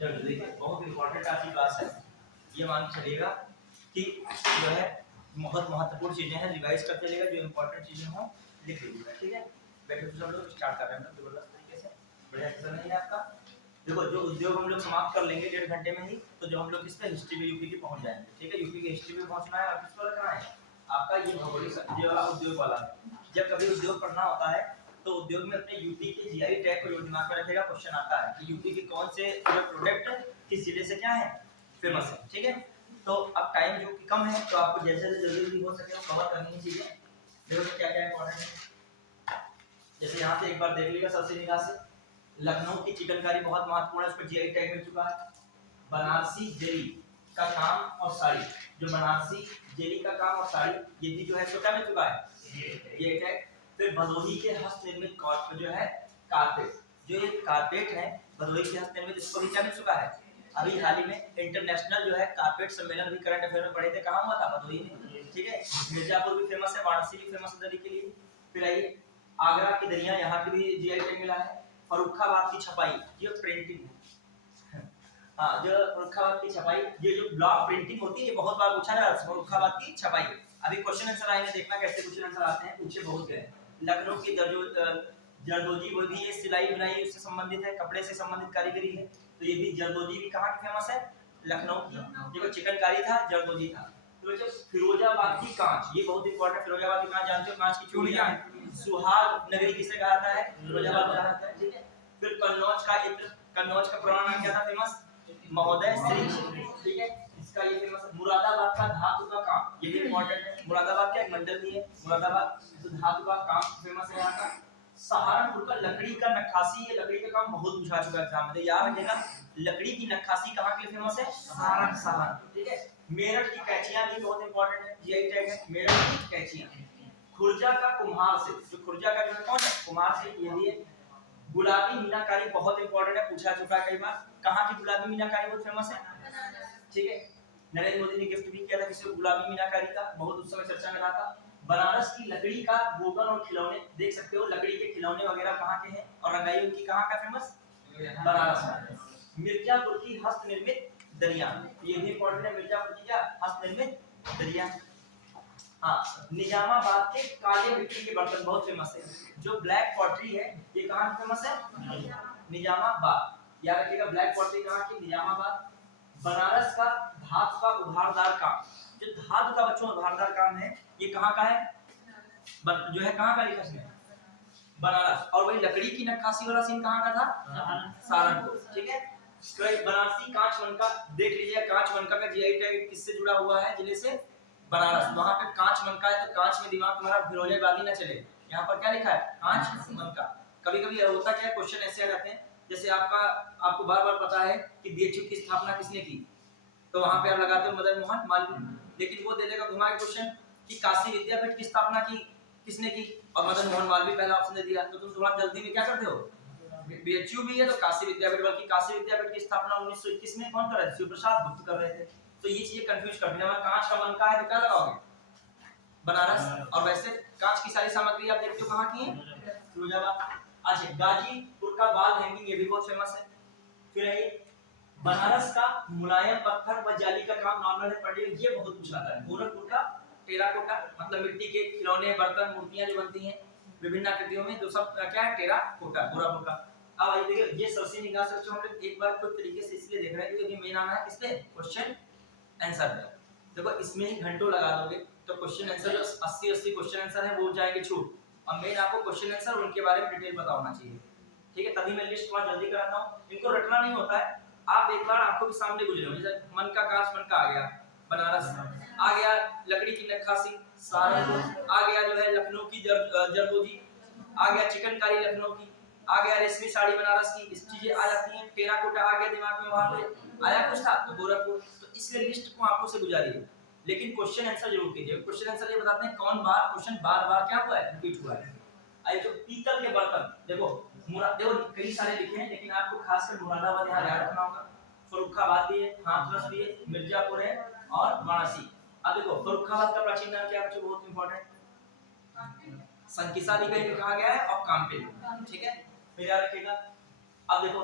चलो देखिए, बहुत इंपॉर्टेंट आज की क्लास है। ये मान के चलिएगा कि जो है बहुत महत्वपूर्ण चीजें हैं, रिवाइज करते चलिएगा, जो इंपॉर्टेंट चीजें हों लिख लीजिएगा, ठीक है। बैठे तो सब लोग स्टार्ट कर रहे हैं जबरदस्त तरीके से, बढ़िया एक्सरसाइज नहीं है आपका। देखो, जो उद्योग हम लोग समाप्त कर लेंगे 1.5 घंटे में ही, तो जो हम लोग किस पे हिस्ट्री में यूपी की पहुंच जाएंगे, ठीक है। यूपी की हिस्ट्री में पहुंचना है और किस पर रखना है आपका ये भौगोलिक जो उद्योग वाला। जब कभी उद्योग पढ़ना होता है तो उद्योग में अपने यूपी के जीआई टैग को दिमाग में रखेगा। क्वेश्चन आता है कि यूपी के कौन से प्रोडक्ट किस जिले से क्या है फेमस है, ठीक है। तो अब टाइम जो कि कम है, तो आपको जैसे जल्दी हो सके कवर करनी ही चीजें। देखो तो क्या क्या इंपॉर्टेंट है, जैसे यहाँ से एक बार देख लीजिएगा सबसे निगाह से। लखनऊ की चिकनकारी बहुत महत्वपूर्ण है, उस पर जीआई टैग मिल चुका है। बनारसी जेली का काम और साड़ी, जो बनारसी जेली का काम और साड़ी ये भी जो है तो क्या मिल चुका है ये टैग। फिर भदोही के हस्त निर्मित जो है कारपेट, जो ये कारपेट है भदोही के हस्त निर्मित, इसको भी क्या मिल चुका है। अभी हाल ही में इंटरनेशनल जो है कारपेट सम्मेलन भी करंट अफेयर में पढ़े थे, कहाँ हुआ था, भदोही में, ठीक है। मिर्जापुर भी फेमस है, वाराणसी भी फेमस है दरी के लिए। फिर आइए आगरा की दरिया, यहाँ की भी जीआई टैग मिला है। फर्रुखाबाद की छपाई, ये प्रिंटिंग है, हाँ, जो फर्रुखाबाद की छपाई, ये जो ब्लॉक प्रिंटिंग होती है, ये बहुत बार पूछा है फर्रुखाबाद की छपाई। अभी क्वेश्चन आंसर आएंगे, देखना कैसे क्वेश्चन आंसर आते हैं, पूछे बहुत गए। लखनऊ की जरदोजी, वो भी ये सिलाई बुनाई उससे संबंधित है, कपड़े से संबंधित कारीगरी है, तो ये भी जरदोजी भी कहाँ की फेमस है, लखनऊ की। देखो चिकनकारी था, जरदोजी था। तो जो फिरोजाबाद की कांच, ये बहुत इंपॉर्टेंट, फिरोजाबाद की कांच जानते हो, कांच की चूड़ियां, सुहाग नगरी किसे कहा जाता है, फिरोजाबाद कहा जाता है, ठीक है। फिर कन्नौज का इत्र, कन्नौज का पुराना नाम क्या था फेमस, महोदय श्री, ठीक है, इसका ये फेमस है। मुरादाबाद का धातु का काम, ये भी इंपॉर्टेंट है, मुरादाबाद का एक मंडल भी है मुरादाबाद, तो धातु का काम फेमस है यहाँ का। सहारनपुर का लकड़ी का नक्काशी, ये लकड़ी का काम बहुत पूछा चुका एग्जाम में, तो याद रखिएगा लकड़ी की नक्काशी कहाँ के लिए फेमस है, सहारनपुर, ठीक है। मेरठ की कैंचियां भी बहुत इंपॉर्टेंट है, जीआई टैग है मेरठ की कैंचियां। खुर्जा का कुम्हार से, जो खुर्जा का जो है कौन है, कुम्हार से, ये भी है। गुलाबी मीनाकारी बहुत इंपॉर्टेंट है, पूछा चुका है कई बार, कहाँ की गुलाबी मीनाकारी बहुत फेमस है, ठीक है। नरेंद्र मोदी ने गिफ्ट भी किया था किसी को गुलाबी मीनाकारी का, बहुत उस समय चर्चा में रहा था। बनारस की लकड़ी का भोगन और खिलौने, देख सकते हो लकड़ी के खिलौने वगैरह कहाँ के हैं, और रंगाई उनकी कहाँ का फेमस, बनारस में। मिर्जापुर की हस्त निर्मित दरिया, ये भी इंपॉर्टेंट है, मिर्जापुर की क्या हस्त निर्मित दरिया। हाँ, निजामाबाद के काले मिट्टी के बर्तन बहुत फेमस है, जो ब्लैक पॉटरी है ये कहाँ फेमस है, निजामाबाद, याद रखिएगा ब्लैक पॉटरी कहाँ की, निजामाबाद। बनारस का धातु का उभारदार काम, जो धातु का बच्चों उभारदार काम है, ये कहाँ का है, जो है कहाँ का लिखा इसमें, बनारस। और वही लकड़ी की नक्काशी वाला सीन कहाँ का था, सहारनपुर, ठीक है। बनारसी कांच मनका, देख लीजिए कांच मनका का जीआई टैग किससे जुड़ा हुआ है, जिले से बनारस। वहां पे कांच मनका है, तो कांच में दिमाग तुम्हारा फिरोजाबादी ना चले, यहाँ पर क्या लिखा है, कांच मनका। कभी कभी होता क्या है, क्वेश्चन ऐसे आ जाते हैं, जैसे आपको बार बार पता है कि बीएचयू की स्थापना किसने की, तो वहां पे आप लगाते हो मदन मोहन मालवीय, लेकिन वो दे देगा घुमा के क्वेश्चन कि काशी विद्यापीठ की स्थापना की किसने की, और मदन मोहन मालवीय पहला ऑप्शन दे दिया, तो तुम थोड़ा जल्दी में क्या करते हो, बीएचयू भी है तो काशी विद्यापीठ, बल्कि काशी विद्यापीठ की स्थापना 1921 में कौन कर रहे थे, शिवप्रसाद गुप्त कर रहे थे। तो ये चीजें कंफ्यूज करती हैं। कांच का मनका है तो क्या लगाओगे, बनारस, और वैसे कांच की सारी सामग्री आप देखते हो कहाँ की है, फिरोजाबाद। अच्छा, गाजीपुर का बाल हैंगिंग, ये भी बहुत फेमस है। फिर है बनारस का मुलायम पत्थर व जाली का काम नॉर्मल है, पढ़िए, ये बहुत पूछा था। गोरखपुर का टेराकोटा, मतलब मिट्टी के खिलौने बर्तन मूर्तियां जो बनती हैं विभिन्न आकृतियों में, जो सब क्या है, टेराकोटा, गोरखपुर का। अब आइए देखिए, ये सबसे निगाह से हम लोग एक बार कुछ तरीके से इसलिए देख रहे हैं क्योंकि मेन आना है किस पे, क्वेश्चन आंसर पे। देखो इसमें ही घंटों लगा दोगे तो क्वेश्चन आंसर 80 क्वेश्चन आंसर है वो जाएंगे छूट, और मेन आपको क्वेश्चन आंसर उनके बारे में डिटेल पता होना चाहिए, ठीक है। तभी मैं लिस्ट थोड़ा जल्दी कराता हूँ, इनको रटना नहीं होता है, आप एक बार आंखों के सामने गुजरे हो, जैसे मन का कांच मन का आ गया बनारस, आ गया लकड़ी की नक्काशी सहारनपुर, आ गया जो है लखनऊ की जरदोजी, आ गया चिकनकारी लखनऊ की, आ गया रेशमी साड़ी बनारस की, इस चीजें आ जाती हैं। टेराकोटा आ गया दिमाग में, वहां पे आया कुछ था तो गोरखपुर, तो इसलिए लिस्ट को आंखों से गुजारिए, लेकिन क्वेश्चन आंसर जरूर कीजिए। क्वेश्चन आंसर ये बताते हैं कौन बार क्वेश्चन बार बार क्या हुआ है, रिपीट हुआ है। आई जो पीतल के बर्तन, देखो देखो कई सारे लिखे हैं, लेकिन आपको खासकर मुरादाबाद यहाँ याद रखना होगा, फर्रुखाबाद भी है, हाथरस भी है, मिर्जापुर है और वाराणसी। अब देखो फर्रुखाबाद का प्राचीन नाम क्या है बच्चों, बहुत इंपॉर्टेंट, संकिसा भी कहीं कहा गया है और काम्पिल, ठीक है, फिर याद रखिएगा। अब देखो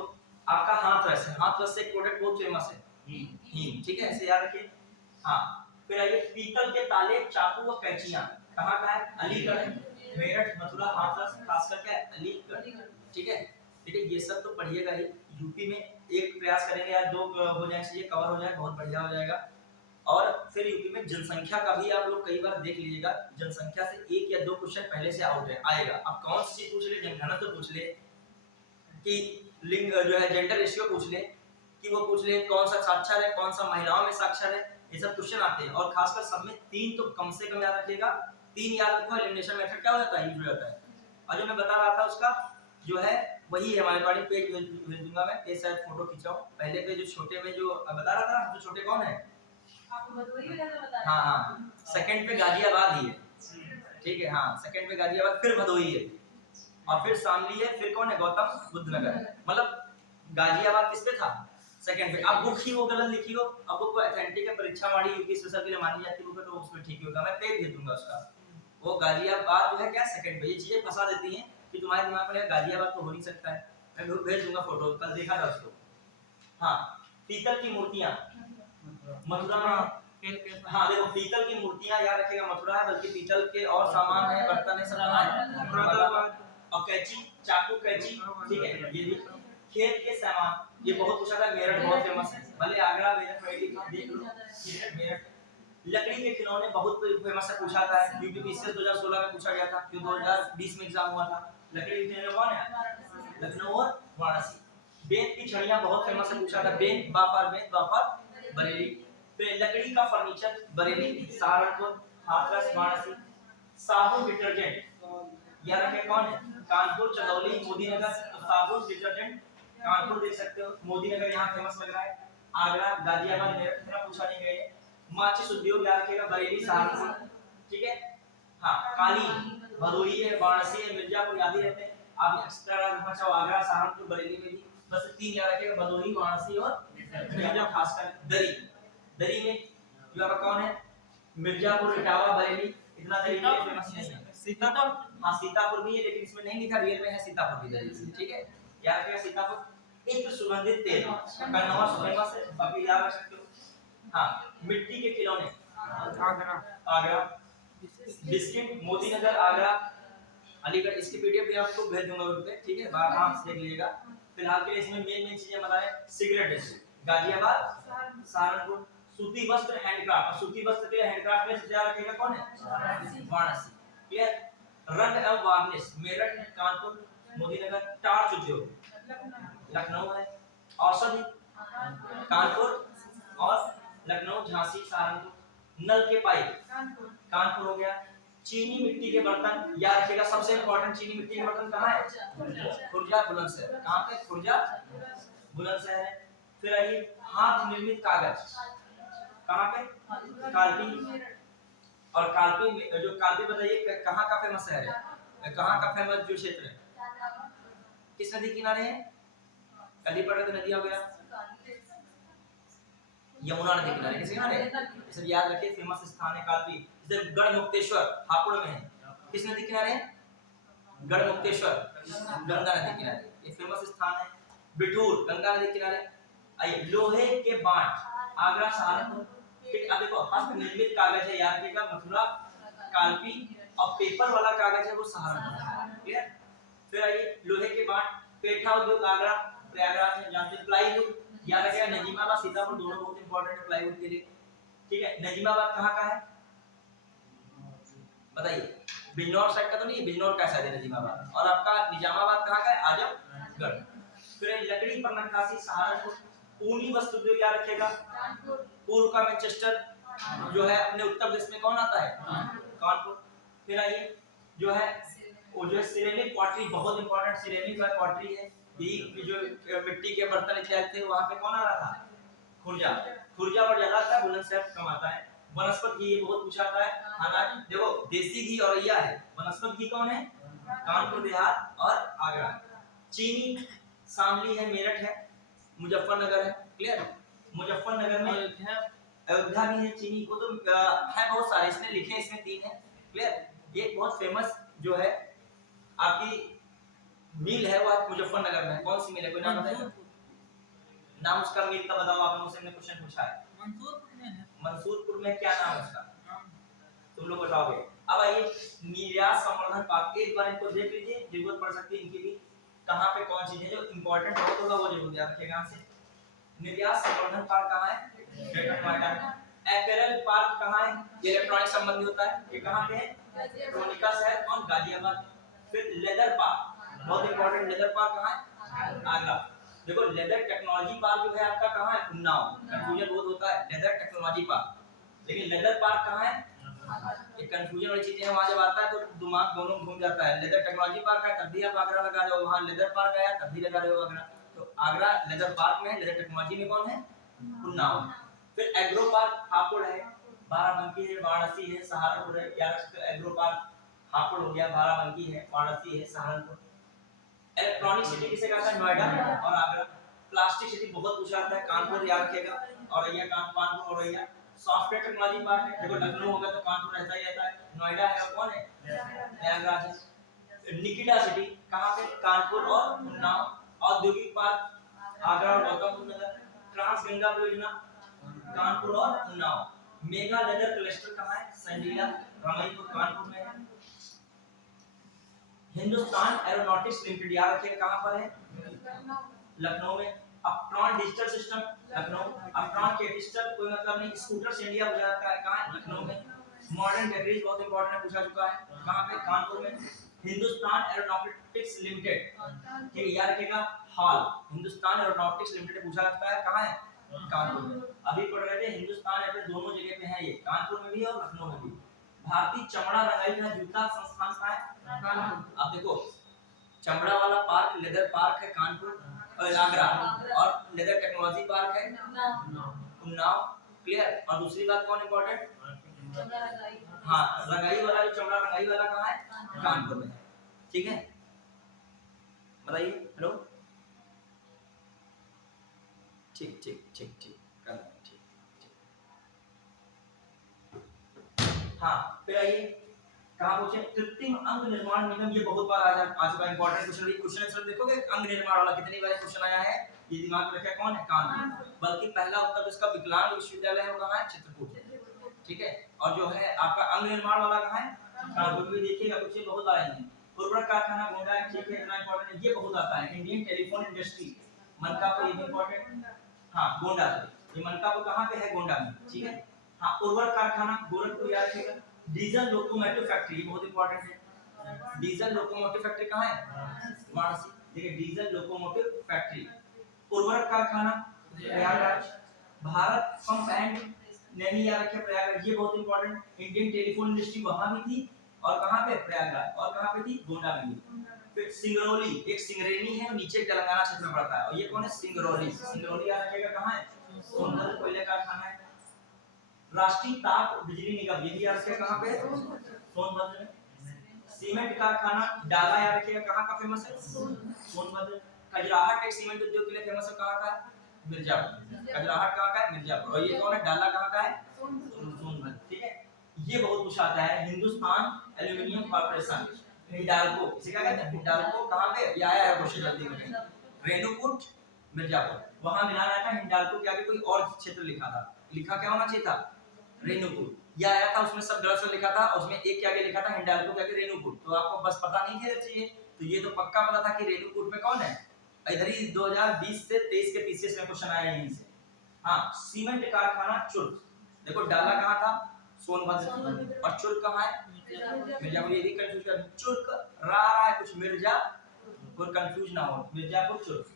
आपका हाथरस है, हाथरस से एक प्रोडक्ट बहुत फेमस है हींग, ठीक है, ऐसे याद रखिए। हाँ, फिर आइए पीतल के ताले, चाकू और कैंचियां कहाँ का है? अलीगढ़, मेरठ, मथुरा, हाथरस, खास करके अलीगढ़, ठीक है। ठीक है, ये सब तो पढ़िएगा ही। यूपी में एक प्रयास करेंगे यार, 2 हो जाए चाहिए, कवर हो जाए, बहुत बढ़िया हो जाएगा। और फिर यूपी में जनसंख्या का भी आप लोग कई बार देख लीजिएगा, जनसंख्या से 1 या 2 क्वेश्चन पहले से आउट है आएगा। अब कौन सी चीज पूछ ले, जनगणना तो पूछ ले, कि लिंग जो है जेंडर रेशियो पूछ ले, कि वो पूछ ले कौन सा साक्षर है, कौन सा महिलाओं में साक्षर है, ये सब क्वेश्चन आते हैं। और खासकर सब में 3 तो कम से कम याद रखिएगा, 3 याद रखो। एलिमिनेशन मेथड क्या हो जाता है, यूज हो जाता है। और जो मैं बता रहा था उसका जो है वही है, हमारे पास पेज भेज दूंगा मैं, ये शायद फोटो खिंचाओ। पहले पे जो छोटे में जो बता रहा था, जो छोटे कौन है, आपको भदोही वाला तो बता रहा। हाँ, सेकंड पे गाजियाबाद ही है, ठीक है। हाँ, सेकंड पे गाजियाबाद, फिर भदोही है, और फिर शामली है, फिर कौन है, गौतम बुद्ध नगर। मतलब गाजियाबाद किस पे था, सेकंड पे। अब बुक ही वो गलत लिखी हो, अब बुक ऑथेंटिक है, परीक्षा वाली यूपी स्पेशल के लिए मानी जाती है बुक, तो उसमें ठीक होगा, मैं पेज भेज दूंगा उसका। वो गाजियाबाद जो है क्या सेकंड पे, ये चीजें फंसा देती हैं कि तुम्हारे दिमाग में गाजियाबाद तो हो नहीं सकता है। मैं भेज दूंगा फोटो, कल देखा था उसको। हाँ, पीतल की मूर्तियां मथुरा में, हाँ देखो पीतल की मूर्तियां याद रखिएगा मथुरा है, बल्कि पीतल के और सामान है, बर्तन है, सब है। और कैंची, चाकू, कैंची, ठीक है। ये भी खेत के सामान, ये बहुत पूछा था, मेरठ बहुत फेमस है, भले आगरा मेरठ देख लो, मेरठ। लकड़ी के खिलौने बहुत फेमस है, पूछा था यूपी पीसीएस 2016 में पूछा गया था, जो 2020 में एग्जाम हुआ था। लकड़ी के खिलौने कौन है, लखनऊ और वाराणसी। बेंत की छड़ियां बहुत फेमस है, पूछा था, बेंत बाफर बरेली। फिर लकड़ी का फर्नीचर बरेली, सहारनपुर, हाथरस, वाराणसी। साबुन डिटर्जेंट याद रखें कौन है, कानपुर, चंदौली, मोदीनगर। तो साबुन डिटर्जेंट कानपुर देख सकते हो, मोदीनगर यहाँ फेमस लग रहा है, आगरा, गाजियाबाद, मेरठ इतना पूछा नहीं गए। माचिस उद्योग याद रखिएगा, बरेली, सहारनपुर, ठीक है। हाँ, काली भदोही है, वाराणसी है, मिर्जापुर, याद ही रहते हैं। आप एक्स्ट्रा बचाओ, आगरा, सहारनपुर, बरेली में भी बस 3 याद रखिएगा, भदोही, वाराणसी और मिर्जापुर। खासकर दरी, दरी में जो आपका कौन है, मिर्जापुर, इटावा, बरेली, इतना दरी के फेमस नहीं है। सीतापुर, हाँ सीतापुर भी है, लेकिन इसमें नहीं लिखा, रियल में है सीतापुर की दरी, ठीक है। याद रखिएगा सीतापुर। एक तो सुगंधित तेल कन्नौज फेमस है, बाकी याद रख सकते हो। हाँ, मिट्टी के खिलौने आगरा, बिस्किट मोदीनगर, आगरा, अलीगढ़। इसकी पीडीएफ भी आपको भेज दूंगा ग्रुप पे, ठीक है, बार आप देख लीजिएगा। फिलहाल के लिए इसमें मेन चीजें बताएं, सिगरेट गाजियाबाद, सहारनपुर। सूती वस्त्र हैंडक्राफ्ट, सूती वस्त्र के हैंडक्राफ्ट में सजा रखेगा कौन है, वाराणसी, क्लियर। रंग एवं वार्निश मेरठ, कानपुर, मोदीनगर। टार्च उद्योग लखनऊ है, औषधि कानपुर और लखनऊ, झांसी, सहारनपुर। नल के पाइप कानपुर हो गया। चीनी मिट्टी के बर्तन याद रखिएगा, सबसे इंपॉर्टेंट चीनी मिट्टी के बर्तन कहाँ है, खुर्जा, बुलंदशहर। कहाँ पे, खुर्जा, बुलंदशहर है। फिर आइए हाथ निर्मित कागज, कहाँ पे, कालपी। और कालपी में जो कालपी बताइए कहाँ का फेमस शहर है, कहाँ का फेमस जो क्षेत्र है, किस नदी किनारे है, कल ही पढ़ रहे थे, नदी हो गया यमुना नदी किनारे, किस किनारे, इसे याद रखिए, फेमस स्थान है कालपी। जैसे गढ़मुक्तेश्वर हापुड़ में है, किस नदी किनारे है, गढ़मुक्तेश्वर, गंगा नदी किनारे, ये फेमस स्थान है। बिठूर, गंगा नदी किनारे। आइए लोहे के बांट, आगरा, सहारनपुर, ठीक। अब देखो हस्त निर्मित कागज है, याद रखिएगा, मथुरा, कालपी। और पेपर वाला कागज है वो सहारनपुर, क्लियर। फिर आइए लोहे के बांट, पेठा उद्योग आगरा, प्रयागराज में जानते। प्लाईवुड याद रखिएगा, नजीमाबाद, सीतापुर दोनों बहुत इंपॉर्टेंट है प्लाईवुड के लिए, ठीक है। नजीमाबाद कहाँ का है बताइए, बिजनौर साइड का तो नहीं, बिजनौर का साइड है नजीमाबाद। और आपका निजामाबाद कहाँ का है, आजमगढ़। फिर लकड़ी पर नक्काशी, सहारनपुर। ऊनी वस्त्र उद्योग याद रखिएगा, पूर्व का मैनचेस्टर, जो है अपने उत्तर प्रदेश में कौन आता है, कानपुर। फिर आइए जो है वो जो सिरेमिक पॉटरी, बहुत इंपॉर्टेंट सिरेमिक का पॉटरी है, ये जो मिट्टी के बर्तन इत्यादि थे, वहां पे कौन आ रहा था, खुर्जा। खुर्जा और ज्यादा था, बुलंदशहर कम आता है। वनस्पति घी ये बहुत पूछा आता है, हालांकि देखो देसी घी और यह है, वनस्पति घी कौन है, कानपुर देहात और आगरा। चीनी शामली है, मेरठ है, मुजफ्फरनगर है, क्लियर। मुजफ्फरनगर में अयोध्या भी है, चीनी को तो है बहुत सारे, इसमें लिखे इसमें 3 है, क्लियर। ये बहुत फेमस जो है आपकी मिल है वो मुजफ्फरनगर में, कौन सी मिल है, कोई नाम बताइए, नाम उसका मिल का बताओ, आपने मुझसे क्वेश्चन पूछा है। मंसूरपुर में क्या नाम है उसका, तुम लोग बताओगे। अब आइए निर्यात संवर्धन पार्क, एक बार इनको देख लीजिए, जरूरत पड़ सकती है इनकी भी, कहां पे कौन चीज है जो इंपॉर्टेंट होगा वो जरूर याद रखिएगा। से निर्यात संवर्धन पार्क कहां है, ग्रेटर नोएडा में। एपेरल पार्क कहां है, ये इलेक्ट्रॉनिक संबंधी होता है, ये कहां पे है, सोनिका शहर और गाजियाबाद। फिर लेदर पार्क, बहुत इंपॉर्टेंट, लेदर पार्क कहां है, आगरा। देखो लेदर टेक्नोलॉजी पार्क जो है आपका कहां है, उन्नाव। कंफ्यूजन बहुत होता है, लेदर टेक्नोलॉजी पार्क, लेकिन लेदर पार्क कहां है, ये कंफ्यूजन वाली चीजें हैं, वहां जब आता है तो दिमाग दोनों घूम जाता है। लेदर टेक्नोलॉजी पार्क है तब भी आप आगरा लगा रहे हो, वहां लेदर पार्क आया तब भी लगा रहे हो आगरा। तो आगरा लेदर पार्क में, लेदर टेक्नोलॉजी में कौन है, उन्नाव। फिर एग्रो पार्क हापुड़ है, बाराबंकी है, वाराणसी है, सहारनपुर है। यार एग्रो पार्क हापुड़ हो गया, बाराबंकी है, वाराणसी है, सहारनपुर। इलेक्ट्रॉनिक सिटी किसे कहता है, नोएडा और आगरा। प्लास्टिक सिटी बहुत पूछा जाता है, कानपुर याद रखिएगा, और ये कानपुर और ये सॉफ्टवेयर टेक्नोलॉजी पार्क है। देखो लखनऊ होगा तो कानपुर रहता ही रहता है, नोएडा है और कौन है, प्रयागराज है। निकिता सिटी कहां पे, कानपुर और उन्नाव। औद्योगिक पार्क आगरा और गौतम बुद्ध नगर। ट्रांस गंगा परियोजना कानपुर और उन्नाव। मेगा लेदर क्लस्टर कहां है, संडीला रामईपुर कानपुर में है। हिंदुस्तान एरोनॉटिक्स लिमिटेड याद रखिएगा कहां पर है, लखनऊ में। Uptron digital system Lucknow. Uptron capital कोई मतलब नहीं, स्कूटर्स इंडिया हो जाता है कहां है, लखनऊ में। मॉडर्न बेवरेज बहुत इंपॉर्टेंट है, पूछा चुका है, कहां पे, कानपुर में। हिंदुस्तान एरोनॉटिक्स लिमिटेड, ये याद रखिएगा हाल, हिंदुस्तान एरोनॉटिक्स लिमिटेड पूछा जाता है कहां है, कानपुर में। अभी पढ़ रहे थे हिंदुस्तान एरोनॉटिक्स दोनों जगह पे है, ये कानपुर में भी और लखनऊ में भी। भारतीय चमड़ा रंगाई का जूता संस्थान कहां है, कानपुर। अब देखो चमड़ा वाला पार्क लेदर पार्क है कानपुर और आगरा, और लेदर टेक्नोलॉजी पार्क है उन्नाव। क्लियर। और दूसरी बात कौन इंपॉर्टेंट, हाँ रंगाई वाला, जो चमड़ा रंगाई वाला कहाँ है, कानपुर में है। ठीक है, बताइए। हेलो, ठीक ठीक ठीक ठीक कर ठीक ठीक। हाँ फिर आइए कहाँ पूछे, कृत्रिम अंग निर्माण निगम, ये बहुत बार आ चुका इंपॉर्टेंट क्वेश्चन। क्वेश्चन आंसर देखोगे, अंग निर्माण वाला कितनी बार क्वेश्चन आया है, ये दिमाग में रखा कौन है, कानपुर। बल्कि पहला उत्तर इसका विकलांग विश्वविद्यालय है, वो कहाँ है, चित्रकूट। ठीक है, और जो है आपका अंग निर्माण वाला कहाँ है, कानपुर में। देखिएगा कुछ बहुत बार आएंगे। उर्वरक कारखाना गोंडा है, ठीक है, इतना इंपॉर्टेंट है, ये बहुत आता है। इंडियन टेलीफोन इंडस्ट्री मनकापुर, ये भी इंपॉर्टेंट, हाँ गोंडा से, ये मनकापुर कहाँ पे है, गोंडा में। ठीक है, हाँ उर्वरक कारखाना गोरखपुर याद रखिएगा। डीजल लोकोमोटिव फैक्ट्री बहुत इंपॉर्टेंट है, डीजल लोकोमोटिव फैक्ट्री कहाँ है, वाराणसी। देखिए डीजल लोकोमोटिव फैक्ट्री। उर्वरक कारखाना प्रयागराज। भारत पंप एंड नैनी याद रखिए प्रयागराज, ये बहुत इंपॉर्टेंट। इंडियन टेलीफोन इंडस्ट्री वहां भी थी, और कहां पे, प्रयागराज, और कहां पे थी, गोंडा में भी। फिर सिंगरौली, एक सिंगरेनी है, नीचे तेलंगाना क्षेत्र में पड़ता है, और ये कौन है, सिंगरौली। सिंगरौली याद रखिएगा कहां है, सोनभद्र कोयले कारखाना है। राष्ट्रीय ताप बिजली निगम, ये भी याद रखिएगा कहां पे, सोनभद्र में। सीमेंट कारखाना डाला याद रखिएगा कहां का फेमस है, सोनभद्र। खजुराहो एक सीमेंट उद्योग के लिए फेमस है, कहां का है, मिर्जापुर। खजुराहो कहां का है, मिर्जापुर। और ये कौन है, डाला कहां का है, सोनभद्र। ठीक है, ये बहुत पूछा आता है। हिंदुस्तान एल्यूमिनियम कॉर्पोरेशन हिंडाल्को, इसे क्या कहते हैं, हिंडाल्को कहां पे, ये आया है क्वेश्चन जल्दी में, रेणुकूट मिर्जापुर। वहां मिला रहा था हिंडाल्को के आगे कोई और क्षेत्र लिखा था, लिखा क्या होना चाहिए था, रेणुकूट। यह आया था, उसमें सब गलत से लिखा था, उसमें एक के आगे लिखा था हिंडाल्को के आगे रेणुकूट। तो आपको बस पता नहीं था चाहिए, तो ये तो पक्का पता था कि रेणुकूट में कौन है। इधर ही 2020 से 23 के पीसीएस में क्वेश्चन आया यहीं से। हाँ सीमेंट कारखाना चुर्क, देखो डाला कहाँ था, सोनभद्र, और चुर्क कहाँ है, मिर्जापुर। ये भी कंफ्यूज कर, चुर्क रहा है कुछ मिर्जापुर, कंफ्यूज ना हो, मिर्जापुर चुर्क।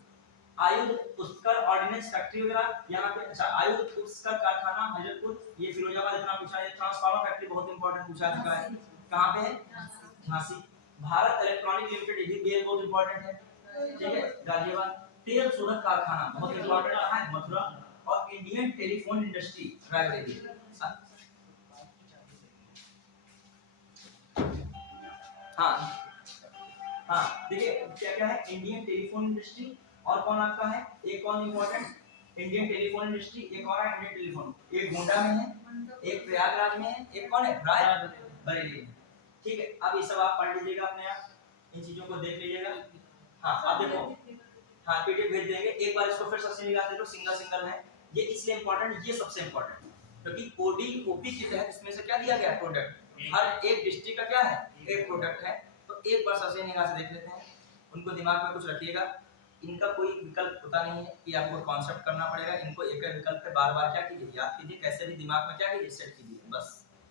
आयुध उत्कर ऑर्डिनेंस फैक्ट्री वगैरह यहाँ पे, अच्छा आयुध उत्कर कारखाना हजरतपुर, ये फिरोजाबाद इतना पूछा है। ट्रांसफार्मर फैक्ट्री बहुत इंपॉर्टेंट पूछा चुका है, कहाँ पे है, झांसी। भारत इलेक्ट्रॉनिक लिमिटेड, ये भी बहुत इंपॉर्टेंट है, ठीक है, गाजियाबाद। तेल शोधक कारखाना बहुत इंपॉर्टेंट कहाँ है, मथुरा। और इंडियन टेलीफोन इंडस्ट्री रायबरेली। हाँ हाँ देखिए क्या क्या है, इंडियन टेलीफोन इंडस्ट्री, और कौन आपका है, एक कौन इंपॉर्टेंट, इंडियन टेलीफोन इंडस्ट्री, एक और है इंडियन टेलीफोन, एक गोंडा में है, एक प्रयागराज में है, एक कौन है, रायबरेली में। ठीक है, अब ये सब आप पढ़ लीजिएगा अपने आप, इन चीजों को देख लीजिएगा। हाँ अब देखो, हाँ पीडीएफ भेज देंगे। एक बार इसको फिर सबसे निकाल दे लो, सिंगल सिंगल है ये, इसलिए इंपॉर्टेंट, ये सबसे इंपॉर्टेंट क्योंकि ओडी ओपी के तहत इसमें से क्या दिया गया, प्रोडक्ट, हर एक डिस्ट्रिक्ट का क्या है, एक प्रोडक्ट है। तो एक बार सबसे निकाल से देख लेते हैं, उनको दिमाग में कुछ रखिएगा, इनका कोई विकल्प होता नहीं है कि आपको कॉन्सेप्ट करना पड़ेगा, इनको एक एक विकल्प पे बार बार क्या कीजिए, याद कीजिए, कैसे भी दिमाग में क्या कीजिए, सेट कीजिए बस।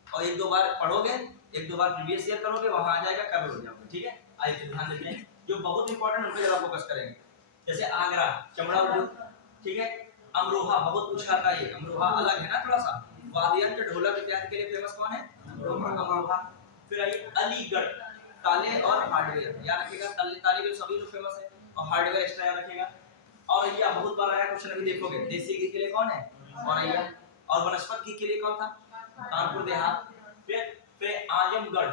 और एक दो बार पढ़ोगे, एक दो बार प्रीवियस ईयर करोगे, वहां आ जाएगा, कर हो जाओगे, ठीक है। आइए ध्यान देते हैं जो बहुत इंपॉर्टेंट उन पे जरा फोकस करेंगे। जैसे आगरा चमड़ा उद्योग, ठीक है। अमरोहा बहुत कुछ आता है, अमरोहा अलग है ना थोड़ा सा। वाद्ययंत्र ढोलक इत्यादि के लिए फेमस कौन है, अमरोहा। फिर आइए अलीगढ़, ताले और हार्डवेयर, याद रखिएगा, ताले के सभी लोग फेमस है और हार्डवेयर एक्स्ट्रा याद रखिएगा। और ये बहुत बार आया क्वेश्चन, अभी देखोगे, देसी घी के लिए कौन है, औरैया। और वनस्पति घी के लिए कौन था, कानपुर देहात। फिर आजमगढ़,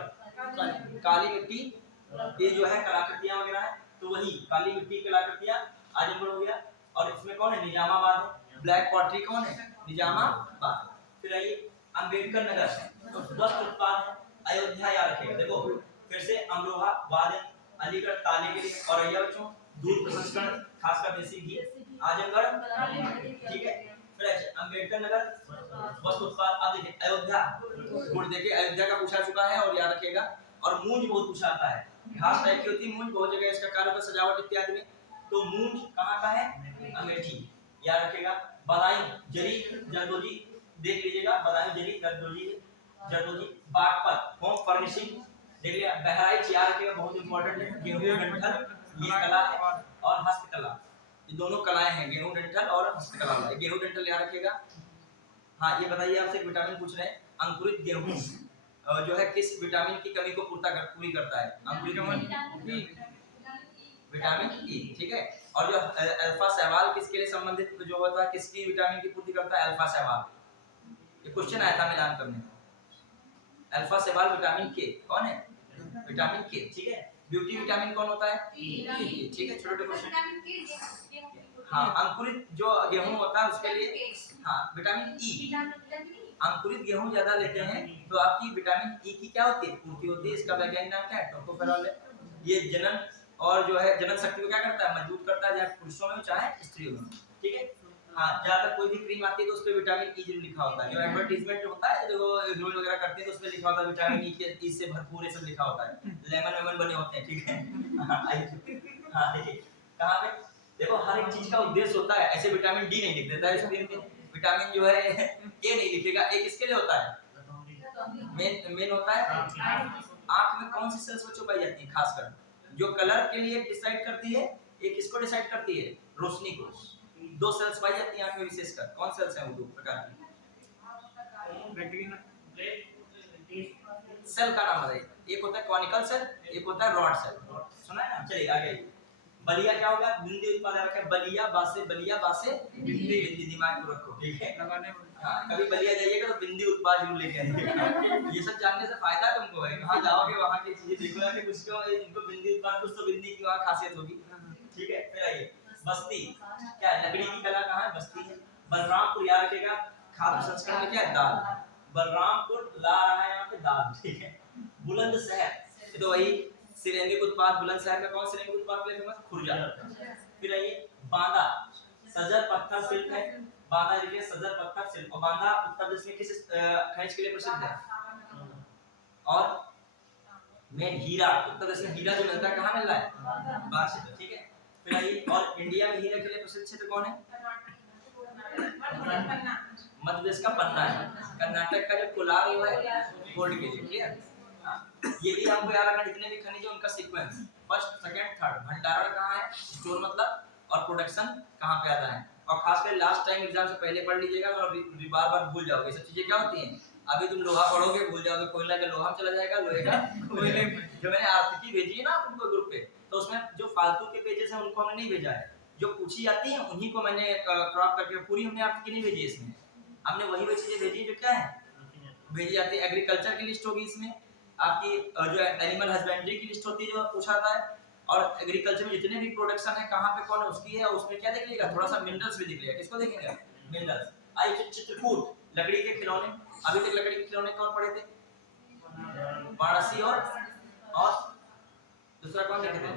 काली मिट्टी, ये जो है कलाकृतियां वगैरह है, तो वही काली मिट्टी की कलाकृतियां आजमगढ़ हो गया। और इसमें कौन है, निजामाबाद है, ब्लैक पॉटरी कौन है, निजामाबाद। फिर आइए अंबेडकर नगर, तो वस्त्र उत्पाद है, अयोध्या याद रखिएगा। देखो फिर से अमरोहा, वादन, अलीगढ़ ताले के लिए, औरैया बच्चों दूध प्रसंस्करण खासकर देसी घी, आजमगढ़, ठीक है। फिर अंबेडकर नगर वस्त्र उत्पाद। अब देखिए अयोध्या, गुड़, देखिए अयोध्या का पूछा चुका है और याद रखिएगा। और मूंज बहुत पूछा आता है, घास टाइप की होती है मूंज, बहुत जगह इसका कार्य होता है सजावट इत्यादि में। तो मूंज कहाँ का है, अमेठी, याद रखिएगा। बदायूं, जरी, जरदोजी, देख लीजिएगा, बदायूं, जरी, जरदोजी। बागपत, होम फर्निशिंग, देख लिया। बहराइच याद रखिएगा, बहुत इंपॉर्टेंट है, गेहूं डंठल, ये कला है, और हस्तकला, ये दोनों कलाएं हैं, गेहूं डंठल और हस्तकला। गेहूं डंठल याद रखिएगा। हाँ ये बताइए, आपसे विटामिन पूछ रहे हैं, अंकुरित गेहूं जो है किस विटामिन की कमी को पूरी करता है, अंकुरित गेहूं, विटामिन ई, ठीक है। और जो अल्फा शैवाल किसके लिए संबंधित जो होता है, किसकी विटामिन की पूर्ति करता है, अल्फा शैवाल। ये क्वेश्चन आया था मिलान करने, अल्फा शैवाल विटामिन के, कौन है, विटामिन के, ठीक है। ब्यूटी विटामिन कौन होता है, ई, ठीक है। छोटे क्वेश्चन, हाँ अंकुरित जो गेहूं होता है उसके लिए, हाँ विटामिन ई, अंकुरित गेहूं ज्यादा लेते हैं तो आपकी विटामिन ई की क्या होती है, पूर्ति होती है। इसका वैज्ञानिक नाम क्या है, टोकोफेरॉल है। ये जनन और जो है जनन शक्ति को क्या करता है, मजबूत करता है, चाहे पुरुषों में चाहे स्त्रियों में, ठीक है। हाँ जहाँ तक कोई भी क्रीम आती है तो उस पे विटामिन ई जरूर लिखा होता है। जो एडवर्टाइजमेंट होता है, जो रोल वगैरह करते हैं तो उस पे लिखा होता है विटामिन ई से भरपूर, ये सब लिखा होता है, लेमन वेमन बने होते हैं, ठीक है। हाँ देखिए कहाँ पे, देखो हर एक चीज का उद्देश्य होता है, ऐसे विटामिन डी नहीं लिख देता है स्क्रीन पे। विटामिन जो है ए नहीं लिखेगा, ए किसके लिए होता है, मेन होता है। आंख में कौन सी सेल्स बच्चों पाई जाती है, खासकर जो कलर के लिए डिसाइड करती है, एक किसको डिसाइड करती है, रोशनी को। दो सेल्स पाई जाती है आंख में विशेषकर, कौन सेल्स हैं वो, दो प्रकार की सेल का नाम बताइए। एक होता है कॉनिकल सेल, एक होता है रॉड सेल, सुना है ना। चलिए आगे, बलिया क्या होगा, बिंदी उत्पाद रखे, बलिया बासे बिंदी, दिमाग को रखो, ठीक है। हाँ कभी बलिया जाइएगा तो बिंदी उत्पाद जरूर लेके आइएगा। ये सब जानने से फायदा तुमको है, कहाँ जाओगे वहाँ की चीजें देखो कि कुछ क्यों इनको बिंदी उत्पाद, कुछ तो बिंदी की वहाँ खासियत होगी, ठीक है। फिर आइए बस्ती, क्या लकड़ी की कला कहाँ है, बस्ती है। बलरामपुर याद रखिएगा, खाद्य संस्करण में क्या है, दाल, बलरामपुर ला रहा है यहाँ पे दाल, ठीक है। बुलंदशहर, तो वही सिरेमिक उत्पाद, बुलंदशहर में कौन सिरेमिक उत्पाद के लिए फेमस, खुर्जा। फिर आइए बांदा, सजर पत्थर शिल्प है, बांदा देखिए सजर पत्थर शिल्प। और बांदा उत्तर प्रदेश में किस खनिज के लिए प्रसिद्ध है, और मेन हीरा, उत्तर प्रदेश में हीरा जो मिलता है कहाँ मिल रहा है, बाहर से, ठीक है। फिर आइए और इंडिया में हीरा के लिए प्रसिद्ध क्षेत्र कौन है, मध्य प्रदेश का पन्ना है, कर्नाटक का जो कोलार है गोल्ड के लिए, क्लियर। ये भी हमको याद रखना, जितने भी खनिज है उनका सीक्वेंस, फर्स्ट सेकंड थर्ड, भंडारण कहाँ है, स्टोर मतलब, और प्रोडक्शन कहाँ पे आता है। और खासकर लास्ट टाइम एग्जाम से पहले पढ़ लीजिएगा और बार बार भूल जाओगे, सब चीजें क्या होती हैं। अभी तुम लोहा पढ़ोगे भूल जाओगे, कोयला का लोहा चला जाएगा, लोहे का कोयले। जो मैंने आर्थिकी भेजी है ना तुमको ग्रुप पे, तो उसमें जो फालतू के पेजेस हैं उनको हमने नहीं भेजा है, जो पूछी जाती है उन्हीं को मैंने क्रॉप करके, पूरी हमने आर्थिकी नहीं भेजी, इसमें हमने वही चीजें भेजी जो क्या है भेजी जाती है। एग्रीकल्चर की लिस्ट होगी इसमें, आपकी जो एनिमल हस्बेंड्री की लिस्ट होती है जो पूछाता है, और एग्रीकल्चर में जितने भी प्रोडक्शन है कहाँ पे कौन है उसकी है, और उसमें क्या देख लीजिएगा, थोड़ा सा मिनरल्स भी दिख लेगा, किसको देखेंगे, मिनरल्स। आइए चित्रकूट, लकड़ी के खिलौने, अभी तक लकड़ी के खिलौने कौन पढ़े थे, वाराणसी और दूसरा कौन देखे थे,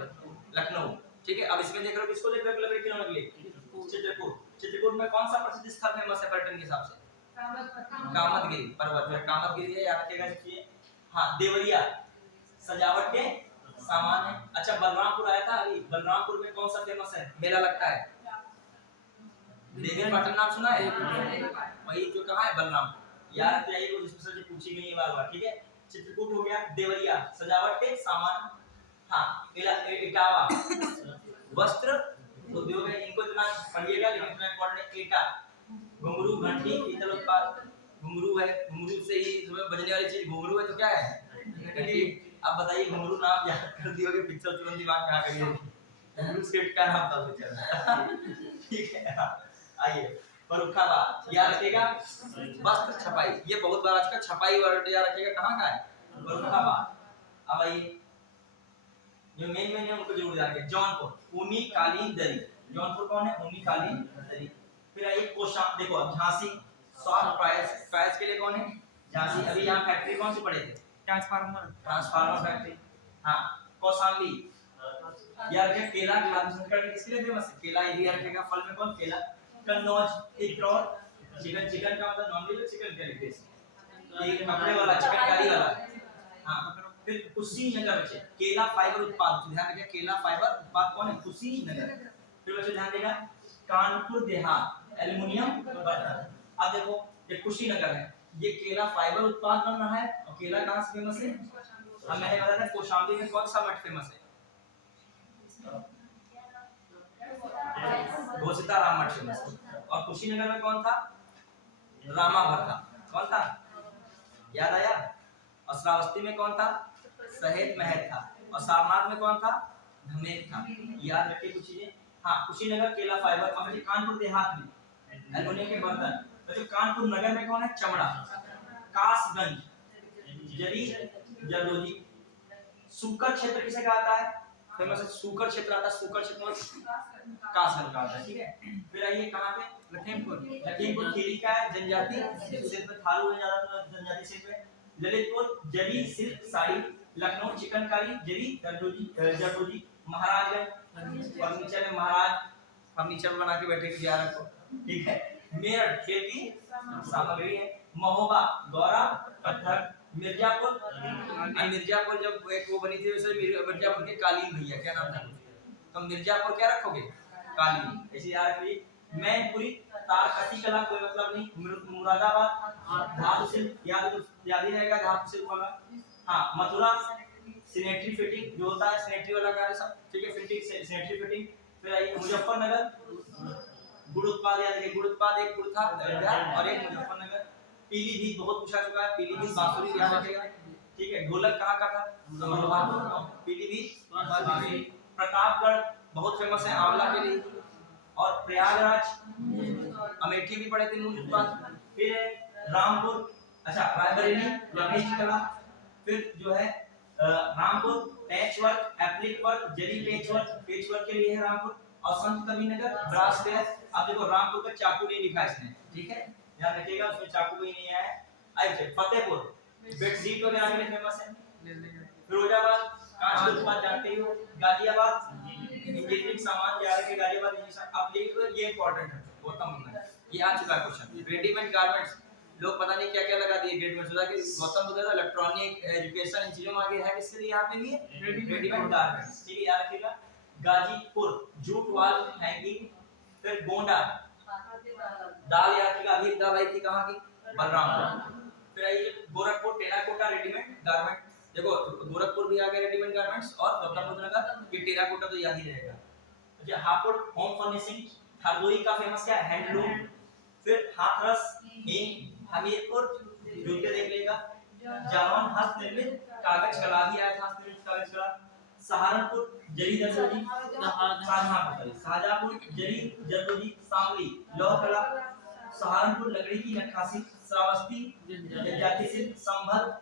लखनऊ, ठीक है। अब इसमें देख रहे हो, किसको देख रहे हो, लकड़ी खिलौने के लिए, चित्रकूट। चित्रकूट में कौन सा प्रसिद्ध स्थल फेमस है पर्यटन के हिसाब से? कामतगिरी पर्वत, जो कामतगिरी है, याद रखिएगा इसलिए। हाँ, देवरिया सजावट के सामान है। अच्छा, बलरामपुर आया था अभी, बलरामपुर में कौन सा फेमस है, मेला लगता है? देवी पाटन नाम सुना है? वही जो कहाँ है, बलरामपुर। याद रखिए, ये स्पेशल से पूछी गई है बार-बार, ठीक है। चित्रकूट हो गया, देवरिया सजावट के सामान, हाँ, इटावा वस्त्र उद्योग है, इनको इतना पढ़िएगा, लेकिन इतना इम्पोर्टेंट है। एटा घुंघरू, घंटी, पीतल उत्पाद, घुंघरू है, घुंघरू से ही तुम्हें बजने वाली चीज घुंघरू है, तो क्या है, घंटी। अब बताइए, घुंघरू नाम याद कर दियोगे, पिक्चर तुरंत दिमाग में आ गई होगी, घुंघरू सेट का नाम था पिक्चर, ठीक है। आइए, फर्रुखाबाद, याद रखिएगा, वस्त्र छपाई, ये बहुत बार आजकल छपाई वर्ड याद रखिएगा, कहाँ का है, फर्रुखाबाद। अब आइए, जो मेन है उनको जरूर याद रखिए। जौनपुर, ऊनी कालीन दरी, जौनपुर कौन है, ऊनी कालीन दरी। फिर आइए कोशाम्बी, देखो झांसी, सॉफ्ट प्राइस के लिए कौन है, झांसी। अभी यहाँ फैक्ट्री कौन सी पढ़े थे, ट्रांसफार्मर फैक्ट्री। हाँ, कौशाम्बी, यार क्या, केला खाद्य संस्करण किसके लिए फेमस है, केला एरिया रखेगा, फल में कौन, केला। कन्नौज, इकरौर, चिकन का मतलब नॉन वेज, चिकन के लिए एक पकड़े वाला, चिकनकारी वाला। हाँ, फिर कुशीनगर बच्चे, केला फाइबर उत्पाद, ध्यान रखिए, केला फाइबर उत्पाद कौन है, कुशीनगर। फिर बच्चे ध्यान देगा, कानपुर देहात, एल्युमिनियम बर्तन। अब देखो, ये कुशीनगर है, ये केला फाइबर उत्पाद बन रहा है, और केला कहाँ से फेमस है, हम मैंने बताया था, कौशाम्बी में कौन सा मठ फेमस है, घोषिता राम मठ फेमस है। और कुशीनगर में कौन था, रामा भट्टा, कौन था, याद आया। और श्रावस्ती में कौन था, सहेत महत था। और सारनाथ में कौन था, धमेक था। याद रखिए कुछ चीजें। हाँ, कुशीनगर केला फाइबर। अब कानपुर देहात में एल्युमिनियम के बर्तन। तो कानपुर नगर में कौन है, चमड़ा। कासगंज जरी जरदोजी। सूकर क्षेत्र किसे कहता है, फेमस है, सूकर क्षेत्र आता है, सूकर क्षेत्र में कासगंज का आता है, ठीक है। फिर आइए कहाँ पे, लखीमपुर खीरी का है, जनजाति शिल्प, थारू है ज्यादा जनजाति शिल्प है। ललितपुर जरी सिल्क साड़ी। लखनऊ चिकनकारी जरी जरदोजी। महाराजगंज फर्नीचर में, महाराज फर्नीचर बना के बैठे यार को, ठीक है। मेरठ खेती सामग्री है। महोबा गौरा पत्थर। मिर्जापुर जब एक वो बनी थी, वैसे मिर्जापुर के कालीन भैया, क्या नाम था, तो मिर्जापुर क्या रखोगे, कालीन, ऐसे याद रखिए। मैनपुरी तारकसी कला, कोई मतलब नहीं। मुरादाबाद धातु शिल्प, याद ही रहेगा धातु शिल्प वाला। हाँ, मथुरा सैनिटरी फिटिंग जो होता है, सैनिटरी वाला कार्य सब, ठीक है, फिटिंग सैनिटरी फिटिंग। फिर आइए मुजफ्फरनगर गुड़ उत्पाद, याद रखिए, गुड़ उत्पाद एक गुड़ था और एक मुजफ्फरनगर। पीलीभीत बहुत पूछा चुका है, पीलीभीत बांसुरी, याद रखिएगा, ठीक है। ढोलक कहाँ का था, पीलीभीत। प्रतापगढ़ बहुत फेमस है आंवला के लिए। और प्रयागराज अमेठी भी पड़े थे, मूल उत्पाद। फिर रामपुर, अच्छा रायबरेली लकड़ी कला। फिर जो है Rampur patch work, applique work, zari patch work के लिए है रामपुर। और संत कबीरनगर ब्रास फेयर। अब देखो रामपुर का चाकू नहीं लिखा इसने, ठीक है, ध्यान रखिएगा, उसमें चाकू भी नहीं आया है। आइए फतेहपुर बेडशीट वगैरह के लिए फेमस है। फिरोजाबाद कांच के उत्पाद जानते ही हो। गाजियाबाद इंजीनियरिंग सामान, याद रखिए, गाजियाबाद इंजीनियरिंग। अब देखो ये इंपॉर्टेंट है, गौतम बुद्ध है, ये आ चुका है क्वेश्चन। रेडीमेड गारमेंट्स, लोग पता नहीं क्या क्या लगा दिए रेडीमेड, सोचा कि गौतम बुद्ध का इलेक्ट्रॉनिक एजुकेशन इन चीजों में आगे है, किसके लिए यहाँ पे भी है, रेडीमेड गारमेंट्स, ठीक है, याद रखिएगा। Ghazipur jute wall hanging. फिर गोंडा दाल, याद रखिएगा, अभी दाल आई थी कहाँ की, बलरामपुर। फिर आइए गोरखपुर टेराकोटा रेडीमेड गारमेंट। देखो गोरखपुर भी आ गया रेडीमेड गारमेंट्स, और गौतम बुद्ध नगर ये टेराकोटा तो याद ही रहेगा। अच्छा, हापुड़ होम फर्निशिंग। हरदोई का फेमस क्या है, हैंडलूम। फिर हाथरस हमीरपुर जूते देख लेगा। जालौन हस्त निर्मित कागज कला ही आया था, हस्त निर्मित कागज कला। सहारनपुर जरी जरदोजी, शाहजहांपुर जरी जरदोजी शामली लौह कला। सहारनपुर लकड़ी की नक्काशी। श्रावस्ती जनजाति शिल्प। संभल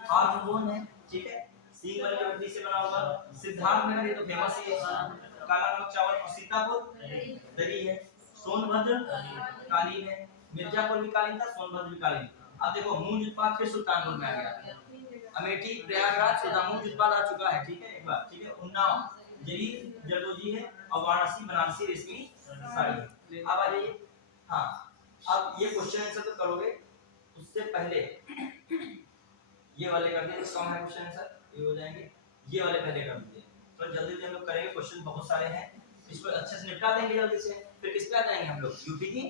हार्डबोन है, ठीक है, सींग वाली लकड़ी से बना हुआ। सिद्धार्थनगर ये तो फेमस ही है, काला नमक चावल। और सीतापुर दरी है। सोनभद्र कालीन है। मिर्जापुर भी कालीन था, सोनभद्र भी कालीन। अब देखो मूंज उत्पाद फिर सुल्तानपुर में आ गया। अमेठी प्रयागराज सुदामूंज उत्पाद आ चुका है, ठीक है, एक बार, ठीक है। उन्नाव यही जरदोजी है और वाराणसी बनारसी रेशमी साड़ी। अब आ जाइए, हाँ अब ये क्वेश्चन आंसर तो करोगे, उससे पहले ये वाले कर दिए, कम है क्वेश्चन आंसर ये हो जाएंगे, ये वाले पहले कर दीजिए। तो जल्दी जल्दी हम लोग करेंगे, क्वेश्चन बहुत सारे हैं, इसको अच्छे से निपटा देंगे जल्दी से। फिर किस पे आ जाएंगे हम लोग, यूपी की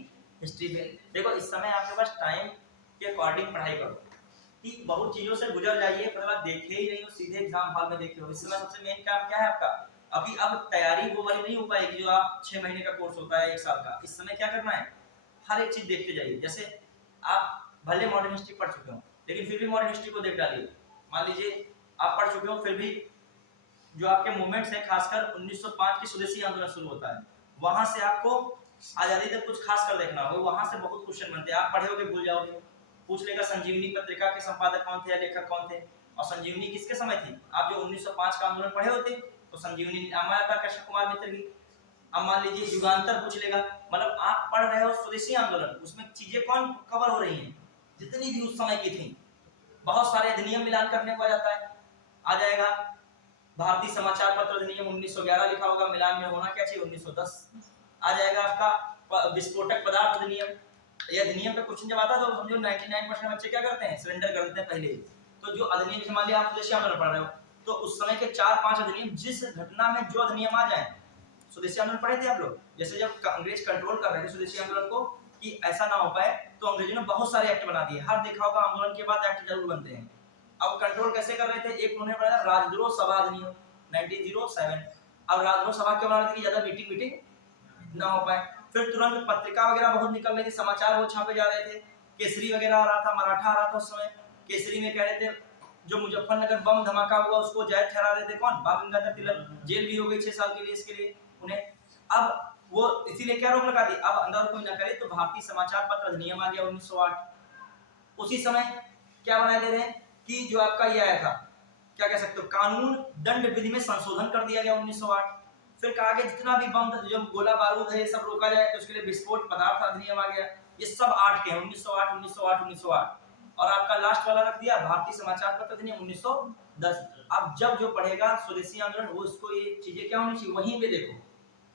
हिस्ट्री पे। देखो इस समय आपके पास टाइम के अकॉर्डिंग पढ़ाई करो कि बहुत चीजों से गुजर जाइए, पर आप देखे ही नहीं हो, सीधे एग्जाम हॉल में देखे हो। इस समय सबसे मेन काम क्या है आपका, अभी अब तैयारी वो वाली नहीं हो पाएगी जो आप 6 महीने का कोर्स होता है 1 साल का। इस समय क्या करना है, हर एक चीज देखते जाइए। जैसे आप भले मॉडर्न हिस्ट्री पढ़ चुके हो, लेकिन फिर भी मॉडर्न हिस्ट्री को देख डालिए। मान लीजिए आप पढ़ चुके हो, फिर भी जो आपके मूवमेंट्स हैं, खासकर 1905 की स्वदेशी आंदोलन शुरू होता है, वहां से आपको आजादी तक कुछ खास कर देखना होगा। वहां से बहुत क्वेश्चन बनते हैं, आप पढ़े होगे भूल जाओगे। पूछ लेगा संजीवनी पत्रिका के संपादक कौन थे या लेखक कौन थे, और संजीवनी किसके समय थी। आप जो 1905 का आंदोलन पढ़े होते तो संजीवनी रामायण था कृष्ण कुमार मित्र की। अब मान लीजिए युगांतर पूछ लेगा, मतलब आप पढ़ रहे हो स्वदेशी आंदोलन, उसमें चीजें कौन कवर हो रही हैं, जितनी भी उस समय की थी। बहुत सारे अधिनियम मिलान करने को आ जाता है, आ जाएगा भारतीय समाचार पत्र अधिनियम 1911 लिखा होगा, मिलान में होना क्या चाहिए 1910। आ जाएगा आपका विस्फोटक पदार्थ अधिनियम। ये अधिनियम पे क्वेश्चन जब आता है तो समझो 99% बच्चे क्या करते हैं, सरेंडर कर देते हैं पहले। तो जो अधिनियम जैसे मान लिया आप स्वदेशी आंदोलन पढ़ रहे हो, तो उस समय के 4-5 अधिनियम, जिस घटना में जो अधिनियम आ जाए, स्वदेशी आंदोलन पढ़े थे आप लोग, जैसे जब अंग्रेज कंट्रोल कर रहे थे स्वदेशी आंदोलन को कि ऐसा ना हो पाए, तो अंग्रेजों ने बहुत सारे एक्ट बना दिए। हर देखा होगा आंदोलन के बाद एक्ट जरूर बनते हैं। अब कंट्रोल कैसे कर रहे थे, एक उन्होंने बनाया राजद्रोह सभा अधिनियम 1907। अब राजद्रोह सभा क्यों बना रहे थे कि ज्यादा मीटिंग ना हो पाए। फिर तुरंत पत्रिका वगैरह बहुत निकल रही थी, समाचार बहुत छापे जा रहे थे, केसरी वगैरह आ रहा था, मराठा आ रहा था उस समय। केसरी में कह रहे थे जो मुजफ्फरनगर बम धमाका हुआ उसको जायज ठहरा रहे थे, कौन, बाल गंगाधर तिलक। जेल भी हो गई 6 साल के लिए इसके लिए उन्हें। अब वो इसीलिए क्या रोक लगा दी, अब अंदर कोई ना करे, तो भारतीय समाचार पत्र अधिनियम आ गया 1908। उसी समय क्या बनाए दे रहे हैं कि जो आपका ये आया था, क्या कह सकते हो, कानून दंड विधि में संशोधन कर दिया गया 1908। फिर कहा कि जितना भी बम जो गोला बारूद है ये सब रोका जाए, तो उसके लिए विस्फोट पदार्थ अधिनियम आ गया। ये सब 8 के हैं, 1908 1908 1908। और आपका लास्ट वाला रख दिया भारतीय समाचार पत्र अधिनियम 1910। अब जब जो पढ़ेगा स्वदेशी आंदोलन, वो इसको ये चीजें क्या होनी चाहिए वहीं पे देखो।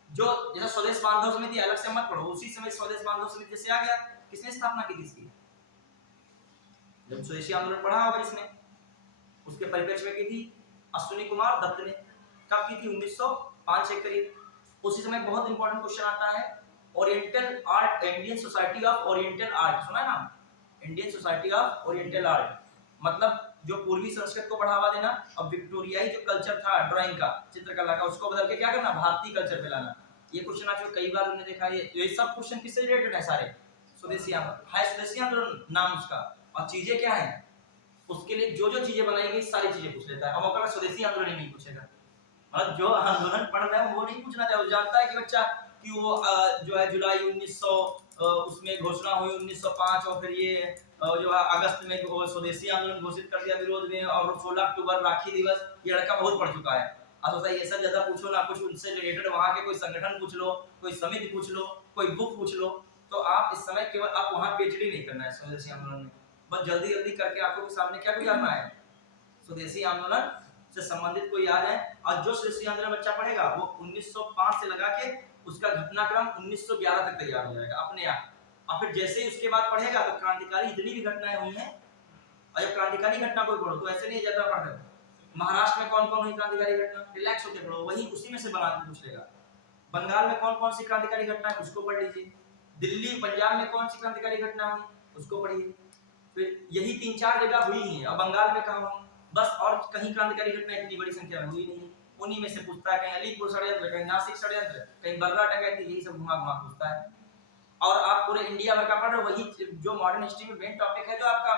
जो जैसा स्वदेश बांधव समिति अलग से मत पढ़ो, उसी समय स्वदेश बांधव समिति जैसे आ गया, किसने स्थापना की थी इसकी, जब स्वदेशी आंदोलन पढ़ा होगा इसने, उसके परिप्रेक्ष्य में की थी अश्विनी कुमार दत्त ने। कब की थी, 1905 के करीब। उसी समय बहुत इंपॉर्टेंट क्वेश्चन आता है, oriental art, Indian society of oriental art, सुना है ना, Indian society of oriental art, मतलब जो पूर्वी संस्कृत को बढ़ावा देना, और विक्टोरियाई जो कल्चर था ड्राइंग का, चित्रकला का, उसको बदल के क्या करना, भारतीय कल्चर पे लाना। ये क्वेश्चन आप कई बार हमने देखा है। ये सब क्वेश्चन किससे रिलेटेड है, सारे स्वदेशी आंदोलन है, स्वदेशी आंदोलन नाम उसका, और चीजें क्या है, उसके लिए जो जो चीजें बनाई गई सारी चीजें पूछ लेता है। अब मौका स्वदेशी आंदोलन ही नहीं पूछेगा, मतलब जो आंदोलन पढ़ रहा है वो नहीं पूछना चाहिए। जानता है कि बच्चा कि वो जो है जुलाई 1900 उसमें घोषणा हुई 1905, और फिर ये जो है अगस्त में स्वदेशी आंदोलन घोषित कर दिया विरोध में, और 16 अक्टूबर राखी दिवस, ये लड़का बहुत पढ़ चुका है। अब सोचा ये सब ज्यादा पूछो ना, कुछ उनसे रिलेटेड वहाँ के कोई संगठन पूछ लो, कोई समिति पूछ लो, कोई बुक पूछ लो। तो आप इस समय केवल आप वहाँ पीएचडी नहीं करना है स्वदेशी आंदोलन में, बस जल्दी जल्दी करके आपको सामने क्या गुजारना है, स्वदेशी आंदोलन से संबंधित कोई याद है। और जो स्वदेशी आंदोलन बच्चा पढ़ेगा वो 1905 से लगा के उसका घटनाक्रम 1911 तक तैयार हो जाएगा अपने आप। और फिर जैसे ही उसके बाद पढ़ेगा तो क्रांतिकारी इतनी भी घटनाएं हुई हैं, और जब क्रांतिकारी घटना कोई पढ़ो तो ऐसे नहीं ज्यादा पढ़ रहे, महाराष्ट्र में कौन कौन हुई क्रांतिकारी घटना, रिलैक्स होकर पढ़ो, वही उसी में से बना के पूछ लेगा। बंगाल में कौन कौन सी क्रांतिकारी घटना है उसको पढ़ लीजिए, दिल्ली पंजाब में कौन सी क्रांतिकारी घटना हुई उसको पढ़िए। फिर यही 3-4 जगह हुई है, और बंगाल में कहाँ हुई बस, और कहीं क्रांतिकारी घटना इतनी बड़ी संख्या में हुई नहीं। उन्हीं में से पूछता है, कहीं अलीपुर षड्यंत्र, कहीं नासिक षड्यंत्र, कहीं बर्रा डकैती, यही सब घुमा घुमा पूछता है। और आप पूरे इंडिया भर का पढ़ रहे हो, वही जो मॉडर्न हिस्ट्री में मेन टॉपिक है जो आपका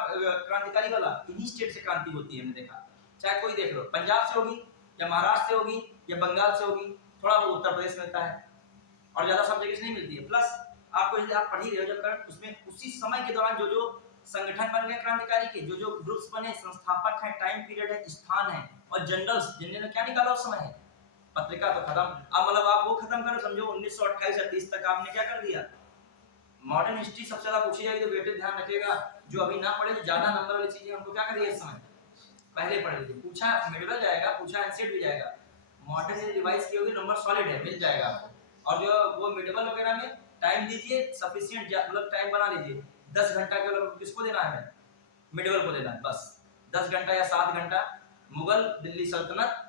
क्रांतिकारी वाला, इन्हीं स्टेट से क्रांति होती है। हमने देखा, चाहे कोई देख लो, पंजाब से होगी या महाराष्ट्र से होगी या बंगाल से होगी, थोड़ा बहुत उत्तर प्रदेश मिलता है, और ज्यादा सब जगह से नहीं मिलती है। प्लस आपको आप पढ़ ही रहे हो जब कर, उसमें उसी समय के दौरान जो जो संगठन बन गए क्रांतिकारी के, जो जो ग्रुप्स बने, संस्थापक है, टाइम पीरियड है, स्थान है, और जनरल्स जिन्होंने क्या निकाला उस समय है, पत्रिका तो खत्म। अब मतलब आप वो खत्म करो, समझो 1928 से 30 तक आपने क्या कर दिया। मॉडर्न हिस्ट्री सबसे ज्यादा पूछी जाएगी तो बेटे ध्यान रखिएगा, जो अभी ना पढ़े, जो ज्यादा नंबर वाली चीजें उनको क्या करिए इस समय पहले पढ़ लीजिए। पूछा मेडल जाएगा, पूछा एनसीट भी जाएगा। मॉडर्न से रिवाइज की होगी, नंबर सॉलिड है, मिल जाएगा आपको। और जो वो मिडेबल वगैरह में टाइम दीजिए सफिशिएंट, मतलब टाइम बना लीजिए 10 घंटा के, मतलब किसको देना है, मिडेबल को देना है बस 10 घंटा या 7 घंटा। मुगल दिल्ली सल्तनत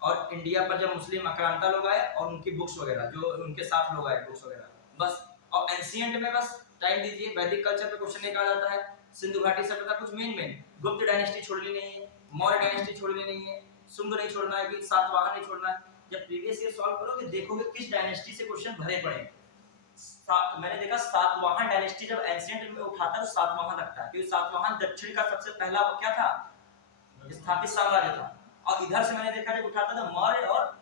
और इंडिया पर जब मुस्लिम आक्रांता लोग आए और उनकी बुक्स वगैरह जो उनके साथ लोग आए बुक्स वगैरह बस। और एंशिएंट में बस टाइम दीजिए, वैदिक कल्चर पे क्वेश्चन निकाला जाता है, सिंधु घाटी सभ्यता कुछ मेन गुप्त डायनेस्टी छोड़नी नहीं है, मौर्य डायनेस्टी छोड़नी नहीं है, शुंग नहीं छोड़ना है, कि सातवाहन नहीं छोड़ना है। जब प्रीवियस ईयर सॉल्व करोगे देखोगे किस डायनेस्टी से क्वेश्चन भरे पड़े। मैंने देखा सातवाहन डायनेस्टी जब एंशिएंट में उठाता है तो सातवाहन लगता है, क्योंकि सातवाहन दक्षिण का सबसे पहला वो क्या था, स्थापित साम्राज्य था। और इधर से मैंने देखा जब उठाता था मौर्य और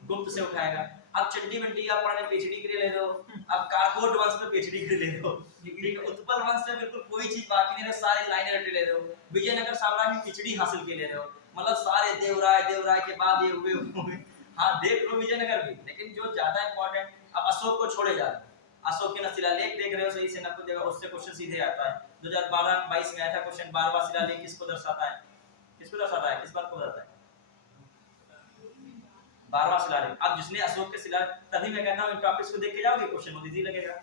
गुप्त से उठाएगा। अब चंडी बंटी आप पढ़ने पीएचडी के लिए ले लो, अब काकोट वंश पे पीएचडी के लिए ले लो, लेकिन उत्पल वंश से बिल्कुल कोई चीज बाकी नहीं है, सारे लाइनें रटे ले रहे हो। विजयनगर साम्राज्य में पीएचडी हासिल के ले रहे हो, मतलब सारे देवराय के बाद ये हुए। हाँ देख लो विजयनगर भी, लेकिन जो ज्यादा इंपॉर्टेंट अब अशोक को छोड़े जा रहे हैं, अशोक के न शिलालेख देख रहे हो सही से न कुछ जगह, उससे क्वेश्चन सीधे आता है। 2012-22 में आया था क्वेश्चन, 12वां शिलालेख किसको दर्शाता है, किसको दर्शाता है, किस बात को बताता है, 12वां शिलालेख। अब जिसने अशोक के शिलालेख, तभी मैं कहता हूं इन टॉपिक्स को देख के जाओगे क्वेश्चन बहुत इजी लगेगा।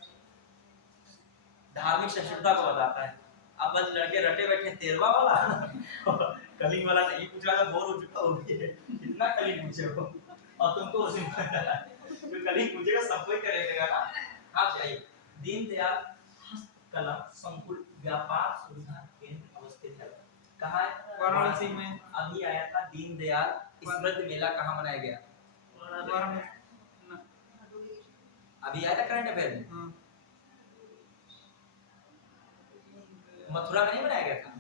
धार्मिक सहिष्णुता को बताता है। अब बस लड़के रटे बैठे 13वां वाला कलिंग वाला नहीं पूछा, मैं बोर हो चुका हूं, इतना कलिंग पूछे हो और तुमको उसी जो कलिंग पूछेगा सब कोई करेगा ना। आप चाहिए दीनदयाल हस्तकला संकुल व्यापार सुविधा केंद्र अवस्थित है, कहाँ है, वाराणसी में। अभी आया था दीनदयाल स्मृति मेला, कहाँ मनाया गया, अभी आया था करंट अफेयर में, मथुरा में नहीं बनाया गया था।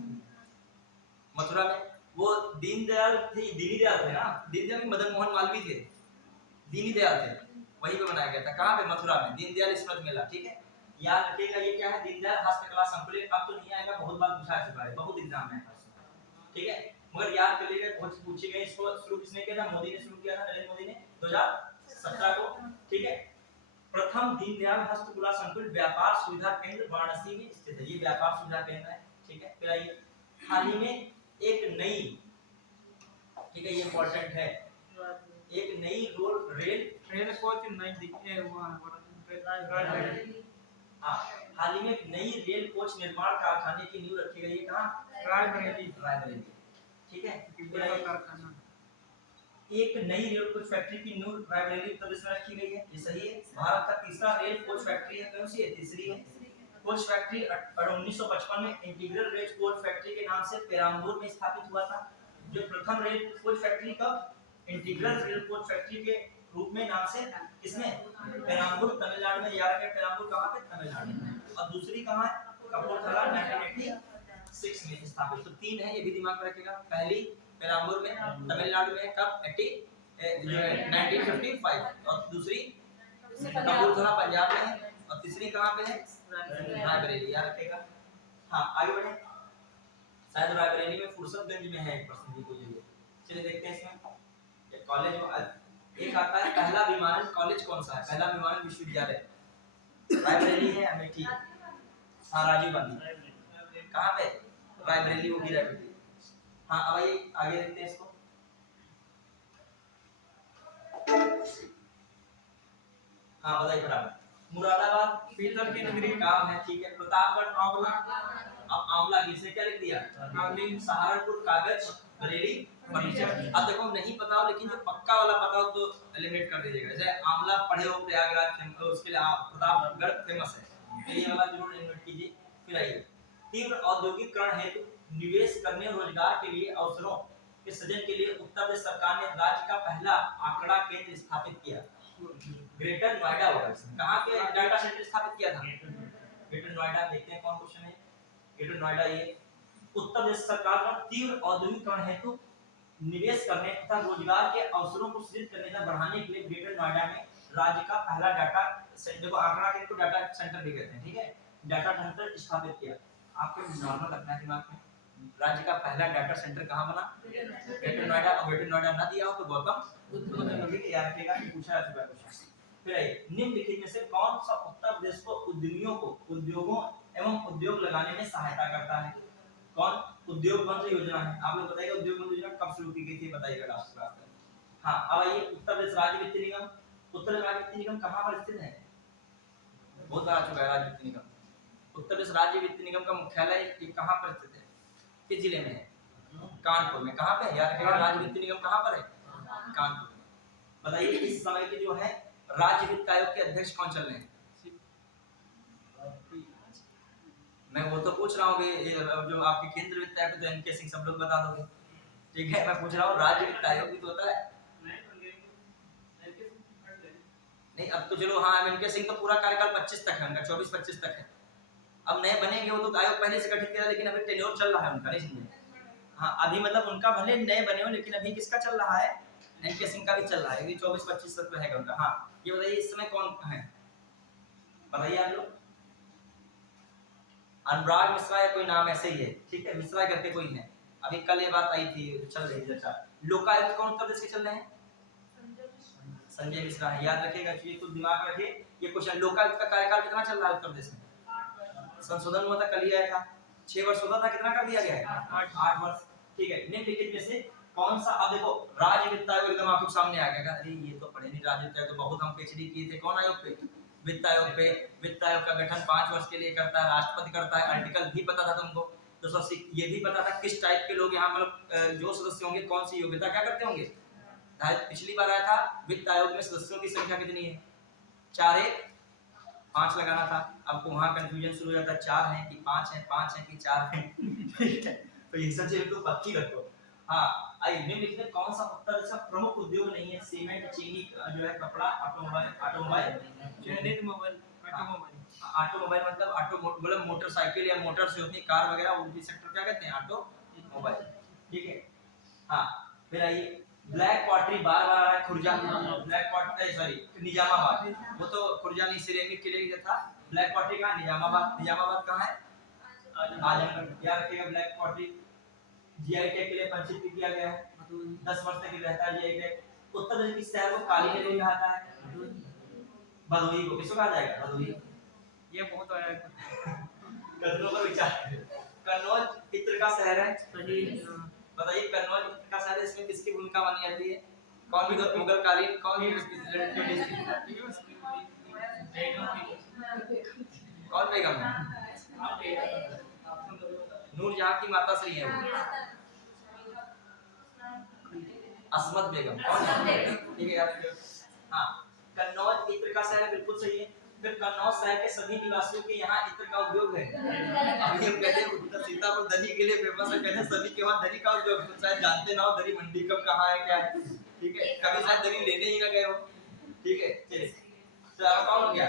मथुरा में वो दीनदयाल थे, दीनदयाल थे ना, दीनदयाल मदन मोहन मालवीय थे, दीनदयाल थे, वहीं पे बनाया गया था। कहाँ पे, मथुरा में, दीनदयाल स्मृति मेला। ठीक है, याद रखिएगा ये क्या है, दीनदयाल हस्तकला संकुल। अब तो नहीं आएगा, बहुत बार पूछा चुका है, बहुत एग्जाम में है, ठीक है, मगर याद कर लीजिएगा, बहुत पूछे गए। इसको शुरू किसने किया था, मोदी ने शुरू किया था, नरेंद्र मोदी ने 2017 को। ठीक है, प्रथम दीनदयाल हस्तकला संकुल व्यापार सुविधा केंद्र वाराणसी में स्थित है, ये व्यापार सुविधा केंद्र है। ठीक है, फिर आइए, हाल ही में एक नई, ठीक है ये इंपॉर्टेंट है, एक नई रेल कोच नई दिखे हाल ही में एक नई रेल कोच निर्माण कारखाने की नींव रखी गई है, कहाँ, रायबरेली। ठीक है, एक नई रेल कोच फैक्ट्री की नींव रायबरेली उत्तर प्रदेश में रखी गई है, ये सही है। भारत का तीसरा रेल कोच फैक्ट्री है, कौन सी है, तीसरी है। कोच फैक्ट्री 1955 में इंटीग्रल रेल कोच फैक्ट्री के नाम से पेराम्बूर में स्थापित हुआ था। जो प्रथम रेल कोच फैक्ट्री का इंटीग्रल रेल कोच फैक्ट्री के रूप में नाम से किसने, पेराम्बूर तमिलनाडु में, याद रखें पेराम्बूर कहाँ पे, तमिलनाडु में। और दूसरी कहाँ है, कपूरथला 1986 में स्थापित। तो तीन है, ये भी दिमाग में रखिएगा, पहली पेराम्बूर में तमिलनाडु में कब, 1955, और दूसरी कपूरथला पंजाब में है, और तीसरी कहाँ पे है, रायबरेली, याद रखेगा। हाँ आगे बढ़े, शायद रायबरेली में फुर्सतगंज में है एक प्रश्न भी पूछे गए। चलिए देखते हैं इसमें कॉलेज एक आता है, पहला विमानन कॉलेज कौन सा है, पहला विमानन विश्वविद्यालय रायबरेली है, अमेठी है, हाँ राजीव गांधी, कहाँ पे, रायबरेली, वो भी रायबरेली। हाँ अब आइए आगे देखते हैं इसको। हाँ बताइए बराबर, मुरादाबाद पीतल की नगरी काम है, ठीक है। प्रतापगढ़ आंवला, अब आंवला किसे क्या लिख दिया, सहारनपुर कागज, बरेली फर्नीचर। अब देखो नहीं पता हो, लेकिन जो पक्का वाला पता हो तो एलिमिनेट कर दीजिएगा। जैसे आंवला पढ़े हो, प्रयागराज उसके लिए प्रतापगढ़ फेमस है, तो ये वाला जरूर एलिमिनेट कीजिए। फिर आइए, तीव्र औद्योगिकरण हेतु निवेश करने और रोजगार के लिए अवसरों के सृजन के लिए उत्तर प्रदेश सरकार ने राज्य का पहला आंकड़ा केंद्र स्थापित किया, ग्रेटर नोएडा होगा। कहाँ पे डाटा सेंटर स्थापित किया था, ग्रेटर नोएडा। देखते हैं कौन क्वेश्चन है, ग्रेटर नोएडा। ये उत्तर प्रदेश सरकार का तीव्र औद्योगिकरण हेतु निवेश करने तथा रोजगार के अवसरों को सृजित करने तथा बढ़ाने के लिए ग्रेटर नोएडा में राज्य का पहला डाटा सेंटर, आंकड़ा केंद्र को डाटा सेंटर भी कहते हैं, ठीक है, डाटा सेंटर स्थापित किया। आपको नॉर्मल रखना है दिमाग में, राज्य का पहला डाटा सेंटर कहाँ बना, ग्रेटर नोएडा। और ग्रेटर नोएडा ना दिया हो तो गौतम बुद्ध नगर, याद रखिएगा कि पूछा जा चुका है क्वेश्चन। फिर आइए, निम्नलिखित में से कौन सा उत्तर प्रदेश को उद्यमियों को उद्योगों एवं उद्योग लगाने में सहायता करता है, कौन, उद्योग बंधु योजना है। आप लोग बताइए उद्योग बंधु योजना कब शुरू की गई थी, बताइएगा लास्ट क्लास में। हाँ अब आइए उत्तर प्रदेश राज्य वित्त निगम। उत्तर प्रदेश राज्य वित्त निगम कहाँ पर स्थित है? बहुत बार आ चुका है राज्य वित्त निगम। उत्तर प्रदेश राज्य वित्त निगम का मुख्यालय ये कहाँ पर स्थित है? किस जिले में है? कानपुर में। कहाँ पे? याद रखिएगा राज्य वित्त निगम कहाँ पर है? कानपुर में। बताइए इस समय के जो है राज्य वित्त आयोग के अध्यक्ष कौन चल रहे हैं? मैं वो तो पूछ रहा हूँ जो आपके केंद्र वित्त आयोग तो एनके सिंह सब लोग बता दोगे, ठीक है। मैं पूछ रहा हूँ राज्य वित्त आयोग भी तो होता है। नहीं अब तो चलो हाँ एनके सिंह तो पूरा कार्यकाल 25 तक है उनका, 24-25 तक है। अब नए बनेंगे वो तो आयोग पहले से गठित किया, लेकिन अभी टेन्योर चल रहा है उनका, नहीं समझे? हाँ अभी मतलब उनका भले नए बने हो लेकिन अभी किसका चल रहा है? एनके सिंह का भी चल रहा है, अभी 24-25 तक रहेगा उनका। हाँ ये बताइए इस समय कौन है? बताइए आप लोग। अनुराग मिश्रा या कोई नाम ऐसे ही है, ठीक है, मिश्रा करके कोई है। अभी कल ये बात आई थी, चल रही है। अच्छा लोकायुक्त कौन उत्तर प्रदेश के चल रहे हैं? संजय मिश्रा है, याद रखिएगा, ये तो दिमाग में रखिए। ये क्वेश्चन लोकायुक्त का कार्यकाल कितना चल रहा है उत्तर प्रदेश में? संशोधन हुआ था, कल ही आया था, 6 वर्ष होता था, कितना कर दिया गया है? 8 वर्ष, ठीक है। निम्नलिखित में से कौन सा, अब देखो राज्य वित्त आयोग एकदम आपके सामने आ गया। अरे ये तो पढ़े नहीं, राज्य वित्त आयोग तो बहुत हम पीएचडी किए थे। कौन आयोग पे? वित्त आयोग पे। वित्त आयोग का गठन 5 वर्ष के लिए करता है, राष्ट्रपति करता है। आर्टिकल भी पता था तुमको? तो ये भी पता था किस टाइप के लोग यहाँ मतलब जो सदस्य होंगे कौन सी योग्यता क्या करते होंगे। पिछली बार आया था वित्त आयोग में सदस्यों की संख्या कितनी है? 4 है, 5 लगाना था। अब तो वहाँ कंफ्यूजन शुरू हो जाता है, 4 है कि 5 है, 5 है कि 4 है, ठीक है। तो ये सब चीजें तो पक्की रखो। हाँ आइए निम्नलिखित में कौन सा उत्तर प्रदेश का प्रमुख उद्योग नहीं है? सीमेंट, चीनी, जो है कपड़ा, ऑटोमोबाइल ऑटोमोबाइल मतलब मतलब मोटरसाइकिल या मोटर से होती कार वगैरह, उनकी सेक्टर क्या कहते हैं? ऑटोमोबाइल, ठीक है। हाँ फिर आइए ब्लैक पॉटरी, बार बार आ रहा है Khurja. Black pottery sorry Nizamabad, वो तो खुर्जा नहीं, सिरेमिक के लिए था। ब्लैक पॉटरी कहाँ? निजामाबाद। निजामाबाद कहाँ है? आजमगढ़। याद रखिएगा ब्लैक पॉटरी जीआई टैग के लिए पंजीकृत किया गया है, 10 वर्ष तक रहता है जीआई टैग। उत्तर प्रदेश की शहर को काली के लिए कहा है, भदोही को। किसको कहा जाएगा? भदोही। ये बहुत आया कदरों का विचार। कन्नौज इत्र का शहर है, सही। बताइए कन्नौज इत्र का शहर है, इसमें किसकी भूमिका मानी जाती है? कौन भी मुगल कालीन, कौन कौन बेगम है? नूरजहां की माता श्री है वो, असमत बेगम। कौन है? ठीक है यार। हाँ कन्नौज इत्र का शहर बिल्कुल सही है। फिर कन्नौज शहर के सभी निवासियों के यहाँ इत्र का उद्योग है। अभी हम कहते हैं उत्तर सीतापुर दही के लिए फेमस है, कहते हैं सभी के वहाँ दही का उद्योग है। शायद जानते ना हो दही मंडी कब कहाँ है क्या है, ठीक है। कभी शायद दही लेने ही ना गए हो, ठीक है। चलिए तो कौन हो गया?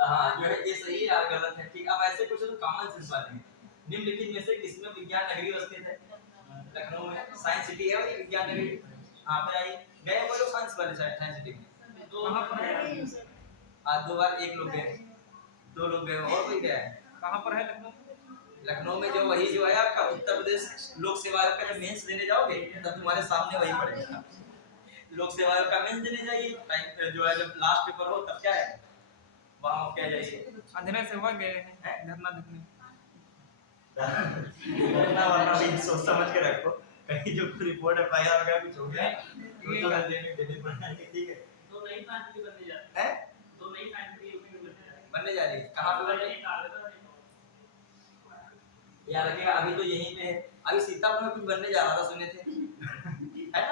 हाँ जो है ये सही है, गलत है, ठीक। अब ऐसे क्वेश्चन कॉमन सेंस वाले हैं। निम्नलिखित में से किसमें विज्ञान नगरी स्थित है? लखनऊ में, साइंस सिटी है वही विज्ञान नगरी। हाँ फिर आइए गए वो लोग साइंस वाले साइंस सिटी में? कहाँ पर है? आज 2 बार, 1 लोग गए, 2 लोग गए, और कोई गया है? कहाँ पर है लखनऊ? लखनऊ में जो वही जो है आपका उत्तर प्रदेश लोक सेवा आयोग का जब मेंस देने जाओगे तब तुम्हारे सामने वही पड़ेगा। लोक सेवा आयोग का मेंस देने जाइए, टाइम जो है जब लास्ट पेपर हो तब क्या है वहाँ क्या जाइए, अंधेरे से हुआ गए हैं धरना देखने। वरना भी सोच समझ के रखो, कहीं जो रिपोर्ट एफआईआर वगैरह कुछ हो गया तो चल देने देने पड़ेगा, ठीक है। तो नई फैक्ट्री बनने जा रही है, तो नई फैक्ट्री बनने जा रही है। कहाँ पे बन रही है? याद रखिएगा अभी तो यहीं पे है। अभी सीतापुर में कुछ बनने जा रहा था सुने थे, है ना,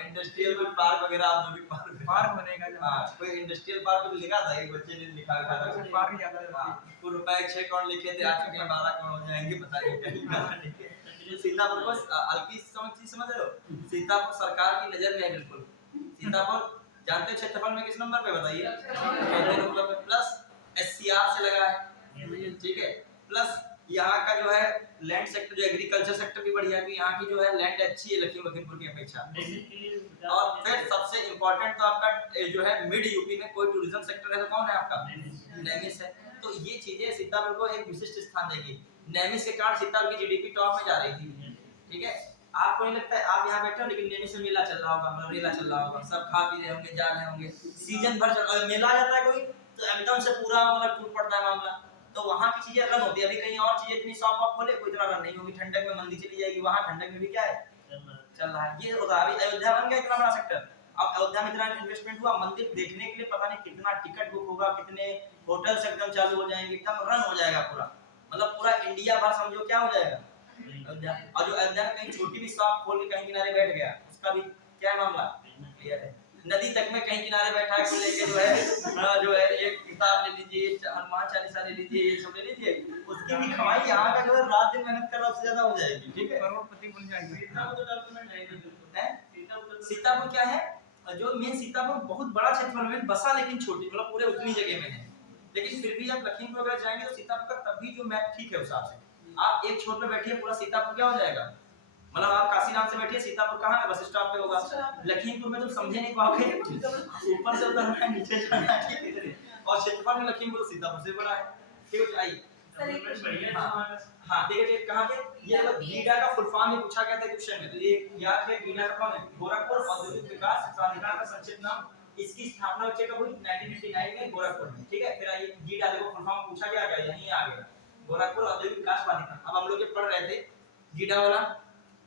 इंडस्ट्रियल कोई पार्क वगैरह, औद्योगिक पार्क बनेगा। हाँ कोई इंडस्ट्रियल पार्क तो लिखा था, एक बच्चे ने लिखा था पार्क ज्यादा है। हां तो रुपए 6 करोड़ लिखे थे, आ चुके हैं 12 करोड़ हो जाएंगे, पता नहीं क्या लिखा था, ठीक है। सीतापुर को हल्की समझ रहे हो, सीतापुर सरकार की नजर में है बिल्कुल। सीतापुर जानते हो क्षेत्रफल में किस नंबर पे बताइए? पहले नंबर पे, प्लस एससीआर से लगा है, ठीक है। प्लस यहाँ का जो है लैंड सेक्टर, जो एग्रीकल्चर सेक्टर भी बढ़िया है, यहाँ की जो है लैंड अच्छी है लखीमपुर की अपेक्षा। और फिर सबसे इम्पोर्टेंट तो आपका जो है मिड यूपी में कोई टूरिज्म सेक्टर है तो कौन है आपका? नैमिष है। तो ये चीजें सीतापुर को एक विशिष्ट स्थान देगी। नैमिष के कारण सीतापुर की जीडीपी टॉप में जा रही थी, ठीक है। आपको नहीं लगता है आप यहाँ बैठे हो लेकिन नैमिष में मेला चल रहा होगा, मतलब मेला चल रहा होगा, सब खा पी रहे होंगे, जा रहे होंगे, सीजन भर मेला आ जाता है कोई तो एकदम से पूरा मतलब टूट पड़ता है मामला। तो वहाँ की चीजें रन होती है। अभी कहीं और चीजें इतनी शॉप आप खोले कोई इतना रन नहीं होगी। ठंडक में मंदी चली जाएगी, वहाँ ठंडक में भी क्या है चल रहा है। ये होता है, अभी अयोध्या बन गया इतना बड़ा सेक्टर, अब अयोध्या में इतना इन्वेस्टमेंट हुआ, मंदिर देखने के लिए पता नहीं कितना टिकट बुक होगा, कितने होटल्स एकदम चालू हो जाएंगे, एकदम रन हो जाएगा पूरा, मतलब पूरा इंडिया भर समझो क्या हो जाएगा अयोध्या। और जो अयोध्या में कहीं छोटी भी शॉप खोल के कहीं किनारे बैठ गया, उसका भी क्या मामला क्लियर है। नदी तक में कहीं किनारे बैठा है, लेके जो है एक किताब ले लीजिए, हनुमान चालीसा ले लीजिए, ये सब ले लीजिए, उसकी भी कमाई यहाँ का जो है रात दिन मेहनत कर रहा उससे ज्यादा हो जाएगी, ठीक है, करोड़पति बन जाएंगे। सीतापुर क्या है, जो मेन सीतापुर बहुत बड़ा क्षेत्र में बसा, लेकिन छोटी, मतलब पूरे उतनी जगह में है, लेकिन फिर भी आप लखीमपुर अगर जाएंगे तो सीतापुर का तभी जो मैप ठीक है उस हिसाब से, आप एक छोर पे बैठिए पूरा सीतापुर क्या हो जाएगा, मतलब आप काशीराम से बैठिए, सीतापुर कहाँ है, बस स्टॉप पे होगा। लखीमपुर में तुम समझे नहीं पाओगे, ऊपर से उतरना है, नीचे जाना है, ठीक है, और क्षेत्रफल में लखीमपुर सीतापुर से बड़ा है, ठीक है। आइए हाँ देखिए कहाँ पे, ये गीडा का फुल फॉर्म ही पूछा गया था क्वेश्चन में, तो ये याद है गीडा का कौन है, गोरखपुर औद्योगिक विकास प्राधिकरण का संक्षिप्त नाम, इसकी स्थापना कब हुई 1989 में गोरखपुर में, ठीक है। फिर आइए गीडा देखो फुल फॉर्म पूछा गया, यहीं आ गया गोरखपुर औद्योगिक विकास प्राधिकरण। अब हम लोग ये पढ़ रहे थे गीडा वाला,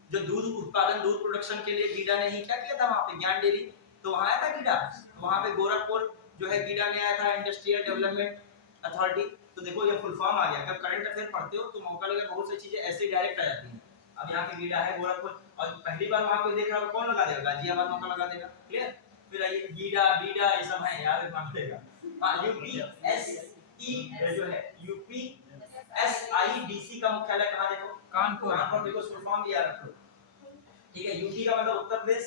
जो दूध उत्पादन, दूध प्रोडक्शन के लिए गीडा ने ही क्या किया था, वहां पे ज्ञान डेयरी, तो वहां आया था गीडा, वहां पे गोरखपुर जो है गीडा ने आया था, इंडस्ट्रियल डेवलपमेंट अथॉरिटी। तो देखो ये फुल फॉर्म आ गया, अगर करंट अफेयर पढ़ते हो तो मौका लगे बहुत सी चीजें ऐसे डायरेक्ट आ जाती हैं। अब यहाँ पे गीडा है गोरखपुर, और पहली बार वहां कोई देख रहा हो कौन लगा देगा, गाजियाबाद मौका लगा देगा, क्लियर। फिर आइए गीडा बीडा ये सब है यार, मान लेगा। हां यूपी एस ई जो है यूपी SIDC का मुख्यालय कहाँ, देखो कानपुर, कानपुर देखो फुल फॉर्म भी याद रखो, ठीक है। यूपी का मतलब उत्तर प्रदेश,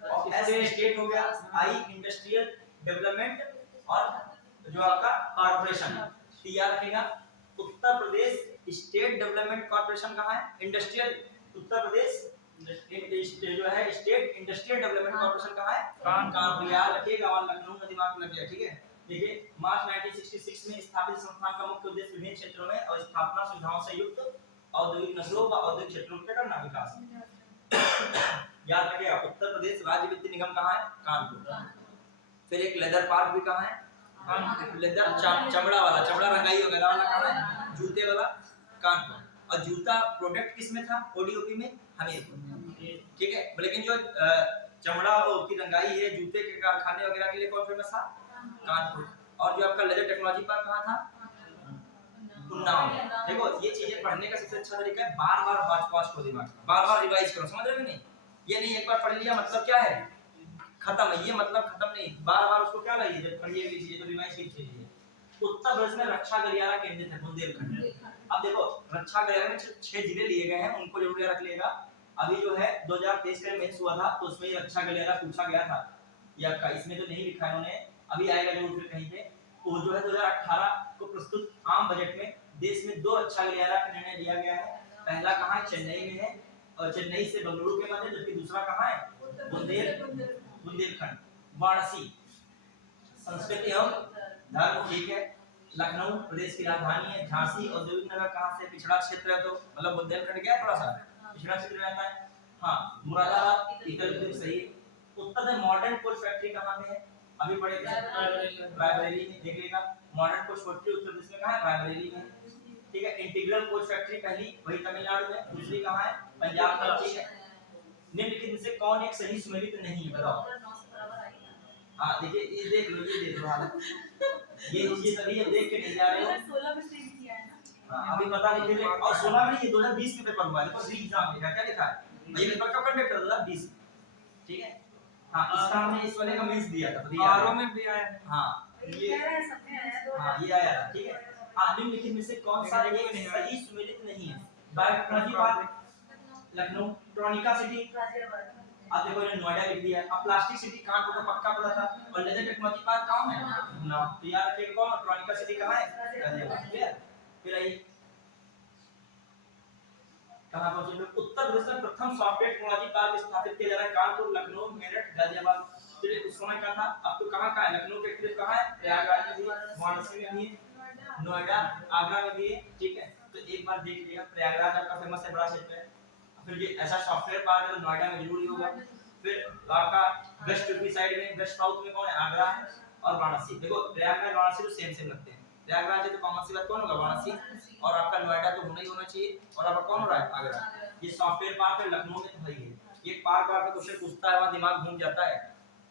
और एस स्टेट हो गया, आई इंडस्ट्रियल डेवलपमेंट, और जो आपका कॉर्पोरेशन, याद रखिएगा Uttar Pradesh state development corporation कहाँ है, इंडस्ट्रियल उत्तर प्रदेश जो है स्टेट इंडस्ट्रियल डेवलपमेंट कॉर्पोरेशन कहाँ है, कानपुर, याद रखिएगा, और लखनऊ में दिमाग में लग जाए, ठीक है। देखिए मार्च 1966 में स्थापित संस्थान का मुख्य उद्देश्य विभिन्न क्षेत्रों में और स्थापना सुविधाओं से युक्त औद्योगिक नगरों व औद्योगिक क्षेत्रों का करना विकास। याद रखिएगा उत्तर प्रदेश राज्य वित्त निगम कहाँ है, कानपुर। फिर एक लेदर पार्क भी कहाँ है, कानपुर, लेदर चमड़ा वाला, चमड़ा रंगाई वगैरह वाला कहाँ है, जूते वाला कानपुर, और जूता प्रोडक्ट किसमें था, ओडीओपी में, हमीरपुर, ठीक है। लेकिन जो चमड़ा की रंगाई है, जूते के कारखाने वगैरह के लिए कौन फेमस था, कानपुर। और जो आपका लेदर टेक्नोलॉजी पार्क कहाँ था, उन्नाव। देखो ये चीजें पढ़ने का सबसे अच्छा तरीका है बार बार वाच को दिमाग में, बार बार रिवाइज करो, समझ रहे हो नहीं, ये नहीं एक बार पढ़ लिया मतलब क्या है खत्म है, ये मतलब खत्म नहीं, बार बार उसको क्या लगिए, जब पढ़िए लीजिए तो रिवाइज कीजिए। उत्तर प्रदेश में रक्षा गलियारा केंद्रित है, बुंदेलखंड। अब देखो रक्षा गलियारा में 6 जिले लिए गए हैं, उनको जरूर याद रख लेगा। अभी जो है 2023 का मेंस हुआ था तो उसमें रक्षा गलियारा पूछा गया था, या इसमें तो नहीं लिखा है उन्होंने, अभी आएगा जरूर फिर कहीं पे। तो जो है 2018 को प्रस्तुत आम बजट में देश में 2 रक्षा गलियारा का निर्णय लिया गया है। पहला कहाँ है, चेन्नई में है, और चेन्नई से बेंगलुरु के मध्य, जबकि दूसरा कहाँ है, बुंदेलखंड, वाराणसी संस्कृति एवं धर्म, ठीक है। लखनऊ प्रदेश की राजधानी है, झांसी औद्योगिक नगर कहाँ से पिछड़ा क्षेत्र है, तो मतलब बुंदेलखंड क्या है थोड़ा सा पिछड़ा क्षेत्र में आता है। हाँ मुरादाबाद इधर सही। उत्तर में मॉडर्न कोच फैक्ट्री कहाँ पे है, अभी पढ़े रायबरेली में, देखिएगा modern coach factory Uttar Pradesh में कहाँ है, रायबरेली में, ठीक है। इंटीग्रल कोच फैक्ट्री पहली वही तमिलनाडु में, दूसरी कहाँ है, पंजाब में, ठीक है। निम्नलिखित में से कौन एक सही सुमेलित नहीं है, बताओ। हाँ देखिए ये देख लो, ये देख लो हालत, ये चीज अभी आप देख के नहीं जा रहे हो, 16 में से किया है ना, हाँ अभी पता नहीं फिर, और 16 में ये 2020 में पेपर हुआ है, देखो री एग्जाम लिखा क्या लिखा है, ये पेपर कब कंडक्ट कर 2020, ठीक है। हाँ इसका हमने इस वाले का मेंस दिया था, आरओ में भी आया है, हाँ ये सब में आया, हाँ ये आया था, ठीक है। हाँ निम्नलिखित में से कौन सा एक सही सुमेलित नहीं है, बायोटेक्नोलॉजी लखनऊ, ट्रोनिका सिटी, अब देखो इन्होंने नोएडा लिख दिया। अब प्लास्टिक सिटी कानपुर को पक्का पता था, और लेदर टेक्नोलॉजी पार्क कहाँ है ना, तो याद रखिए कौन, ट्रोनिका सिटी कहाँ है, गाजियाबाद, क्लियर। फिर आइए कहाँ पहुंचे, उत्तर प्रदेश में प्रथम सॉफ्टवेयर टेक्नोलॉजी पार्क स्थापित किया जा रहा है कानपुर, लखनऊ, मेरठ, गाजियाबाद। चलिए उस समय का था, अब तो कहाँ का है, लखनऊ के करीब कहाँ है, प्रयागराज में भी, वाराणसी में भी, नोएडा, आगरा में भी है, ठीक है। तो एक बार देख लिया, प्रयागराज आपका फेमस है, बड़ा क्षेत्र है। फिर ये ऐसा सॉफ्टवेयर पार्क है तो नोएडा में जरूरी होगा। फिर आपका वेस्ट यूपी साइड में, वेस्ट साउथ में कौन है, आगरा है, और वाराणसी। देखो प्रयागराज वाराणसी तो सेम लगते हैं, प्रयागराज है तो कॉमन सी बात कौन होगा, वाराणसी, और आपका नोएडा तो होना ही होना चाहिए, और आपका कौन हो रहा है, आगरा। ये सॉफ्टवेयर पार्क है लखनऊ में तो भाई है, ये पार्क वार्क का क्वेश्चन पूछता है, वहां दिमाग घूम जाता है।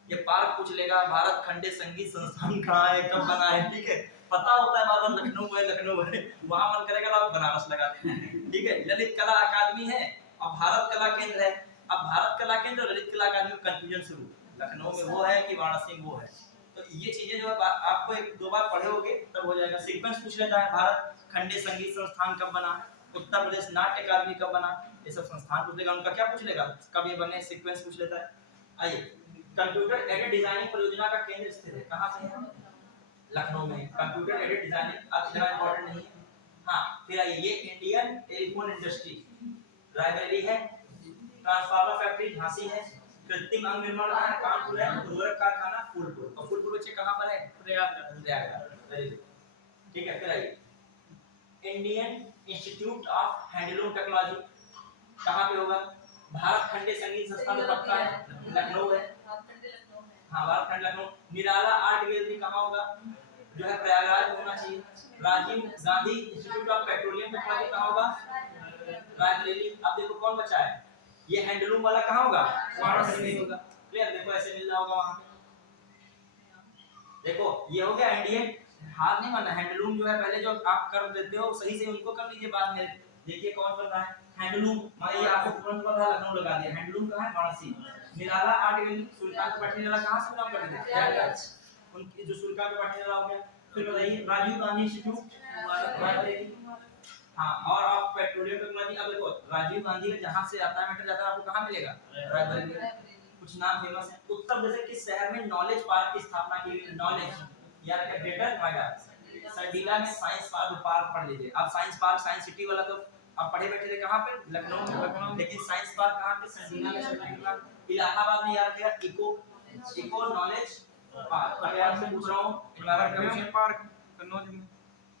ये पार्क पूछ लेगा भारत खंडे संगीत संस्थान कहाँ है, कब बना है, ठीक है, पता होता है बार लखनऊ है, लखनऊ है, वहां मन करेगा तो आप बनारस लगा दें, ठीक है। ललित कला अकादमी है, अब भारत कला केंद्र है, अब भारत कला केंद्र और ललित कला अकादमी में कंफ्यूजन शुरू, लखनऊ में वो है कि वाराणसी में वो है। तो ये चीजें जो है आपको एक दो बार पढ़े होगे तब हो जाएगा। सीक्वेंस पूछ लेता है, भारत खंडे संगीत संस्थान कब बना, उत्तर प्रदेश नाट्य अकादमी कब बना, ये सब संस्थान पूछ लेगा, उनका क्या पूछ लेगा, कब ये बने, सीक्वेंस पूछ लेता है। आइए, कंप्यूटर एडेड डिजाइनिंग परियोजना का केंद्र स्थित है, कहाँ पे है, लखनऊ में। कंप्यूटर एडेड डिजाइनिंग अब इतना इंपॉर्टेंट नहीं है। हाँ, फिर आइए, ये इंडियन टेलीफोन इंडस्ट्री रायबरेली है, ट्रांसफार्मर फैक्ट्री झांसी है, कृत्रिम अंग निर्माण कानपुर है, उर्वरक कारखाना फूलपुर, और फूलपुर बच्चे कहाँ पर है, प्रयागराज, ठीक है। फिर आइए, Indian institute of handloom technology कहाँ पे होगा, भारत खंडे संगीत संस्थान में पक्का है, लखनऊ है, हाँ भारत खंड लखनऊ। निराला आर्ट गैलरी कहाँ होगा, जो है प्रयागराज में होना चाहिए। Rajiv Gandhi institute of petroleum technology कहाँ होगा, रायबरेली। अब देखो कौन बचा है, ये हैंडलूम वाला कहाँ होगा, वाराणसी में होगा, क्लियर। देखो ऐसे मिल रहा होगा वहां पे, देखो ये हो गया इंडियन, हार नहीं मानना, हैंडलूम जो है पहले जो आप कर देते हो सही से उनको कर लीजिए बाद में। देखिए कौन बन रहा है हैंडलूम, मान ये आपको तुरंत पता लखनऊ लगा दिया, हैंडलूम कहाँ है, वाराणसी। निराला आर्ट गैलरी सुल्तान के बैठने वाला कहाँ से बिलोंग करते थे, प्रयागराज, उनकी जो सुल्तान के बैठने वाला हो गया। फिर बताइए, राजीव गांधी इंस्टीट्यूट रायबरेली, हाँ, और ऑफ पेट्रोलियम टेक्नोलॉजी। अब देखो राजीव गांधी का जहां से आता है मैटर जाता है, आपको कहां मिलेगा, रायबरेली। कुछ नाम फेमस है। उत्तर प्रदेश के किस शहर में नॉलेज पार्क की स्थापना की गई, नॉलेज यार क्या, ग्रेटर नोएडा, सरडीला में साइंस पार्क पढ़ लीजिए आप, साइंस पार्क साइंस सिटी वाला तो आप पढ़े बैठे थे कहां पे, लखनऊ में, लेकिन साइंस पार्क कहां पे, सरडीला में, सरडीला। इलाहाबाद में यार क्या, इको नॉलेज पार्क, मैं आपसे पूछ रहा हूं एनवायरमेंट पार्क कन्नौज में।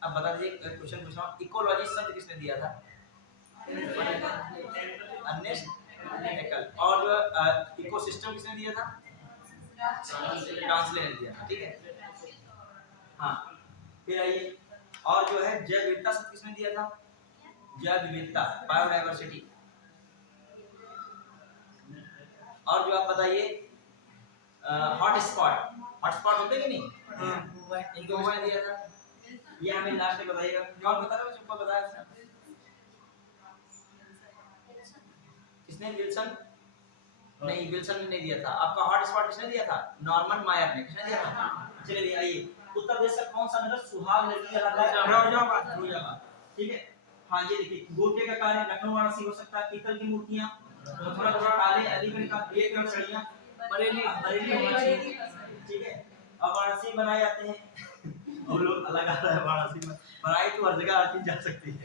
अब बता दीजिए, क्वेश्चन पूछ रहा हूं, इकोलॉजी शब्द किसने दिया था, अर्नेस्ट हैकेल। और जो इकोसिस्टम किसने दिया था, ट्रांसले ने दिया था, ठीक है। हाँ, फिर आइए, और जो है जैव विविधता शब्द किसने दिया था, जैव विविधता, बायोडायवर्सिटी। और जो आप बताइए हॉटस्पॉट होते कि नहीं, इनको हुआ दिया था, ये हमें लास्ट में बताइएगा, कौन बता रहा है, सबको बताया किसने, विल्सन नहीं, विल्सन ने नहीं दिया था। आपका हॉटस्पॉट किसने दिया था, नॉर्मन मायर ने, किसने दिया था। चलिए आइए, उत्तर प्रदेश का कौन सा नगर सुहाग नदी कहलाता है, फिरोजाबाद, ठीक है। हाँ ये देखिए, गोटे का कार्य लखनऊ वाराणसी हो सकता है, पीतल की मूर्तियां, थोड़ा थोड़ा काले अलीगढ़ का एक कम सड़ियां, बरेली होना चाहिए, ठीक है। अब वाराणसी बनाए जाते हैं और लोग अलग आ रहा है, वाराणसी में पढ़ाई तो हर जगह आती जा सकती है,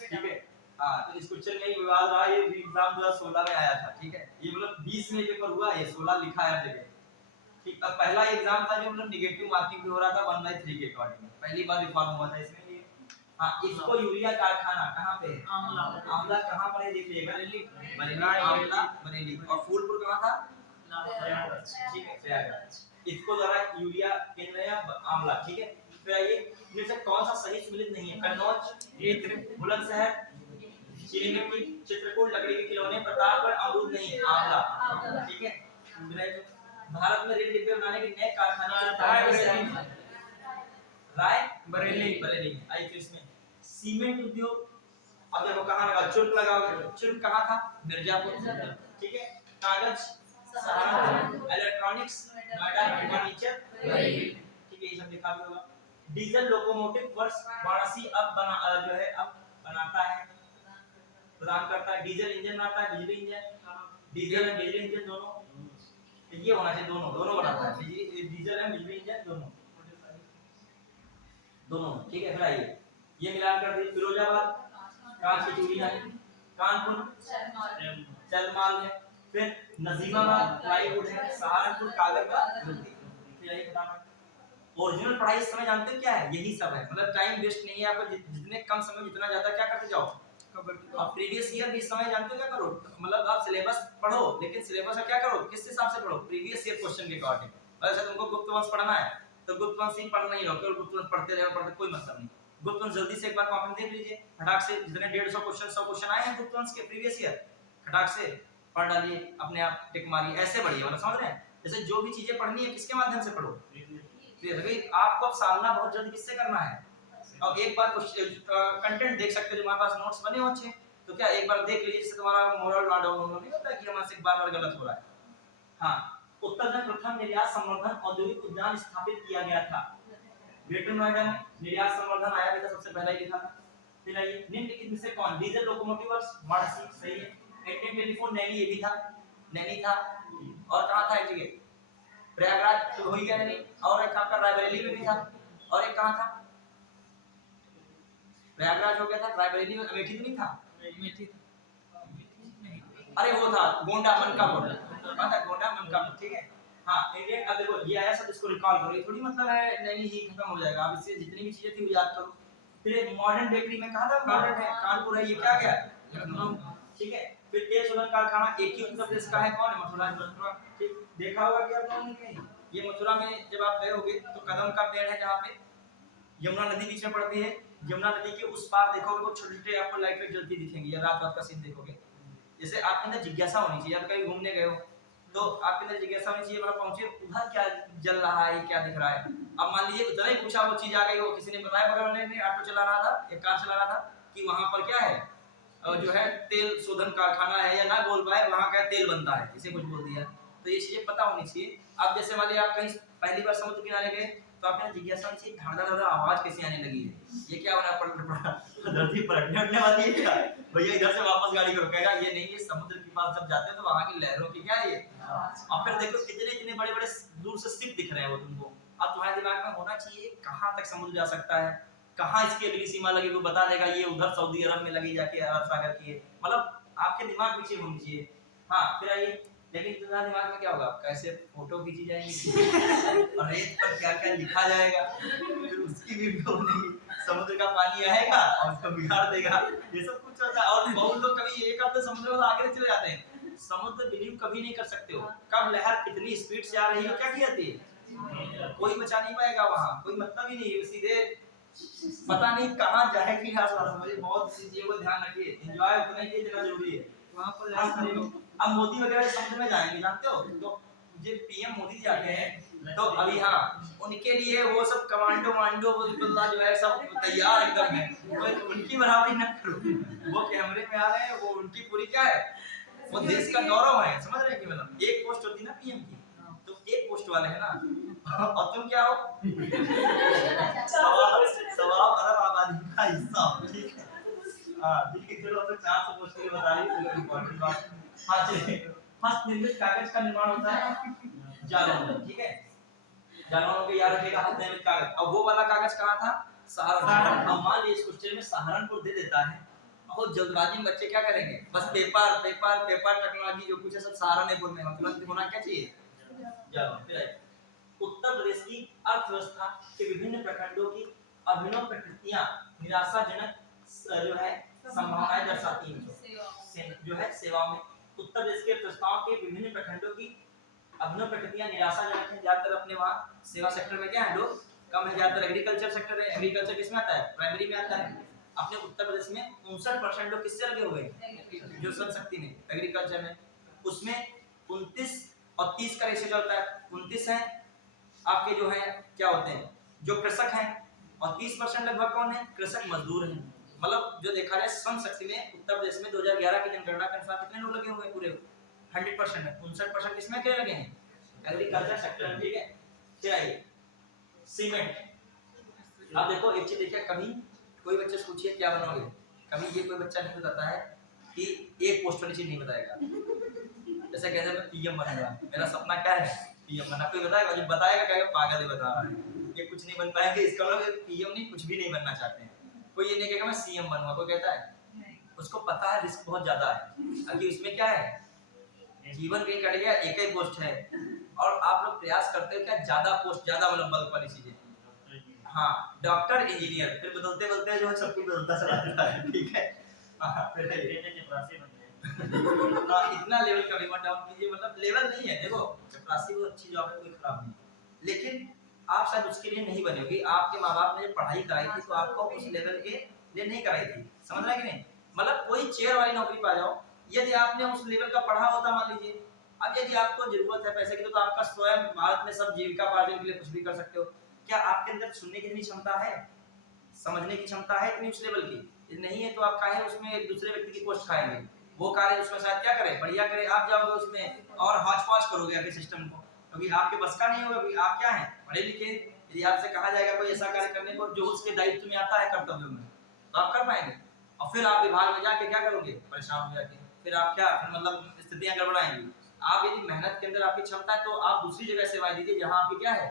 ठीक है। हाँ, तो इस क्वेश्चन में विवाद रहा, ये एग्जाम 2016 में आया था, ठीक है। ये मतलब 20 में पेपर हुआ, ये 16 लिखा है जगह, ठीक। अब पहला एग्जाम था जो मतलब नेगेटिव मार्किंग भी हो रहा था 1/3 के अकॉर्डिंग, पहली बार रिफॉर्म हुआ था इसमें। हाँ, इसको यूरिया कारखाना कहाँ पे है, आंवला कहाँ पर है, देखिएगा, आंवला बरेली, और फूलपुर कहाँ था, ठीक है, प्रयागराज। इसको जरा यूरिया केंद्र है आंवला, ठीक है। फिर आइए, इनमें से कौन सा सही सम्मिलित नहीं है, कन्नौज, बुलंदशहर, चीनी मिट्टी, चित्रकूट, लकड़ी के खिलौने, प्रतापगढ़, अमरूद नहीं, आंवला, ठीक है। भारत में रेल डिब्बे बनाने के नए कारखाने रायबरेली। आई फिर इसमें सीमेंट उद्योग, अब देखो कहाँ लगा, चुर्क लगाओगे, चुर्क कहाँ था, मिर्जापुर, ठीक है। कागज सहारनपुर, इलेक्ट्रॉनिक्स नोएडा, फर्नीचर बरेली, ठीक है, ये सब लिखा भी होगा। डीजल लोकोमोटिव वर्ष वाराणसी अब बना जो है अब बनाता है, प्रदान करता है, डीजल इंजन बनाता है, बिजली इंजन, डीजल और बिजली इंजन दोनों, ये होना चाहिए, दोनों बनाता है, डीजल है बिजली इंजन दोनों, ठीक है। फिर आइए, ये मिलान कर दिए, फिरोजाबाद कांच की चूड़ियां, कानपुर चलमाल है, फिर नजीमाबाद प्लाईवुड है, सहारनपुर कागज का लुगदी। फिर आइए फटाफट, ओरिजिनल पढ़ाई इस समय जानते हो क्या है, यही सब है, मतलब टाइम वेस्ट नहीं है आपका, जितने कम समय जितना ज्यादा क्या करते जाओ। अब प्रीवियस ईयर भी इस समय जानते हो क्या करो, मतलब आप सिलेबस पढ़ो, लेकिन सिलेबस का क्या करो, किस हिसाब से पढ़ो, प्रीवियस ईयर क्वेश्चन के अकॉर्डिंग। वैसे तुमको गुप्त वंश पढ़ना है तो गुप्त वंश ही पढ़ना ही, केवल गुप्त वंश पढ़ते रहो, कोई मतलब नहीं। गुप्त वंश जल्दी से एक बार कॉपी में देख लीजिए, फटाक से, जितने 150 क्वेश्चन 100 क्वेश्चन आए हैं गुप्त वंश के प्रीवियस ईयर, फटाक से पढ़ डालिए, अपने आप टिक मारिए, ऐसे बढ़िए, मतलब समझ रहे हैं। जैसे जो भी चीजें पढ़नी है किसके माध्यम से पढ़ो, आपको सामना बहुत जल्दी किससे करना है। और एक बार कुछ कंटेंट देख सकते हो, जो हमारे पास नोट्स बने हो अच्छे, तो क्या एक बार देख लीजिए, जिससे तुम्हारा मोरल ना डाउन नहीं होता कि हमारे से बार बार गलत हो रहा है। हाँ, उत्तर में प्रथम निर्यात संवर्धन औद्योगिक उद्यान स्थापित किया गया था ग्रेटर नोएडा में। निर्यात संवर्धन आया भी था, सबसे पहला ही लिखा था। फिर आइए, निम्नलिखित में से कौन, डीजल लोकोमोटिव वर्क्स वाराणसी, सही है। इंडियन टेलीफोन नैनी, ये भी था, नैनी था। और कहाँ था एक जगह, प्रयागराज तो हो ही गया नहीं, और एक आपका रायबरेली में भी था, और एक कहाँ था, प्रयागराज हो गया था, रायबरेली में अमेठी तो नहीं था, अमेठी, अरे वो था गोंडा मनकापुर, कहाँ था, गोंडा मनकापुर, ठीक है। हाँ, इंडियन, अब देखो ये आया सब, इसको रिकॉल करो, ये थोड़ी मतलब है नहीं ही खत्म हो जाएगा, अब इससे जितनी भी चीजें थी वो याद करो। फिर मॉडर्न बेकरी में कहाँ था, मॉडर्न है कानपुर है, ये क्या गया, लखनऊ, ठीक है। फिर तेल शोधन कारखाना एक ही उत्तर प्रदेश का है, कौन है, मथुरा, ठीक। देखा होगा कि आप लोगों ने कहीं, ये मथुरा में जब आप गए होगे तो कदम का पेड़ है जहाँ पे यमुना नदी बीच में पड़ती है, यमुना नदी के उस पार देखोगे वो छोटे-छोटे आपको लाइटें जलती दिखेंगी, या रात-रात का सीन देखोगे। जैसे आपके अंदर जिज्ञासा होनी चाहिए, आप कहीं घूमने गए हो तो आपके अंदर जिज्ञासा होनी चाहिए, मतलब पहुंचे उधर क्या जल रहा है, क्या दिख रहा है। अब मान लीजिए उतना ही पूछा, वो चीज आ गई, वो किसी ने बताया बगल वाले ने ऑटो चला रहा था या कार चला रहा था कि वहां पर क्या है, जो है तेल शोधन कारखाना है, या ना बोल पाए वहां का तेल बनता है, इसे कुछ बोल दिया, तो ये चीजें पता होनी चाहिए। अब जैसे मान लीजिए आप कहीं पहली बार समुद्र किनारे गए तो आपने जिज्ञासा होनी चाहिए, धड़-धड़ आवाज कैसे आने लगी है, ये क्या बना, पलट धरती पलटने वाली है क्या, भैया इधर से वापस गाड़ी को रोकेगा, ये नहीं, ये समुद्र के पास जब जाते हो तो वहां की लहरों की क्या है ये। और फिर देखो कितने बड़े-बड़े दूर से शिप दिख रहे हैं वो तुमको। अब तुम्हारे दिमाग में होना चाहिए कहां तक समुद्र जा सकता है, कहां इसकी अगली सीमा लगी, वो बता देगा ये उधर सऊदी अरब में लगी जाके अरब सागर की है, मतलब आपके दिमाग पीछे होनी चाहिए। हाँ, फिर आइए, लेकिन तुम्हारे दिमाग में क्या होगा, कैसे फोटो खींची जाएंगी और रेत पर क्या-क्या लिखा जाएगा, फिर उसकी वीडियो बनेगी, समुद्र का पानी आएगा और उसको बिगाड़ देगा, ये सब कुछ होता है। और बहुत लोग कभी एक हफ्ते समुद्र में आगे चले जाते हैं, समुद्र बिलीव कभी नहीं कर सकते हो, कब लहर कितनी स्पीड से आ रही है, क्या की जाती है, कोई बचा नहीं पाएगा, वहां कोई मतलब ही नहीं, सीधे पता नहीं कहां जाएगी, समझिए, बहुत सी चीजों को ध्यान रखिए, एंजॉय उतना ही जितना जरूरी है वहां पर जाकर। अब मोदी वगैरह समुद्र में जाएंगे, जानते हो, तो जो पीएम मोदी जाते हैं तो अभी, हाँ, उनके लिए वो सब कमांडो मांडो जो है सब तैयार एकदम है, तो उनकी बराबरी न करो, वो कैमरे में आ रहे हैं, वो उनकी पूरी क्या है, वो देश का गौरव है, समझ रहे हैं कि मतलब एक पोस्ट होती है ना पीएम की, तो एक पोस्ट वाले है ना, और तुम क्या हो, सवा अरब आबादी का हिस्सा, ठीक है। हाँ, देखिए चलो तो 400 पोस्ट की बता रही है, इंपॉर्टेंट बात। हाँ चलिए, हस्त निर्मित कागज का निर्माण होता है जालौन, ठीक है, जालौन को याद रखिएगा, हस्त निर्मित कागज। अब वो वाला कागज कहाँ था, सहारनपुर। अब मान लीजिए इस क्वेश्चन में सहारनपुर दे देता है, बहुत जल्दबाजी में बच्चे क्या करेंगे, बस पेपर पेपर पेपर टेक्नोलॉजी जो कुछ है सब सहारनपुर में, मतलब होना क्या चाहिए, जालौन। फिर उत्तर प्रदेश की अर्थव्यवस्था के विभिन्न प्रखंडों की अभिनव प्रकृतियां निराशाजनक जो है संभावनाएं दर्शाती हैं, जो है सेवा में उत्तर प्रदेश के प्रस्ताव के विभिन्न प्रखंडों की अभिनव प्रकृतियां निराशाजनक हैं, ज्यादातर अपने वहाँ सेवा सेक्टर में क्या है लोग कम है, ज्यादातर एग्रीकल्चर सेक्टर है, एग्रीकल्चर किसमें आता है, प्राइमरी में आता है। अपने उत्तर प्रदेश में 59% लोग किससे लगे हुए हैं, जो श्रम शक्ति में एग्रीकल्चर में, उसमें 29 और 30 का रेशियो चलता है, 29 है आपके जो है क्या होते हैं जो कृषक हैं, और 30% लगभग कौन है, कृषक मजदूर हैं। मतलब जो देखा जाए श्रम शक्ति में उत्तर प्रदेश में 2011 की जनगणना के अनुसार कितने लोग लगे हुए हैं, पूरे 100% है, 59% किसमें के लगे हैं, एग्रीकल्चर सेक्टर में, ठीक है। फिर आइए सीमेंट। अब देखो एक चीज देखिए, कभी कोई बच्चे से पूछिए क्या बनोगे, कभी ये कोई बच्चा नहीं बताता है कि एक पोस्ट वाली चीज नहीं बताएगा, जैसे कहते हैं मैं पीएम बनूंगा, मेरा सपना क्या है पीएम बनना, कोई बताएगा, जो बताएगा कहेगा पागल है बता रहा है, ये कुछ नहीं बन पाएंगे, इसका मतलब पीएम नहीं कुछ भी नहीं बनना चाहते हैं। कोई ये नहीं कहेगा मैं सीएम बनूंगा, कोई कहता है, उसको पता है रिस्क बहुत ज्यादा है, अभी उसमें क्या है जीवन कहीं कट गया, एक ही पोस्ट है, और आप लोग प्रयास करते हो क्या ज्यादा पोस्ट, ज्यादा मतलब बल्क वाली चीजें, हाँ डॉक्टर इंजीनियर, फिर बदलते बदलते जो है सब कुछ बदलता चला जाता है, ठीक है। इतना लेवल कभी मत डाउन कीजिए, मतलब लेवल नहीं है, देखो चपरासी वो अच्छी जॉब है, कोई खराब नहीं, लेकिन आप शायद उसके लिए नहीं बने होगी, आपके माँ बाप ने पढ़ाई कराई थी तो आपको उस लेवल के लिए नहीं कराई थी, समझ रहे कि नहीं, मतलब कोई चेयर वाली नौकरी पा जाओ यदि आपने उस लेवल का पढ़ा होता मान लीजिए, अब यदि आपको जरूरत है पैसे की तो आपका स्वयं भारत में सब जीविकापार्जन के लिए कुछ भी कर सकते हो। क्या आपके अंदर सुनने की इतनी क्षमता है, समझने की क्षमता है इतनी उस लेवल की? यदि नहीं है तो आप काहे उसमें एक दूसरे व्यक्ति की पोस्ट खाएंगे? वो कार्य उसमें शायद क्या करे, बढ़िया करे, आप जाओगे उसमें और हौच-पौच करोगे आगे सिस्टम को, क्योंकि आपके बस का नहीं होगा, क्योंकि आप क्या हैं, पढ़े लिखे। यदि आपसे कहा जाएगा कोई ऐसा कार्य करने को जो उसके दायित्व में आता है, कर्तव्यों में, तो आप कर पाएंगे। और फिर आप विभाग में जाके क्या करोगे, परेशान हो जाके, फिर आप क्या, फिर मतलब स्थितियां गड़बड़ाएंगी। आप यदि मेहनत के अंदर आपकी क्षमता है तो आप दूसरी जगह सेवाएं दीजिए जहां आपकी क्या है,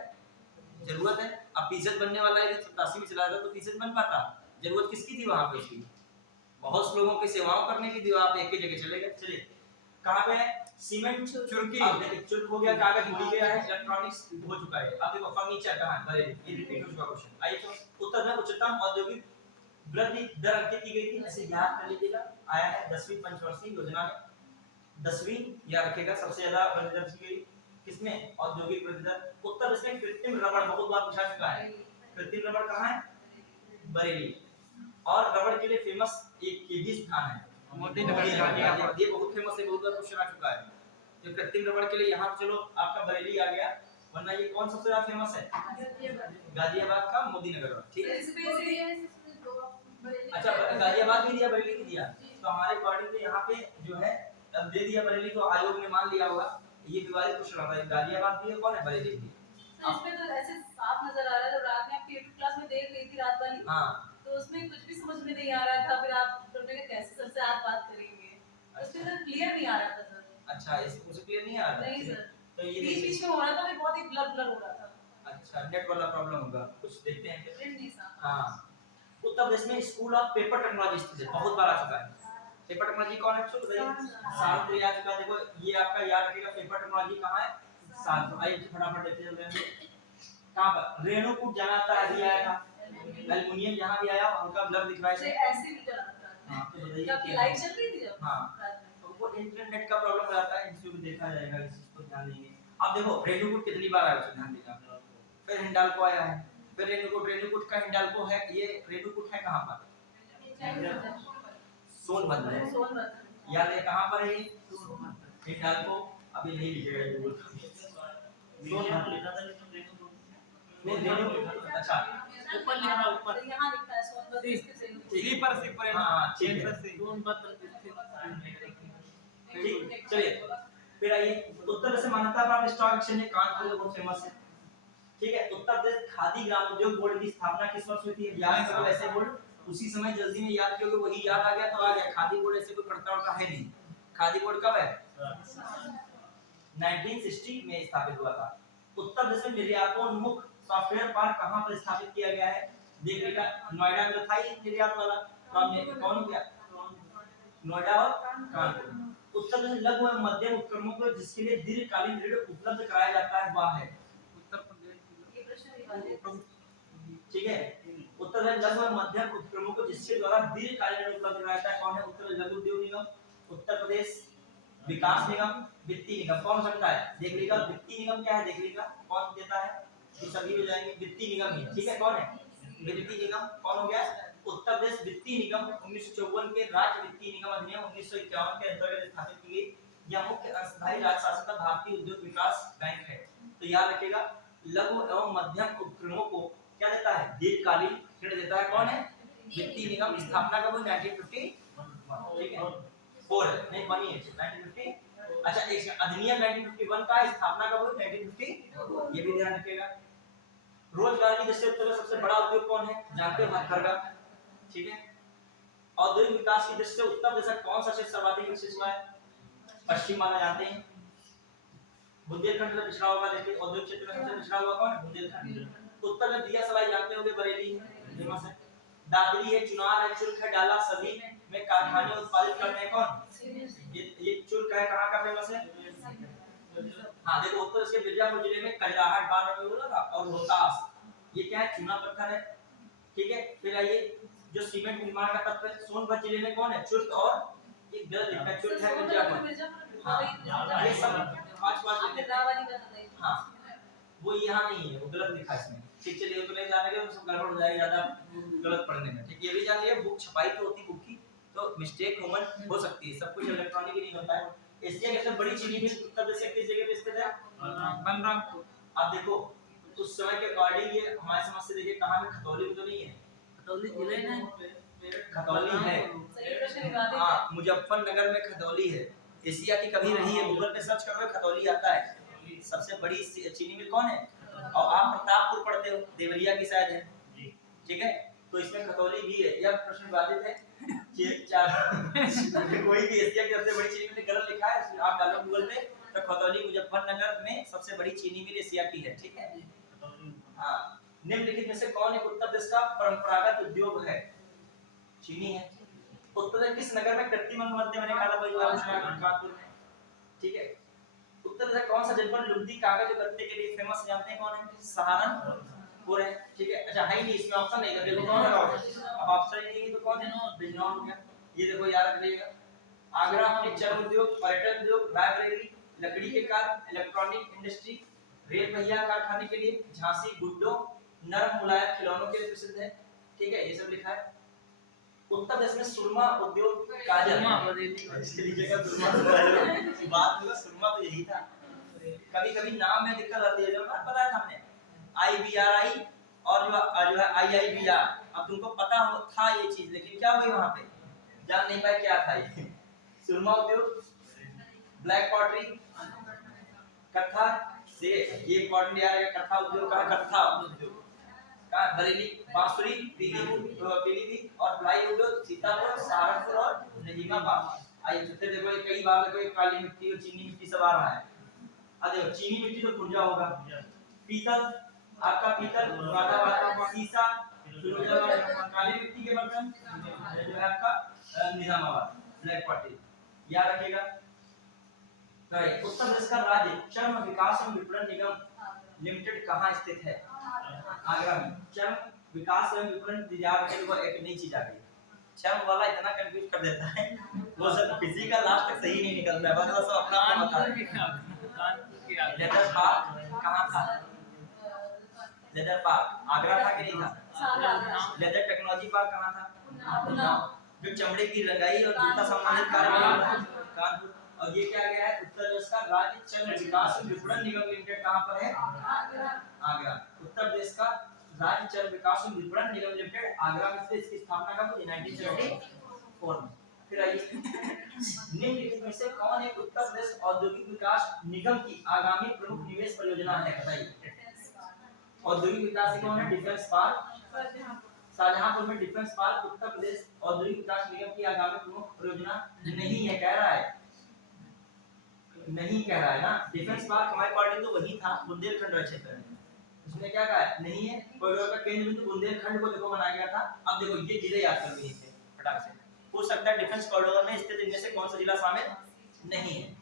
जरूरत है। अब फीसद बनने वाला है, 87 में चला जाता तो फीसद बन पाता, जरूरत किसकी थी वहां पे उसकी, बहुत लोगों की सेवाओं करने की थी, आप एक ही जगह चले गए। चलिए कहां पे है, सीमेंट चुरकी, अब देखिए चुरक हो गया, कागज हो गया है, इलेक्ट्रॉनिक्स हो चुका है। अब देखो फर्नीचर कहां है, अरे ये रिपीट हो चुका क्वेश्चन। आइए तो उत्तर में उच्चतम औद्योगिक वृद्धि दर अंकित की गई थी, ऐसे याद कर लीजिएगा, आया है 10वीं पंचवर्षीय योजना में, 10वीं या रखेगा सबसे ज्यादा वृद्धि दर की गई किसमें, औद्योगिक वृद्धि दर। उत्तर इसमें कृत्रिम रबड़ बहुत बार पूछा चुका है, कृत्रिम रबड़ कहां है, बरेली। और रबड़ के लिए फेमस एक केजी स्थान है, मोदी नगर, ये बहुत फेमस है, बहुत बार क्वेश्चन आ चुका है। तो कृत्रिम रबड़ के लिए यहाँ चलो आपका बरेली आ गया, वरना ये कौन सबसे ज्यादा फेमस है, गाजियाबाद का मोदी नगर, ठीक है। अच्छा गाजियाबाद भी दिया, बरेली भी दिया, तो हमारे अकॉर्डिंग तो यहाँ पे जो है अब दे दिया बरेली, तो आयोग ने मान लिया होगा, ये विवादित क्वेश्चन आता है, गाजियाबाद भी है, कौन है, बरेली भी। इसमें तो ऐसे साफ नजर आ रहा है, जब रात में आपकी 8th क्लास में देख रही थी रात वाली, हाँ तो उसमें कुछ भी समझ में नहीं आ रहा था, फिर आप बोलने के कैसे सर से आप बात करेंगे, उसमें तो क्लियर नहीं आ रहा था सर। अच्छा इसको क्लियर नहीं आ रहा था, नहीं सर, तो ये बीच में हो रहा था, बहुत ही ब्लर ब्लर हो रहा था। अच्छा नेट वाला प्रॉब्लम होगा, कुछ देखते हैं फिर। प्रिंट नहीं साफ। हाँ उत्तर प्रदेश में स्कूल ऑफ पेपर टेक्नोलॉजी स्थित है, बहुत बार आ चुका है। पेपर टेक्नोलॉजी कौन है, चुप रहिए, सावित्री आ चुका है। देखो ये आपका याद रखिएगा, पेपर टेक्नोलॉजी कहाँ है, सावित्री। आइए फटाफट देखते चलते हैं, कहाँ पर रेणुकूट जाना था, अभी आया था, एल्युमिनियम यहाँ भी आया, हल्का ब्लर दिख रहा है, ऐसे भी चला था। हाँ तो बताइए जब लाइट चल रही थी, जब हाँ तो वो इंटरनेट का प्रॉब्लम हो जाता है, इसको भी देखा जाएगा, इस चीज को ध्यान देंगे। अब देखो रेणुकूट कितनी बार आया, ध्यान देना। फिर हिंडाल्को आया है, फिर रेणुकूट, रेणुकूट का हिंडाल्को है, ये रेणुकूट है कहाँ पर, सोनभद्र, याद है कहाँ पर है ये हिंडाल्को, अभी नहीं लिखेगा सोनभद्र, अच्छा ऊपर लिखा है, ऊपर यहाँ लिखा है सोनभद्र, स्लीपर स्लीपर, हाँ ठीक है सोनभद्र, ठीक। चलिए फिर आइए, उत्तर प्रदेश मान्यता प्राप्त स्टॉक एक्सचेंज है कानपुर, बहुत फेमस है, ठीक है। उत्तर प्रदेश खादी ग्राम उद्योग बोर्ड की स्थापना किस वर्ष हुई थी, याद करो ऐसे बोर्ड उसी समय जल्दी में याद कियोगे, वही याद आ गया तो आ गया। खादी बोर्ड ऐसे कोई पढ़ता होता है नहीं, खादी बोर्ड कब है, 1960 में स्थापित हुआ था। उत्तर प्रदेश में निर्यातोन्मुख सॉफ्टवेयर पार्क कहां पर स्थापित किया गया है, देख लीजिएगा, नोएडा में था ये निर्यात वाला, तो आपने कौन हो गया, नोएडा और कानपुर। उत्तर प्रदेश लघु एवं मध्यम उपक्रमों को जिसके लिए दीर्घकालीन ऋण उपलब्ध कराया जाता है वह है उत्तर प्रदेश, ठीक है। उत्तर प्रदेश लघु एवं मध्यम उपक्रमों को जिसके द्वारा दीर्घकालीन ऋण उपलब्ध कराया जाता है कौन है, उत्तर प्रदेश लघु उद्योग निगम, उत्तर प्रदेश विकास निगम, वित्तीय निगम। कौन सकता है, देख लीजिएगा वित्तीय निगम क्या है, देख लीजिएगा कौन देता है, ये सभी हो जाएंगे, वित्तीय निगम ही, ठीक है। कौन है वित्तीय निगम, कौन हो गया, उत्तर प्रदेश वित्तीय निगम 1954 के राज्य वित्तीय निगम अधिनियम 1951 के अंतर्गत स्थापित की गई। यह मुख्य अस्थायी राजशासित भारतीय उद्योग विकास बैंक है। तो याद रखिएगा लघु एवं मध्यम उपक्रमों को क्या देता है, दीर्घकालीन ऋण देता है, कौन है वित्तीय निगम। स्थापना कब हुई, 1950, ठीक है 4 नहीं बनी है 1950। अच्छा एक अधिनियम 1951 का, स्थापना कब हुई 1950, ये भी ध्यान रखिएगा। रोजगार की दृष्टि से सबसे बड़ा उद्योग कौन है, जानते हो, हथकरघा, ठीक है। औद्योगिक विकास की दृष्टि से उत्तर प्रदेश का कौन सा क्षेत्र सर्वाधिक विकसित हुआ है, पश्चिम वाला जानते हैं, बुंदेलखंड में पिछड़ा होगा, देखिए औद्योगिक क्षेत्र में सबसे पिछड़ा हुआ कौन है, बुंदेलखंड। उत्तर में दिया सलाई जानते होंगे, बरेली फेमस है, दादरी है, चुनार है, चुर्क है, डाला, सभी में कारखाने उत्पादित करते हैं कौन, ये चुर्क है, कहां का फेमस है, हाँ देखो उत्तर प्रदेश के मिर्जापुर जिले में कजराहट बांध में बोला था, और रोहतास ये क्या है, चूना पत्थर है, ठीक है। फिर आइए जो सीमेंट निर्माण का तत्व है, सोनभद्र जिले में कौन है, चुर्क, और एक गलत लिखा है, चुर्क है मिर्जापुर, हाँ ये सब पांच हाँ वो यहाँ नहीं है, वो गलत लिखा है इसमें, ठीक। चलिए तो नहीं जानेंगे तो सब गड़बड़ हो जाएगा ज्यादा गलत पढ़ने में, ठीक। ये भी जानिए बुक छपाई तो होती बुक की, तो मिस्टेक कॉमन हो सकती है, सब कुछ इलेक्ट्रॉनिक ही नहीं होता है। एशिया की सबसे बड़ी चीनी मिल उत्तर प्रदेश के किस जगह पे स्थित है? बलरामपुर। आप देखो उस समय के अकॉर्डिंग ये हमारे समझ से देखिए कहाँ में खतौली तो नहीं है, खतौली जिले में खतौली है। सही प्रश्न विवादित है। हाँ, मुजफ्फरनगर में खतौली है। एशिया की कभी रही है, गूगल पे सर्च करोगे खतौली आता है। सबसे बड़ी चीनी मिल कौन है? और आप प्रतापपुर पढ़ते हो, देवरिया की शायद है, ठीक है, तो इसमें खतौली भी है। यह प्रश्न विवादित है कि कोई भी एशिया की सबसे बड़ी चीनी मिल गलत लिखा है, आप डालो गूगल पे तो खतौली मुजफ्फरनगर में सबसे बड़ी चीनी मिल एशिया की है, ठीक है। हाँ, निम्नलिखित में से कौन एक उत्तर प्रदेश का परंपरागत उद्योग है? चीनी है। उत्तर प्रदेश किस नगर में कृत्रिम अंगमध्य मैंने कहा था वही कानपुर में, ठीक है। उत्तर प्रदेश कौन सा जनपद लुगदी कागज और गत्ते के लिए फेमस जानते हैं कौन है? सहारनपुर है, ठीक है। अच्छा है ही नहीं इसमें ऑप्शन नहीं, देखो कौन लगाओगे, अब ऑप्शन नहीं है तो कौन है? बिजनौर हो गया। ये देखो याद रख लीजिएगा। आगरा में चर्म उद्योग, पर्यटन उद्योग, लाइब्रेरी, लकड़ी के कार, इलेक्ट्रॉनिक इंडस्ट्री, रेल पहिया कारखाने के लिए, झांसी गुड्डों, नरम मुलायम खिलौनों के लिए प्रसिद्ध है, ठीक है, ये सब लिखा है। उत्तर प्रदेश में सुरमा उद्योग काजल बात हुआ, सुरमा तो यही था। कभी-कभी नाम में दिक्कत आती है, जो ना पता है हमने IBRI और जो है IIBR, अब तुमको पता हो था ये चीज, लेकिन क्या हुई वहां पे जान नहीं पाए क्या था ये। सुरमा उद्योग, ब्लैक पॉटरी, कत्था से ये पॉटरी आ रहा है, कत्था उद्योग का कत्था उद्योग का बरेली, बांसुरी, पीलीभीत और प्लाई उद्योग सीतापुर, सहारनपुर और नजीमाबाद। आइए चलते देखो कई बार देखो काली मिट्टी और चीनी मिट्टी सब आ रहा है। अब देखो चीनी मिट्टी तो खुर्जा होगा, पीतल आपका पीतल, मुरादाबाद, शीशा, फिरोजाबाद, काली मिट्टी के बर्तन जो है आपका निजामाबाद, ब्लैक पॉटरी, याद रखिएगा। तो उत्तर प्रदेश का राज्य चर्म विकास एवं विपणन निगम लिमिटेड कहाँ स्थित है? आगरा में। चर्म विकास एवं विपणन निगम के लिए एक नई चीज आ गई, चर्म वाला इतना कंफ्यूज कर देता है, वो सब किसी का लास्ट तक सही नहीं निकलता है, बस वो अपना अपना बता रहा है। लेदर पार्क कहाँ था? लेदर पार्क आगरा था कि नहीं था? लेदर टेक्नोलॉजी पार्क कहाँ था? जो चमड़े की रंगाई और जूता संबंधित कार्य कानपुर। और ये क्या गया है? उत्तर प्रदेश का राज्य चर्म विकास एवं विपणन निगम लिमिटेड कहाँ पर है? आगरा। उत्तर प्रदेश का राज्य चर्म विकास एवं विपणन निगम लिमिटेड आगरा में स्थित, इसकी स्थापना कब हुई? 1974 में। फिर आइए निम्नलिखित में से कौन एक उत्तर प्रदेश औद्योगिक विकास निगम की आगामी प्रमुख निवेश परियोजना है? बताइए। औद्योगिक विकास कौन है? डिफेंस पार्क शाहजहांपुर में, डिफेंस पार्क उत्तर प्रदेश औद्योगिक विकास निगम की आगामी प्रमुख परियोजना नहीं है, कह रहा है, नहीं कह रहा है ना। डिफेंस पार्क हमारे पार्टी तो वही था बुंदेलखंड क्षेत्र में, उसने क्या कहा है? नहीं है। कॉरिडोर का केंद्र बिंदु बुंदेलखंड को देखो बनाया गया था। अब देखो ये जिले याद कर लीजिए फटाक से, पूछ सकता है डिफेंस कॉरिडोर में स्थित इनमें से कौन सा जिला शामिल नहीं है।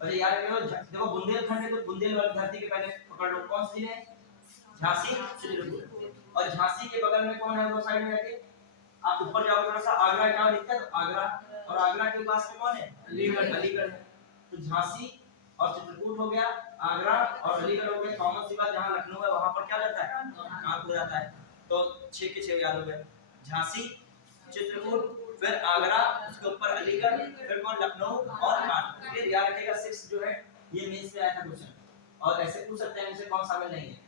और याद रखिए देखो बुंदेलखंड है तो बुंदेल वाली धरती के पहले पकड़ लो, कौन सा जिले है? झांसी, चित्रकूट। और झांसी के बगल में कौन है? दो साइड में जाके आप ऊपर जाओ थोड़ा सा, आगरा का दिखता है, आगरा, और आगरा के पास में कौन है? अलीगढ़। अलीगढ़ है तो झांसी और चित्रकूट हो गया, आगरा और अलीगढ़ हो गया। कॉमन सी बात, जहां लखनऊ है वहां पर क्या जाता है? कानपुर जाता है। तो 6 के 6 याद हो गए, झांसी, चित्रकूट, फिर आगरा, उसके ऊपर अलीगढ़, फिर कौन? लखनऊ और कानपुर। ये याद रखिएगा 6 जो है ये मेंस से आया था क्वेश्चन, और ऐसे पूछ सकते हैं इनसे कौन शामिल नहीं है।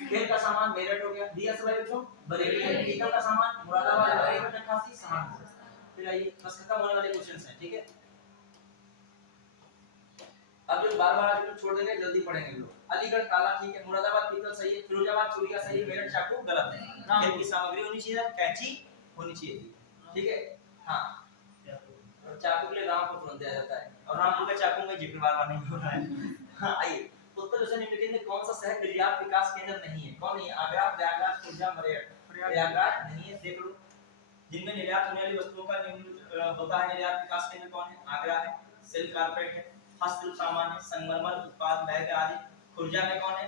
खेल का सामान मेरठ हो गया, दिया सब बच्चों बरेली है। पीतल का सामान मुरादाबाद, बरेली, नक्काशी, सहारनपुर। फिर आइए बस खत्म होने वाले क्वेश्चंस हैं, ठीक है। अब जो बार-बार जो छोड़ देंगे जल्दी पढ़ेंगे लोग। अलीगढ़ ताला ठीक है, मुरादाबाद पीतल सही है, फिरोजाबाद चूड़ियां सही है, मेरठ चाकू गलत है। खेल की सामग्री होनी चाहिए, कैंची होनी चाहिए थी, ठीक है। हां, चाकू के लिए रामपुर तुरंत दिया जाता है, और रामपुर का चाकू में जिक्र बार-बार नहीं हो रहा है। हां आइए, उत्तर प्रदेश निम्नलिखित में कौन सा शहर निर्यात विकास केंद्र नहीं है? कौन नहीं? आगरा, प्रयागराज, खुर्जा, मेरठ। प्रयागराज नहीं है, देख लो। जिनमें निर्यात होने वाली वस्तुओं का होता है निर्यात विकास केंद्र कौन है? आगरा है, सिल्क कारपेट है, हस्तशिल्प सामान है, संगमरमर उत्पाद, बैग आदि। खुर्जा में कौन है?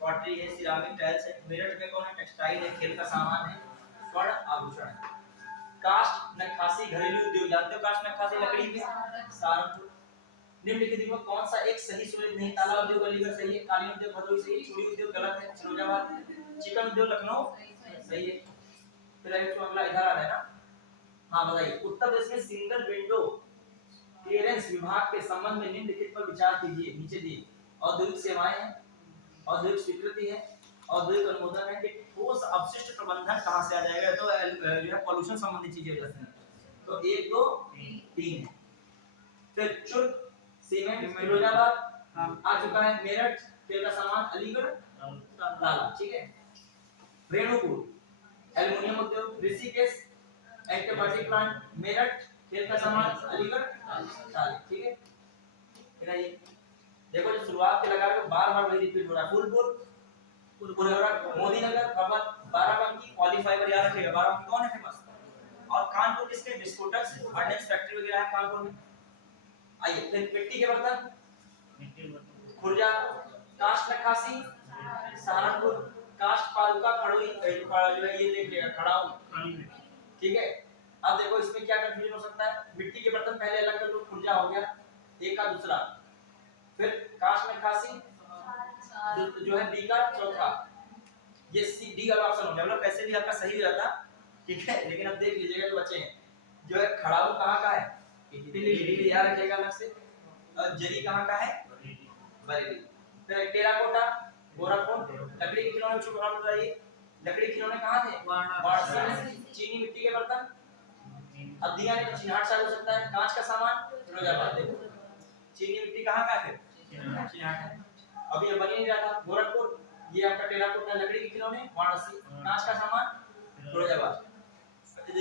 पॉटरी है, सिरामिक टाइल्स है। मेरठ में कौन है? टेक्सटाइल है, खेल का सामान है, स्वर्ण आभूषण है। काष्ठ नक्काशी घरेलू उद्योग, जानते हो काष्ठ नक्काशी लकड़ी के? सहारनपुर। निम्नलिखित में कौन सा एक सही सुविधा नहीं? ताला उद्योग अलीगढ़ सही है, कालीन उद्योग भदोही सही है, चूड़ी उद्योग गलत है, फिरोजाबाद। चिकन उद्योग लखनऊ सही है। फिर अगला इधर आ रहा है ना, हाँ बताइए, उत्तर प्रदेश में सिंगल विंडो क्लियरेंस विभाग के संबंध में निम्नलिखित पर विचार कीजिए। नीचे दिए औद्योगिक सेवाएं हैं, औद्योगिक स्वीकृति है, औद्योगिक अनुमोदन है कि ठोस अपशिष्ट प्रबंधन कहां से आ जाएगा, तो जो है पॉल्यूशन संबंधी चीजें हो जाती हैं। तो 1 2 3 है। फिर चुर्क सीमेंट फिरोजाबाद आ चुका है, मेरठ तेल का सामान अलीगढ़ ताला, ठीक है। रेणुकूट एल्युमिनियम उद्योग, ऋषिकेश एंटीबायोटिक प्लांट, मेरठ तेल का सामान अलीगढ़ ताला, ठीक है। फिर आइए देखो जो शुरुआत के लगा रहे हो बार-बार वही रिपीट हो रहा है। फूलपुर मोदी नगर, बाराबंकी, पॉलीफाइबर याद रखिएगा। बाराबंकी कौन है फेमस? और कानपुर किसके विस्फोटक ऑर्डिनेंस फैक्ट्री वगैरह है कानपुर में। आइए फिर मिट्टी के बर्तन, खुर्जा, कास्ट नक्काशी, सहारनपुर, कास्ट पादुका, खड़ोई जो है ये देख लेगा खड़ाऊ, ठीक है। अब देखो इसमें क्या कंफ्यूजन हो सकता है, मिट्टी के बर्तन पहले अलग कर लो, खुर्जा हो गया एक का दूसरा, फिर कास्ट नक्काशी जो है बी का चौथा, ये सी डी वाला ऑप्शन हो गया। मतलब पैसे भी आपका सही हो जाता, ठीक है। लेकिन अब देख लीजिएगा जो बचे हैं जो है खड़ाऊ कहां का है, दिल्ली याद रखिएगा अलग से, और जरी कहां का है, बरेली। फिर टेराकोटा गोरखपुर, लकड़ी के खिलौने छुपा बताइए, लकड़ी के खिलौने कहां थे, वाराणसी। चीनी मिट्टी के बर्तन अब दिया नहीं तो चिन्हाट साल हो सकता है, कांच का सामान फिरोजाबाद। देखो चीनी मिट्टी कहां का है, चिन्हाट है। अभी ये बन ही नहीं रहा था, गोरखपुर ये आपका टेराकोटा, लकड़ी के खिलौने वाराणसी, कांच का सामान फिरोजाबाद।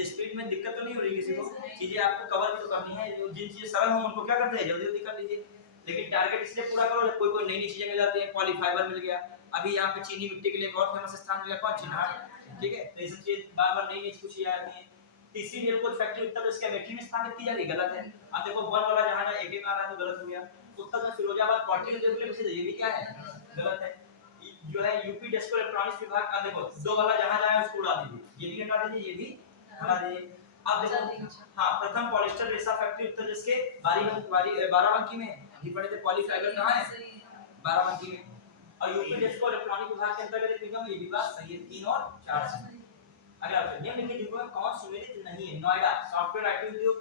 स्पीड में दिक्कत तो नहीं हो रही किसी को, चीजें आपको कवर भी तो करनी है। जो जिन चीजें सरल हो उनको क्या करते हैं जल्दी जल्दी कर लीजिए, लेकिन टारगेट इसलिए पूरा करो कोई कोई नई नई चीजें मिल जाती है। पॉलीफाइबर मिल गया, अभी यहाँ पे चीनी मिट्टी के लिए एक और फेमस स्थान मिल गया कौन, चिन्हाट, ठीक है। तो ये सब चीज बार बार नई नई पूछी जाती है। तीसरी rail coach factory Uttar Pradesh के अमेठी में स्थापित की जा रही, गलत है। अब देखो वन वाला जहां जहां एक एक आ रहा है तो गलत हो गया। उत्तर में फिरोजाबाद कॉटन डेवलपमेंट ये भी क्या है, गलत है। जो है यूपी डेस्को इलेक्ट्रॉनिक्स विभाग का देखो दो वाला जहां जहां उसको उड़ा दीजिए, ये भी हटा दीजिए, ये भी हटा दीजिए। अब देखो हां प्रथम पॉलिएस्टर रेशा फैक्ट्री उत्तर प्रदेश के बाराबंकी में, अभी पढ़े थे पॉलीफाइबर कहां है, बाराबंकी में। और यूपी डेस्को इलेक्ट्रॉनिक विभाग के अंतर्गत एक निगम, ये भी बात सही है, 3 और 4 से। अगला ऑप्शन निम्नलिखित उद्योगों में कौन सुमेलित नहीं है, नोएडा सॉफ्टवेयर आईटी उद्योग,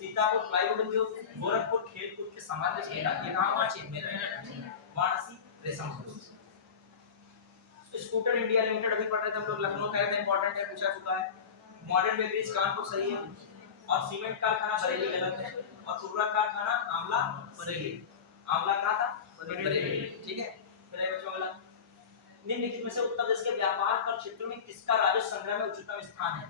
सीतापुर प्लाईवुड उद्योग, गोरखपुर खेलकूद के सामान बेचने का, ये कहां वहां है मेरा, वाराणसी रेशम उद्योग। स्कूटर इंडिया लिमिटेड अभी पढ़ रहे थे हम लोग, लखनऊ का है, इंपॉर्टेंट है, पूछा चुका है। मॉडर्न बेकरीज कानपुर सही है, और सीमेंट कारखाना बरेली गलत है, और तुर्रा कारखाना आमला बरेली, आमला कहां था, बरेली, ठीक है। फिर बच्चों अगला निम्नलिखित में से उत्तर प्रदेश के व्यापार कर क्षेत्र में किसका राजस्व संग्रह में उच्चतम स्थान है,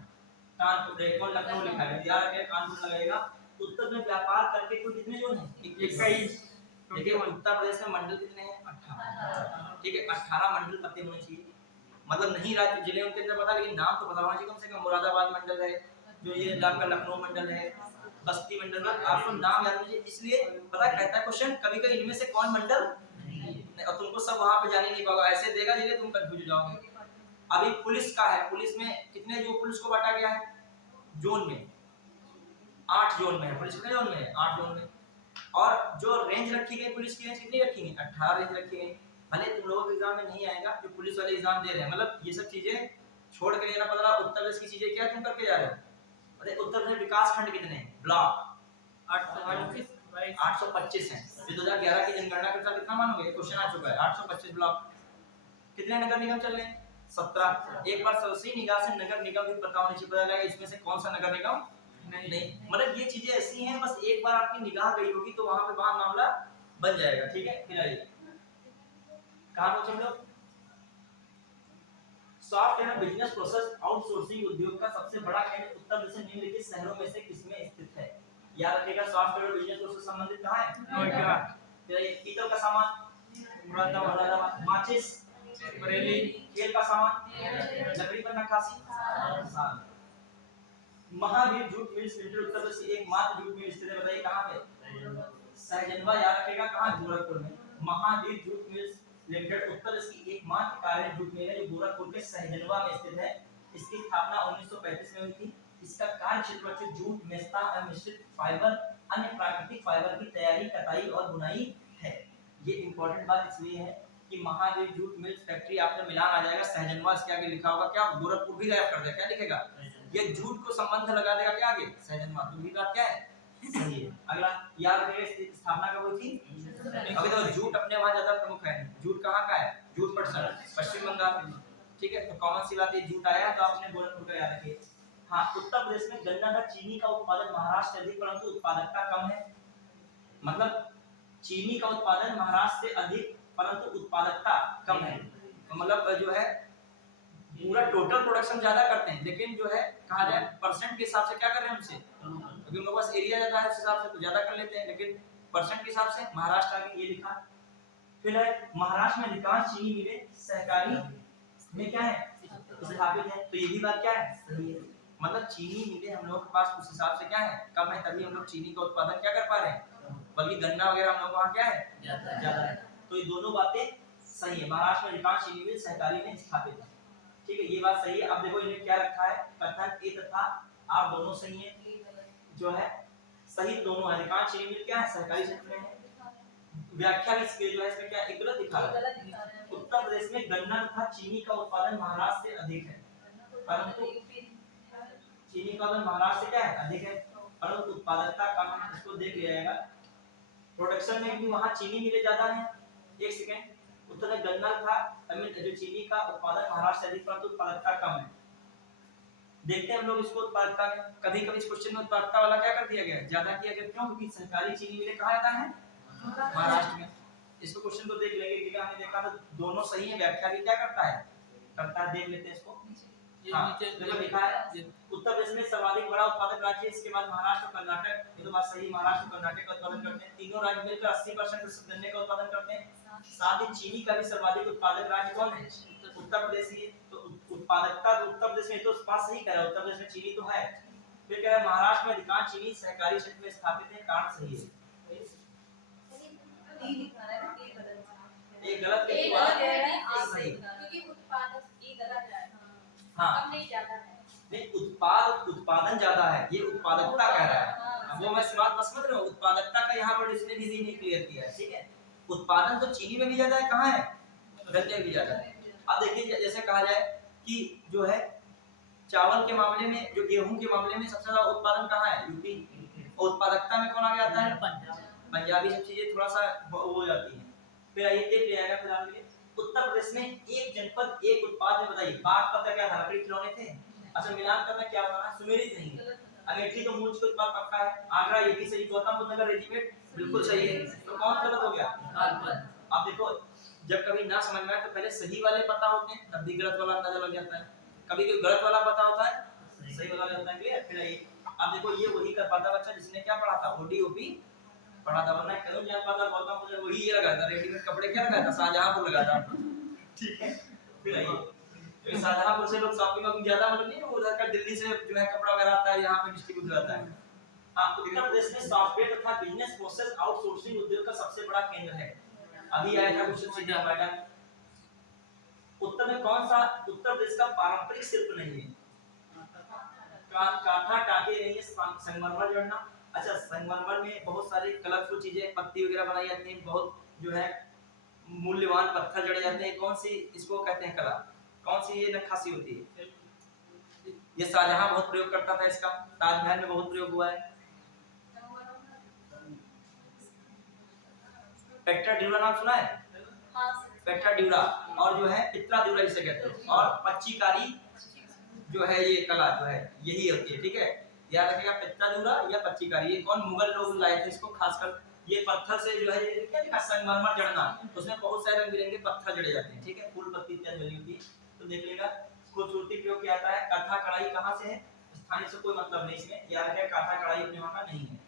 कानपुर, देखो लखनऊ लिखा है, याद रखें कानपुर लगेगा। उत्तर में व्यापार करके कुल कितने जोन है, 21। देखिए उत्तर प्रदेश में मंडल कितने हैं, 18, ठीक है। 18 मंडल पते होने चाहिए, मतलब नहीं राज्य जिले उनके अंदर पता, लेकिन नाम तो पता होना चाहिए कम से कम। मुरादाबाद मंडल है, जो ये आपका लखनऊ मंडल है, बस्ती मंडल है, आपको नाम याद होना, इसलिए पता कहता है क्वेश्चन कभी कभी इनमें से कौन मंडल नहीं, और तुमको सब वहां पे जाने नहीं पाएगा, ऐसे देगा जिले तुम कंफ्यूज हो जाओगे। अभी पुलिस का है, पुलिस में कितने जो पुलिस को बांटा गया है जोन में, 8 जोन में है पुलिस, कितने जोन में है, 8 जोन में। और जो रेंज रखी गई पुलिस की रेंज कितनी रखी गई, 18 रेंज रखी गई। भले तुम लोगों के एग्जाम में नहीं आएगा, जो पुलिस वाले एग्जाम दे रहे हैं, मतलब ये सब चीजें छोड़ के लेना पड़ रहा। उत्तर प्रदेश की चीजें क्या तुम करके जा रहे हो, अरे उत्तर प्रदेश विकास खंड कितने हैं, ब्लॉक 825 हैं। ये 2011 की जनगणना के अनुसार कितना मानोगे, क्वेश्चन आ चुका है, 825 ब्लॉक। कितने नगर निगम चल रहे हैं, 17। एक बार सरसरी निगाह से नगर निगम भी पता होने चाहिए, पता लगा इसमें से कौन सा नगर निगम नहीं। मतलब ये चीजें ऐसी हैं, बस एक बार आपकी निगाह गई होगी तो वहां पे वहां मामला बन जाएगा, ठीक है। फिर आइए कहां पहुंचे हम लोग, सॉफ्टवेयर बिजनेस प्रोसेस आउटसोर्सिंग उद्योग का सबसे बड़ा केंद्र उत्तर प्रदेश में निम्नलिखित शहरों में से किसमें स्थित है। याद रखिएगा सॉफ्टवेयर बिजनेस प्रोसेस संबंधित कहां है, नोएडा। फिर ये पीतल का सामान मुरादाबाद, माचिस बरेली, खेल का सामान, लकड़ी पर नक्काशी, Mahavir jute mills limited Uttar Pradesh की एकमात्र जूट मिल स्थित है, बताइए कहां पे, सहजनवा, याद रखिएगा कहां, गोरखपुर में। Mahavir jute mills limited Uttar Pradesh की एकमात्र कार्य जूट मिल है जो गोरखपुर के सहजनवा में स्थित है। इसकी स्थापना 1935 में हुई थी। इसका कार्य क्षेत्र बच्चे जूट, मेस्ता एवं मिश्रित फाइबर, अन्य प्राकृतिक फाइबर की तैयारी, कटाई और बुनाई है। ये इंपॉर्टेंट बात इसलिए है कि महावीर जूट मिल्स फैक्ट्री आपने मिलान आ जाएगा, सहजनवा इसके आगे लिखा होगा क्या, गोरखपुर भी गायब कर दिया, क्या लिखेगा, ये झूठ को संबंध लगा देगा क्या आगे सहजन मातृ की बात क्या है सही है। अगला याद रखिए स्थापना कब हुई थी। अभी तो झूठ अपने वहां ज्यादा प्रमुख है। झूठ कहाँ का है, झूठ पश्चिम बंगाल में, ठीक है। तो कॉमन सी बात है झूठ आया तो आपने गोरखपुर का याद रखिए। हाँ, उत्तर प्रदेश में गन्ना का चीनी का उत्पादन महाराष्ट्र से अधिक परंतु उत्पादकता कम है। मतलब चीनी का उत्पादन महाराष्ट्र से अधिक परंतु उत्पादकता कम है। तो मतलब जो है पूरा टोटल प्रोडक्शन ज्यादा करते हैं लेकिन जो है कहा जाए परसेंट के हिसाब से क्या कर रहे हैं उनसे, क्योंकि उनके पास एरिया ज्यादा है उस हिसाब से तो ज्यादा कर लेते हैं, लेकिन परसेंट के हिसाब से महाराष्ट्र आगे ये लिखा। फिर है महाराष्ट्र में अधिकांश चीनी मिलें सहकारी में क्या है स्थापित है। तो ये भी बात क्या है सही है। मतलब चीनी मिलें हम लोगों के पास उस हिसाब से क्या है कम है, तभी हम लोग चीनी का उत्पादन क्या कर पा रहे हैं, बल्कि गन्ना वगैरह हम लोग वहाँ क्या है ज्यादा है। तो ये दोनों बातें सही है। महाराष्ट्र में अधिकांश चीनी मिल सहकारी में स्थापित है, ठीक है, ये बात सही है। अब देखो इन्हें क्या रखा है कथन ए तथा आप दोनों सही है, जो है सही दोनों है। अधिकांश चीनी मिल क्या है सहकारी क्षेत्र में है। व्याख्या इसके जो है इसमें क्या एक गलत दिखा रहा है। उत्तर प्रदेश में गन्ना तथा चीनी का उत्पादन महाराष्ट्र से अधिक है, परंतु चीनी का उत्पादन महाराष्ट्र से क्या है अधिक है परंतु उत्पादकता कम है। इसको देख लिया जाएगा। प्रोडक्शन में भी वहां चीनी मिले ज्यादा है। एक सेकंड, उत्तर में गन्ना था जो चीनी का उत्पादन महाराष्ट्र से अधिक परंतु उत्पादकता कम है। देखते हैं हम लोग इसको उत्पादकता में, कभी कभी इस क्वेश्चन में उत्पादकता वाला क्या कर दिया गया ज्यादा किया गया, क्यों, क्योंकि सरकारी चीनी मिले कहाँ आता है महाराष्ट्र में। इसको क्वेश्चन को देख लेंगे कि हमने देखा तो दोनों सही है। व्याख्या भी क्या करता है देख लेते हैं इसको। हाँ, देखो लिखा है उत्तर प्रदेश में सर्वाधिक बड़ा उत्पादक राज्य, इसके बाद महाराष्ट्र और कर्नाटक। ये तो बात सही, महाराष्ट्र और कर्नाटक का उत्पादन करते हैं। तीनों राज्य मिलकर 80% गन्ने का उत्पादन करते हैं। साथ ही चीनी का भी सर्वाधिक उत्पादक राज्य कौन है उत्तर प्रदेश ही। तो उत्पादकता तो उत्तर प्रदेश में तो बात सही कह रहा है, उत्तर प्रदेश में चीनी तो है। फिर कह रहा है महाराष्ट्र में अधिकांश चीनी सहकारी क्षेत्र में स्थापित है, कारण सही है। ये गलत है सही, क्योंकि उत्पादक ये गलत है। हाँ कम नहीं ज्यादा है, नहीं उत्पादन ज्यादा है, ये उत्पादकता कह रहा है। वो मैं बात बस समझ रहा हूँ, उत्पादकता का यहाँ पर इसने भी नहीं क्लियर किया है, ठीक है। उत्पादन तो चीनी में भी ज्यादा है, कहाँ है गन्ने में भी ज्यादा है। अब देखिए जैसे कहा जाए कि जो है चावल के मामले में, जो गेहूं के मामले में सबसे ज्यादा उत्पादन कहाँ है यूपी। उत्पादकता में कौन आगे आता है पंजाबी। सब चीजें थोड़ा सा वो हो जाती है। फिर आइए देख लिया जाएगा। फिर आगे उत्तर प्रदेश में एक जनपद एक उत्पाद में बताइए। बागपत्र क्या था, लकड़ी खिलौने थे। अच्छा मिलान करना क्या होगा, सुमेलित नहीं है। अमेठी तो मूर्छ के उत्पाद पक्का है। आगरा ये भी सही। गौतम बुद्ध नगर रेजिमेंट बिल्कुल सही है। तो कौन गलत हो गया। अब देखो जब कभी ना समझ में आए तो पहले सही वाले पता होते हैं, तब भी गलत वाला अंदाजा लग जाता है। कभी कोई गलत वाला पता होता है सही वाला लगता है। क्लियर। फिर आइए अब देखो ये वही कर पाता बच्चा जिसने क्या पढ़ा था ओडीओपी पढ़ा था, वरना क्यों जान पाता गौतम बुद्ध वही ये लगाया था। रेडीमेड कपड़े क्या लगाया था, शाहजहांपुर लगाया था, ठीक है। फिर आइए तो शाहजहांपुर से लोग शॉपिंग वॉपिंग ज्यादा मतलब नहीं, उधर का दिल्ली से जो है कपड़ा वगैरह आता है यहाँ पे डिस्ट्रीब्यूट हो जाता है। हाँ, उत्तर प्रदेश में सॉफ्टवेयर तथा बिजनेस प्रोसेस आउटसोर्सिंग उद्योग का सबसे बड़ा केंद्र है। अभी आया था क्वेश्चन सीधा हमारा। उत्तर में कौन सा उत्तर प्रदेश का पारंपरिक शिल्प नहीं है। काथा टाके नहीं है, संगमरमर जड़ना। अच्छा संगमरमर में बहुत सारी कलरफुल चीजें पत्ती वगैरह बनाई जाती हैं, बहुत जो है मूल्यवान पत्थर जड़े जाते हैं। कौन सी इसको कहते हैं कला, कौन सी ये नक्काशी होती है। ये शाहजहां बहुत प्रयोग करता था इसका, ताजमहल में बहुत प्रयोग हुआ है। पेट्रा ड्यूरा नाम सुना है। पेट्रा ड्यूरा और जो है पित्रा ड्यूरा जिसे कहते हैं, और पच्चीकारी जो है ये कला जो है यही होती है, ठीक है। याद रखिएगा पित्रा ड्यूरा या पच्चीकारी, ये कौन मुगल लोग लाए थे इसको। खासकर ये पत्थर से जो है क्या लिखा संगमरमर जड़ना, उसमें बहुत सारे रंग बिरंगे पत्थर जड़े जाते हैं, ठीक है। फूल पत्ती इत्यादि जड़ी होती है। तो देख लेगा खूबसूरती प्रयोग किया जाता है। कथा कढ़ाई कहाँ से है, स्थानीय से कोई मतलब नहीं इसमें। याद रखिएगा कथा कढ़ाई अपने वहाँ का नहीं है।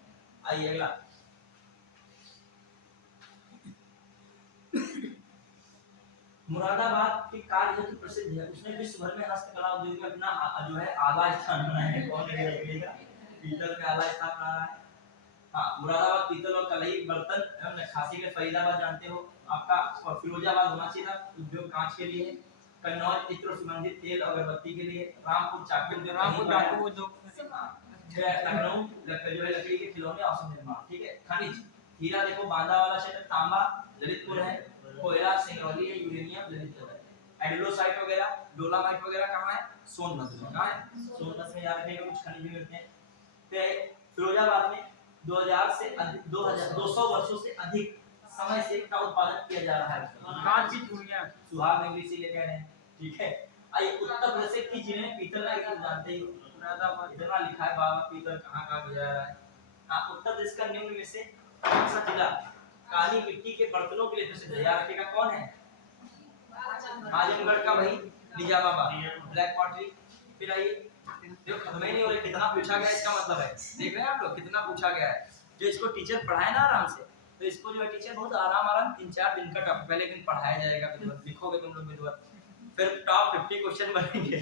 आइए अगला मुरादाबाद की कार्य जो प्रसिद्ध है, उसने विश्व भर में हस्तकला उद्योग में अपना जो है आला स्थान बनाया है। कौन है पीतल में आला स्थान बना रहा है। हाँ, मुरादाबाद पीतल और कलई बर्तन एवं नक्काशी के फरीदाबाद जानते हो आपका, और फिरोजाबाद होना चाहिए था उद्योग कांच के लिए। कन्नौज इत्र सुगंधित तेल और अगरबत्ती के लिए। रामपुर चाकू उद्योग, लखनऊ जो है लकड़ी के खिलौने और निर्माण, ठीक है। खनिज हीरा देखो बांदा वाला क्षेत्र, तांबा ललितपुर है, कोयला सिंगरौली है, यूरेनियम ललितपुर है। एडिलोसाइट वगैरह डोलामाइट वगैरह कहाँ है सोनभद्र में। कहाँ है? सोनभद्र में याद रखिएगा, कुछ खनिज भी मिलते हैं। फिर फिरोजाबाद में 2000 से अधिक 2200 वर्षों से अधिक समय से इसका उत्पादन किया जा रहा है। बातचीत हुई है। सुहाग में इंग्लिश ले कह रहे हैं, ठीक है। आइए उत्तर प्रदेश के किस जिले में पीतल नदी को जानते ही हो? इतना लिखा है बाबा, पीतल कहाँ गुजरा रहा है। हाँ, उत्तर प्रदेश का निम्न में से कौन सा जिला काली मिट्टी के बर्तनों के लिए प्रसिद्ध है? याद रखिएगा कौन है? आजमगढ़ का वही निजामाबाद ब्लैक पॉटरी। फिर आइए, देखो खत्म ही नहीं हो रहा, कितना पूछा गया इसका मतलब है, देख रहे हैं आप लोग कितना पूछा गया है। जो इसको टीचर पढ़ाए ना आराम से, तो इसको जो है टीचर बहुत आराम 3-4 दिन का टॉपिक पहले दिन पढ़ाया जाएगा, विधिवत लिखोगे तुम लोग विधिवत, फिर टॉप 50 क्वेश्चन बनेंगे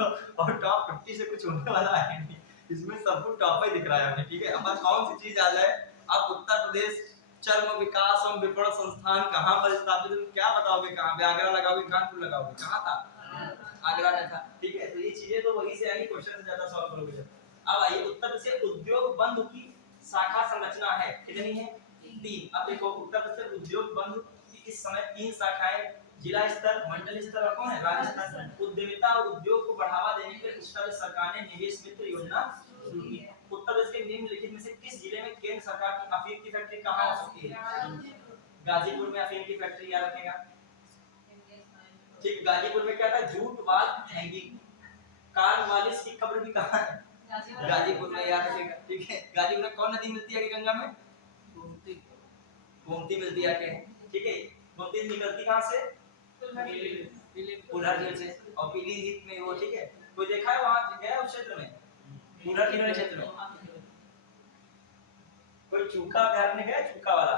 और टॉप 50 से कुछ होने वाला है नहीं, इसमें सब कुछ टॉप ही दिख रहा है, ठीक है। अब कौन सी चीज आ जाए, अब उत्तर प्रदेश चर्म विकास एवं विपणन संस्थान कहाँ पर स्थापित है, क्या बताओगे? कहाँ पे? आगरा लगाओगे, कानपुर लगाओगे, कहाँ था? आगरा में था, ठीक है। तो ये चीजें तो वही से आएंगी, क्वेश्चन से ज्यादा सॉल्व करोगे जब। अब आइए, उत्तर प्रदेश से उद्योग बंधु की शाखा संरचना है, कितनी है? 3। अब देखो उत्तर प्रदेश से उद्योग बंधु की इस समय 3 शाखाएं, जिला स्तर, मंडल स्तर और कौन है? राज्य स्तर। उद्यमिता और उद्योग को बढ़ावा देने के लिए उत्तर प्रदेश सरकार ने निवेश मित्र योजना शुरू की। उत्तर प्रदेश के निम्नलिखित में से किस जिले में केंद्र सरकार की अफीम की फैक्ट्री कहाँ हो सकती है? गाजीपुर में अफीम की फैक्ट्री, याद रखेगा, ठीक। गाजीपुर में क्या था? Jute wall hanging. कार्नवालिस की कब्र भी कहाँ है? गाजीपुर में, याद रखेगा, ठीक है। गाजीपुर में कौन नदी मिलती है गंगा में? गोमती मिलती है, ठीक है। गोमती निकलती कहाँ से? पुलहर झील से, और पीलीभीत में वो, ठीक है। कोई देखा है वहाँ गया उस क्षेत्र में, पुलहर झील क्षेत्र में? कोई चूका अभयारण्य गया? चूका वाला,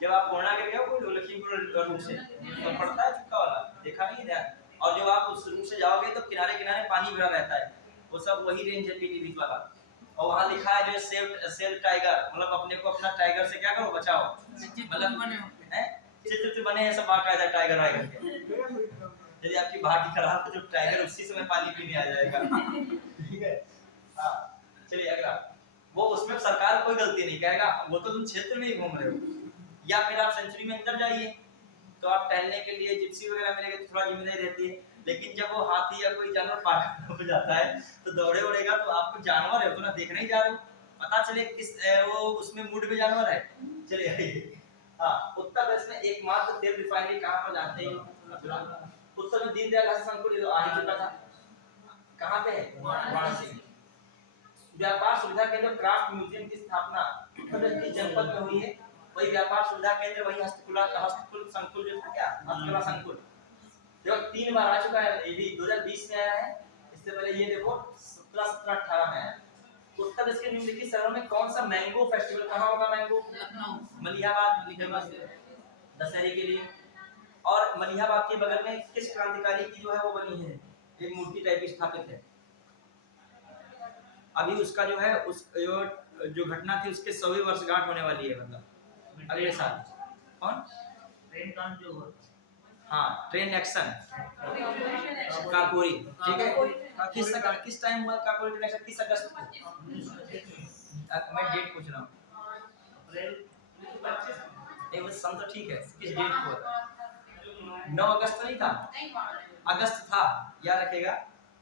जब आप पूर्णा के गए हो कोई लखीमपुर रूट से तो पड़ता है चूका वाला, देखा नहीं ध्यान? और जब आप उस रूट से जाओगे तो किनारे किनारे पानी भरा रहता है, वो सब वही रेंज है पीलीभीत वाला। और वहाँ लिखा है जो सेव टाइगर, मतलब अपने को अपना टाइगर से क्या करो? बचाओ, मतलब चित्र बने हैं सब बाकायदा टाइगर वाइगर के। यदि आपकी भाग्य खराब है तो टाइगर उसी समय पानी पीने आ जाएगा, ठीक है। हाँ, चलिए अगला। वो उसमें सरकार कोई गलती नहीं कहेगा, वो तो तुम क्षेत्र में ही घूम रहे हो। या फिर आप सेंचुरी में अंदर जाइए तो आप टहलने के लिए जिप्सी वगैरह मिलेगा तो थोड़ा जिम्मेदारी रहती है, लेकिन जब वो हाथी या कोई जानवर पागल हो जाता है तो दौड़े उड़ेगा, तो आपको जानवर है तो ना देखने ही जा रहे हो, पता चले किस वो उसमें मूड में जानवर है। चलिए, हाँ, उत्तर प्रदेश में एकमात्र तेल रिफाइनरी कहाँ पर जानते हो? उत्तर में दीनदयाल संकुल आ ही चुका था, कहाँ पे है? वाराणसी में। व्यापार सुविधा केंद्र क्राफ्ट म्यूजियम की स्थापना किस जनपद में हुई है? वही व्यापार सुविधा केंद्र, वही हस्तकला संकुल जो था, क्या हस्तकला संकुल, जो 3 बार आ चुका है। ये भी 2020 में आया है, इससे पहले ये देखो 17, 17, 18 में आया। उत्तर प्रदेश के निम्नलिखित शहरों में कौन सा मैंगो फेस्टिवल कहाँ होगा? मैंगो मलिहाबाद, दशहरे के लिए। और मलिहाबाद के बगल में किस क्रांतिकारी की जो है वो बनी है, एक मूर्ति टाइप की स्थापित है। अभी उसका जो है उस जो घटना थी उसके 100वीं वर्षगांठ होने वाली है, मतलब अगले साल। कौन? ट्रेन काम जो हुआ, हाँ, ट्रेन एक्शन काकोरी, ठीक है। किस टाइम हुआ काकोरी ट्रेन एक्शन? 30 अगस्त को। मैं डेट पूछ रहा हूँ, अप्रैल वो सन तो ठीक है, किस डेट को हुआ था? 9 अगस्त तो नहीं था, अगस्त था, याद रखेगा,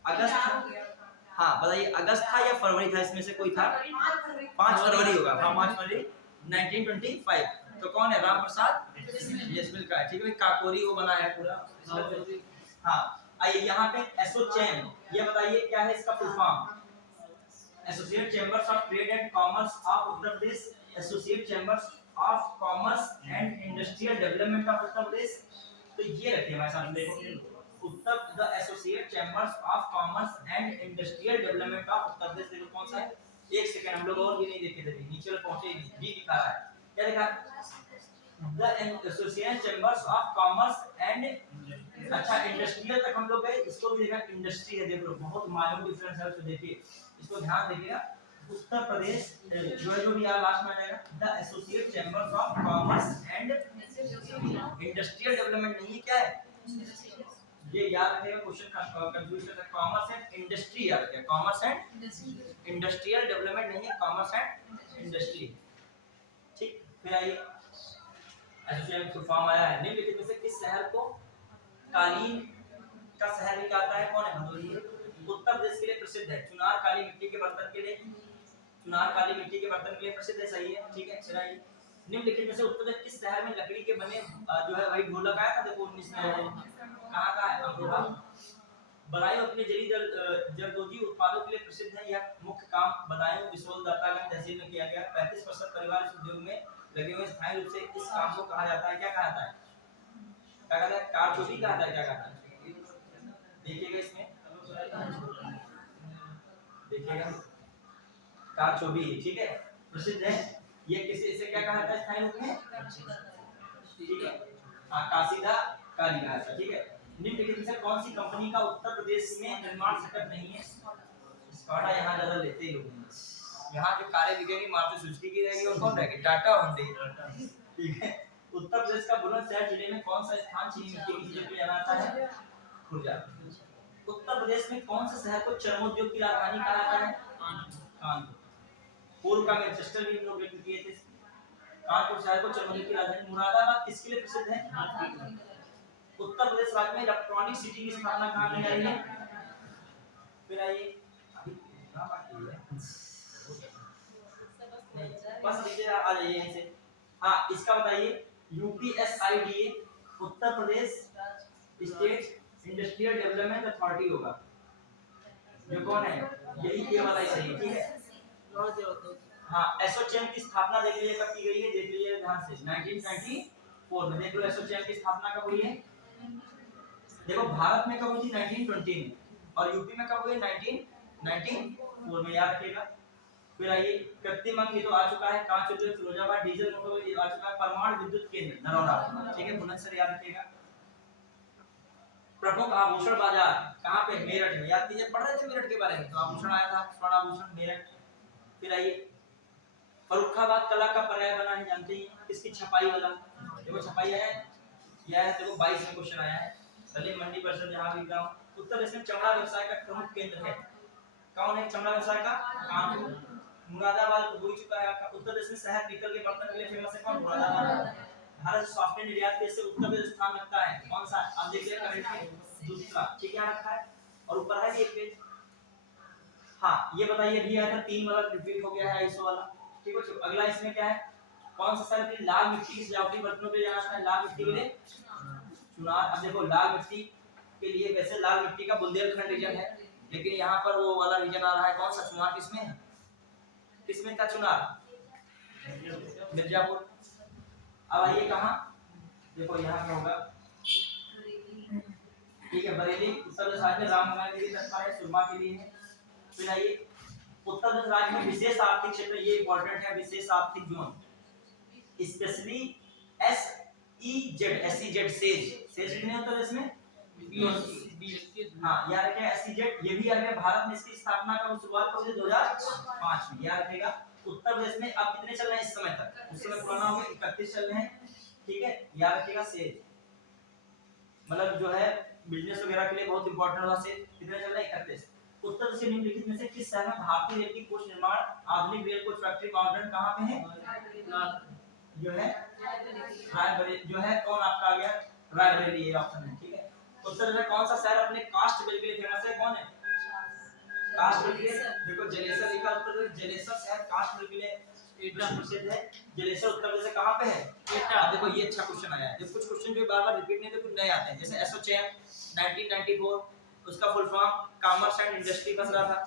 अगस्त। हाँ बताइए, अगस्त था या फरवरी था? इसमें से कोई था? 5 फरवरी होगा, हाँ 5 फरवरी 1925। तो कौन है? राम प्रसाद बिस्मिल का है, ठीक है। काकोरी वो बना है पूरा। हाँ, आइए यहाँ पे एसोचैम, ये बताइए क्या है इसका full form? Associate chambers of trade and commerce of Uttar Pradesh, associate chambers of commerce and industrial development of Uttar Pradesh. तो ये रखिए हमारे सामने, Uttar the associate chambers of commerce and industrial development of Uttar Pradesh. देखो कौन सा है? एक सेकंड, हम लोग और भी नहीं देखे थे, नीचे वाले पहुंचे ही नहीं, बी दिखा रहा है, क्या लिखा? The associate chambers of commerce and, अच्छा इंडस्ट्रियल तक हम लोग गए, इसको भी देखा इंडस्ट्री है, देख लो बहुत मालूम डिफरेंस है, तो देखिए इसको ध्यान देखिएगा। उत्तर प्रदेश जो भी लास्ट में आ जाएगा, the associate chambers of commerce and industrial development नहीं, क्या है ये याद रखिएगा, क्वेश्चन कंफ्यूज कर सकते। कॉमर्स एंड इंडस्ट्री याद रखिएगा, कॉमर्स एंड इंडस्ट्रियल डेवलपमेंट नहीं है, कॉमर्स एंड इंडस्ट्री, ठीक। फिर आइए, एसोसिएशन फुल फॉर्म आया है, निम्नलिखित में से किस शहर को कालीन का शहर भी कहता है, कौन है? भदोही। उत्तर प्रदेश के लिए प्रसिद्ध है, चुनार काली मिट्टी के बर्तन के लिए, चुनार काली मिट्टी के बर्तन के लिए प्रसिद्ध है, सही है, ठीक है। चलिए निम्नलिखित में से उत्तर प्रदेश किस शहर में लकड़ी के बने जो है वही ढोलक आया था, देखो 19 में कहाँ का है? अमरोहा। बदायूं अपने जरदोजी उत्पादों के लिए प्रसिद्ध है, यह मुख्य काम बदायूं विशोल दातागंज तहसील में किया गया। 35% परिवार इस उद्योग में लगे हुए, स्थायी रूप से इस काम को कहा जाता है, क्या कहा जाता है? क्या कहता है? कारचोटी कहा जाता है, क्या कहता है? देखिएगा इसमें, देखिएगा कारचोटी, ठीक है, प्रसिद्ध है। ये किसे इसे क्या कहा जाता है स्थायी रूप में? ठीक है, काशीदा कारीगर, ठीक है। निम्नलिखित में से कौन सी कंपनी का उत्तर प्रदेश में निर्माण सेटअप नहीं है? स्कॉडा यहाँ ज्यादा लेते ही लोग हैं। यहाँ जो कारें बिकेंगी मारुति सुजुकी की रहेगी और कौन रहेगी? टाटा होंडा, ठीक है। उत्तर प्रदेश का बुलंदशहर जिले में कौन सा स्थान चीनी मिट्टी की चीजों के लिए जाना जाता है? खुर्जा। उत्तर प्रदेश में कौन से शहर को चर्मोद्योग की राजधानी कहा जाता है? कानपुर। पूर्व का मैनचेस्टर भी लोग व्यक्त किए थे। कानपुर शहर को चर्मोद्योग की राजधानी। मुरादाबाद किसके लिए प्रसिद्ध है? उत्तर प्रदेश राज्य में इलेक्ट्रॉनिक सिटी की स्थापना कहाँ की गई है? फिर आइए, बस लीजिए, आ जाइए यहीं से। हाँ, इसका बताइए, यूपीएसआईडीए Uttar Pradesh state industrial development authority होगा, जो कौन है? यही ये वाला ही सही, ठीक है। हाँ, एसोचैम की स्थापना देख लीजिए कब की गई है, देख लीजिए ध्यान से, 1994 में। देख लो एसोचैम की स्थापना कब हुई है। देखो भारत में कब हुई थी? 1920 में, और यूपी में कब हुई? 1994 में, याद रखिएगा। फिर आइए, कृत्रिम अंग ये तो आ चुका है, कांच उद्योग फिरोजाबाद, डीजल मोटर ये आ चुका है, परमाणु विद्युत केंद्र नरोड़ा, ठीक है, बुलंदशहर याद रखिएगा। प्रमुख आभूषण बाजार कहाँ पे? मेरठ में, याद कीजिए, पढ़ रहे थे मेरठ के बारे में, तो आभूषण आया था, स्वर्ण आभूषण मेरठ। फिर आइए, फर्रुखाबाद कला का पर्याय बना है, जानते ही हैं, किसकी? छपाई वाला। देखो छपाई है, यह है, देखो 22 में क्वेश्चन आया है। सलीम मंडी परिषद जहाँ भी गाँव। उत्तर प्रदेश में चमड़ा व्यवसाय का प्रमुख केंद्र है, कौन है चमड़ा व्यवसाय का? कानपुर। मुरादाबाद हो चुका है आपका। उत्तर प्रदेश में शहर पीतल के बर्तन के लिए फेमस है, कौन? मुरादाबाद। भारत सॉफ्टवेयर निर्यात के से उत्तर प्रदेश स्थान रखता है, कौन सा? आप देखिए करंट में दूसरा, ठीक है, रखा है। और ऊपर है एक पेज। हाँ, ये बताइए, भी आया था 3 वाला रिपीट हो गया है, ISO वाला, ठीक है। अगला इसमें क्या है? कौन सा शहर अपनी लाल मिट्टी की सजावटी बर्तनों पे जाना है? लाल मिट्टी के लिए चुनार। अब देखो लाल मिट्टी के लिए, वैसे लाल मिट्टी का बुंदेलखंड रीजन है, लेकिन यहाँ पर वो वाला रीजन आ रहा है, कौन सा? चुनार किसमें है? किसमें था चुनार? मिर्जापुर। अब आइए कहाँ, देखो यहाँ क्या होगा, ठीक है, बरेली। उत्तर प्रदेश राज्य में रामनगर के लिए तत्पर है, सुरमा के लिए है। फिर आइए, उत्तर प्रदेश राज्य में विशेष आर्थिक क्षेत्र, ये इंपॉर्टेंट है, विशेष आर्थिक जोन, स्पेशली SEZ सेज कितने उत्तर प्रदेश में? हाँ, याद रखिएगा SEZ, ये भी याद रखिएगा। भारत में इसकी स्थापना कब शुरुआत हुई थी? 2005 में, याद रखिएगा। उत्तर प्रदेश में अब कितने चल रहे हैं इस समय तक? उस समय पुराना हो गया, 31 चल रहे हैं, ठीक है, याद रखिएगा। सेज मतलब जो है बिजनेस वगैरह के लिए बहुत इंपॉर्टेंट होगा। सेज कितने चल रहे हैं? 31। उत्तर प्रदेश निम्नलिखित में से किस शहर में भारतीय रेल की कोच निर्माण आधुनिक रेल कोच फैक्ट्री मॉडर्न कहाँ पे है? जो है रायबरेली, जो है कौन आपका आ गया? रायबरेली, ये ऑप्शन है, ठीक है। उत्तर प्रदेश कौन सा शहर अपने कास्ट मिल के लिए फेमस है? कौन है कास्ट मिल के लिए? देखो जलेसर लिखा, उत्तर प्रदेश जलेसर शहर कास्ट मिल के लिए प्रसिद्ध है। जलेसर उत्तर प्रदेश कहाँ पे है? देखो ये अच्छा क्वेश्चन आया है, जब कुछ क्वेश्चन जो बार-बार रिपीट नहीं होते, कुछ नए आते हैं, जैसे एसोचैम 1994, उसका full form commerce and industry बस रहा था।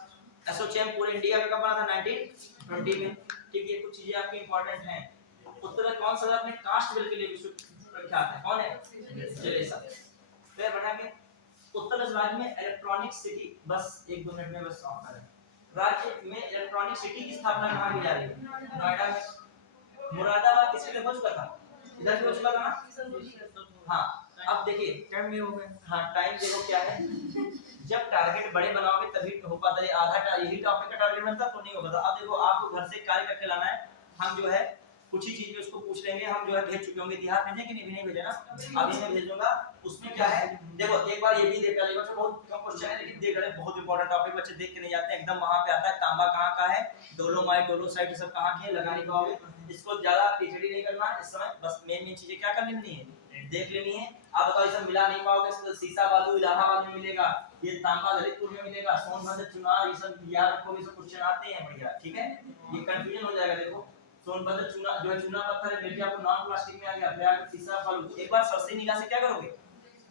एसोचैम पूरे इंडिया में कब बना था? 1920 में, ठीक है। कुछ चीजें आपकी इंपॉर्टेंट हैं। उत्तर प्रदेश कौन सा अपने कास्ट बिल के लिए विश्व प्रख्यात है? कौन है? जलेसर। फिर बढ़ाएंगे, उत्तर प्रदेश राज्य में इलेक्ट्रॉनिक सिटी, बस 1-2 मिनट में बस ऑफ करें। राज्य में इलेक्ट्रॉनिक सिटी की स्थापना कहाँ की जा रही है? नोएडा में। मुरादाबाद किसके लिए हो चुका था? इधर भी हो चुका था ना? हाँ, अब देखिए टाइम में हो गया। हाँ, टाइम देखो क्या है, जब टारगेट बड़े बनाओगे तभी हो पाता है। आधा यही टॉपिक का टारगेट बनता तो नहीं होगा। अब देखो आपको घर से कार्य करके लाना है, हम जो है कुछ ही चीज में उसको पूछ लेंगे। हम जो है भेज चुके होंगे, इतिहास भेजे कि नहीं? भी नहीं भेजे ना, अभी मैं भेज दूंगा। उसमें क्या है देखो, एक बार ये भी देख लेगा, बच्चों बहुत कम क्वेश्चन है लेकिन देख रहे हैं, बहुत इंपॉर्टेंट टॉपिक, बच्चे देख के नहीं जाते एकदम। वहां पे आता है तांबा कहाँ का है, डोलोमाइट डोलोसाइट ये सब कहाँ के लगा नहीं पाओगे। इसको ज्यादा पीछड़ी नहीं करना इस समय, बस मेन चीजें क्या करनी नहीं है, देख लेनी है। आप बताओ, ये सब मिला नहीं पाओगे तो सीसा बालू इलाहाबाद में मिलेगा, ये तांबा ललितपुर में मिलेगा, सोनभद्र चुनार, ये सब याद रखोगे, सब क्वेश्चन आते हैं बढ़िया, ठीक है। ये कंफ्यूजन हो जाएगा। देखो सोनभद्र चूना जो है चूना पत्थर है, मिर्जापुर नॉन प्लास्टिक में आ गया, प्रयाग सीसा बालू। एक बार सरसरी निगाह से क्या करोगे,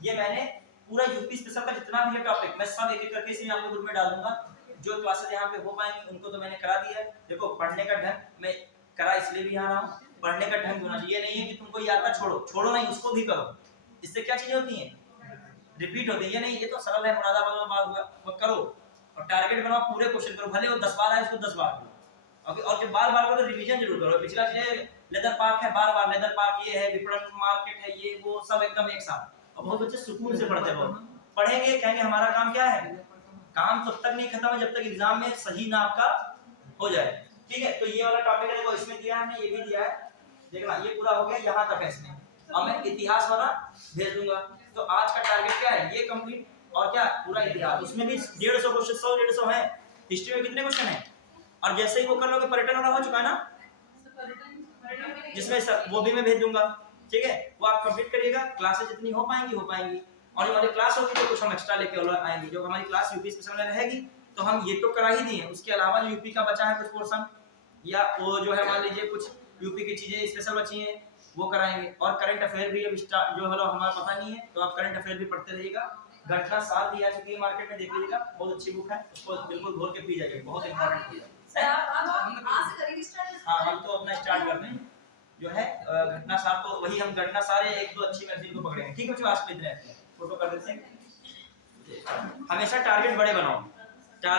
ये मैंने पूरा यूपी स्पेशल का जितना भी है टॉपिक मैं सब एक एक करके इसे आपको ग्रुप में डाल दूंगा। जो क्लासेस यहाँ पे हो पाएंगी उनको तो मैंने करा दिया है। देखो पढ़ने का ढंग मैं करा इसलिए भी आ रहा हूँ, पढ़ने का ढंग होना चाहिए। नहीं है कि तुमको ये आता छोड़ो नहीं, उसको भी करो। इससे क्या चीजें होती हैं, रिपीट होती है। ये नहीं ये तो सरल है, मुरादाबाद में बात हुआ, वो करो और टारगेट बनाओ, पूरे क्वेश्चन करो, भले वो 10 बार आए उसको 10 बार करो। और जब बार-बार करो तो रिवीजन जरूर करो। पिछला चीज लेदर पार्क है, बार-बार लेदर पार्क ये है, विपणन मार्केट है, ये वो सब एकदम एक साथ। और बहुत बच्चे सुकून से पढ़ते हैं, पढ़ेंगे कहेंगे हमारा काम क्या है, काम तब तक नहीं खत्म है जब तक एग्जाम में सही ना आपका हो जाए, ठीक है। तो ये वाला टॉपिक है, देखो इसमें दिया है, हमने ये भी दिया है, देखना ये पूरा हो गया, यहाँ तक है इसमें। अब मैं इतिहास वाला भेज दूंगा। तो आज का टारगेट क्या है, ये कंप्लीट, और क्या पूरा इतिहास, उसमें भी 150 क्वेश्चन, 100-150 है। हिस्ट्री में कितने क्वेश्चन है, और जैसे ही वो कर लोगे, पर्यटन वाला हो चुका है ना, जिसमें वो भी मैं भेज दूंगा, ठीक है। वो आप कंप्लीट करिएगा, क्लासेस जितनी हो पाएंगी। और हमारी क्लास होगी तो कुछ हम एक्स्ट्रा लेके आएंगे। जो हमारी क्लास यूपी स्पेशल में रहेगी तो हम ये तो करा ही दिए, उसके अलावा जो यूपी का बचा है कुछ पोर्शन, या वो जो है मान लीजिए कुछ यूपी की चीजें स्पेशल बची हैं वो कराएंगे। और करंट अफेयर भी अब स्टार्ट जो है हमारा पता नहीं है, तो आप करंट अफेयर भी पढ़ते रहिएगा। घटना 7 दी आ चुकी है मार्केट में, देख लीजिएगा, बहुत अच्छी बुक है, उसको बिल्कुल घोल के पी जाइए, बहुत इंपॉर्टेंट है। हाँ हम तो अपना स्टार्ट कर रहे हैं, जो है घटना सार, तो वही हम घटना सारे 1-2 अच्छी मैगजीन को पकड़ेंगे, ठीक है। जो आज के इतने फोटो कर देते हैं, हमेशा टारगेट बड़े बनाओ।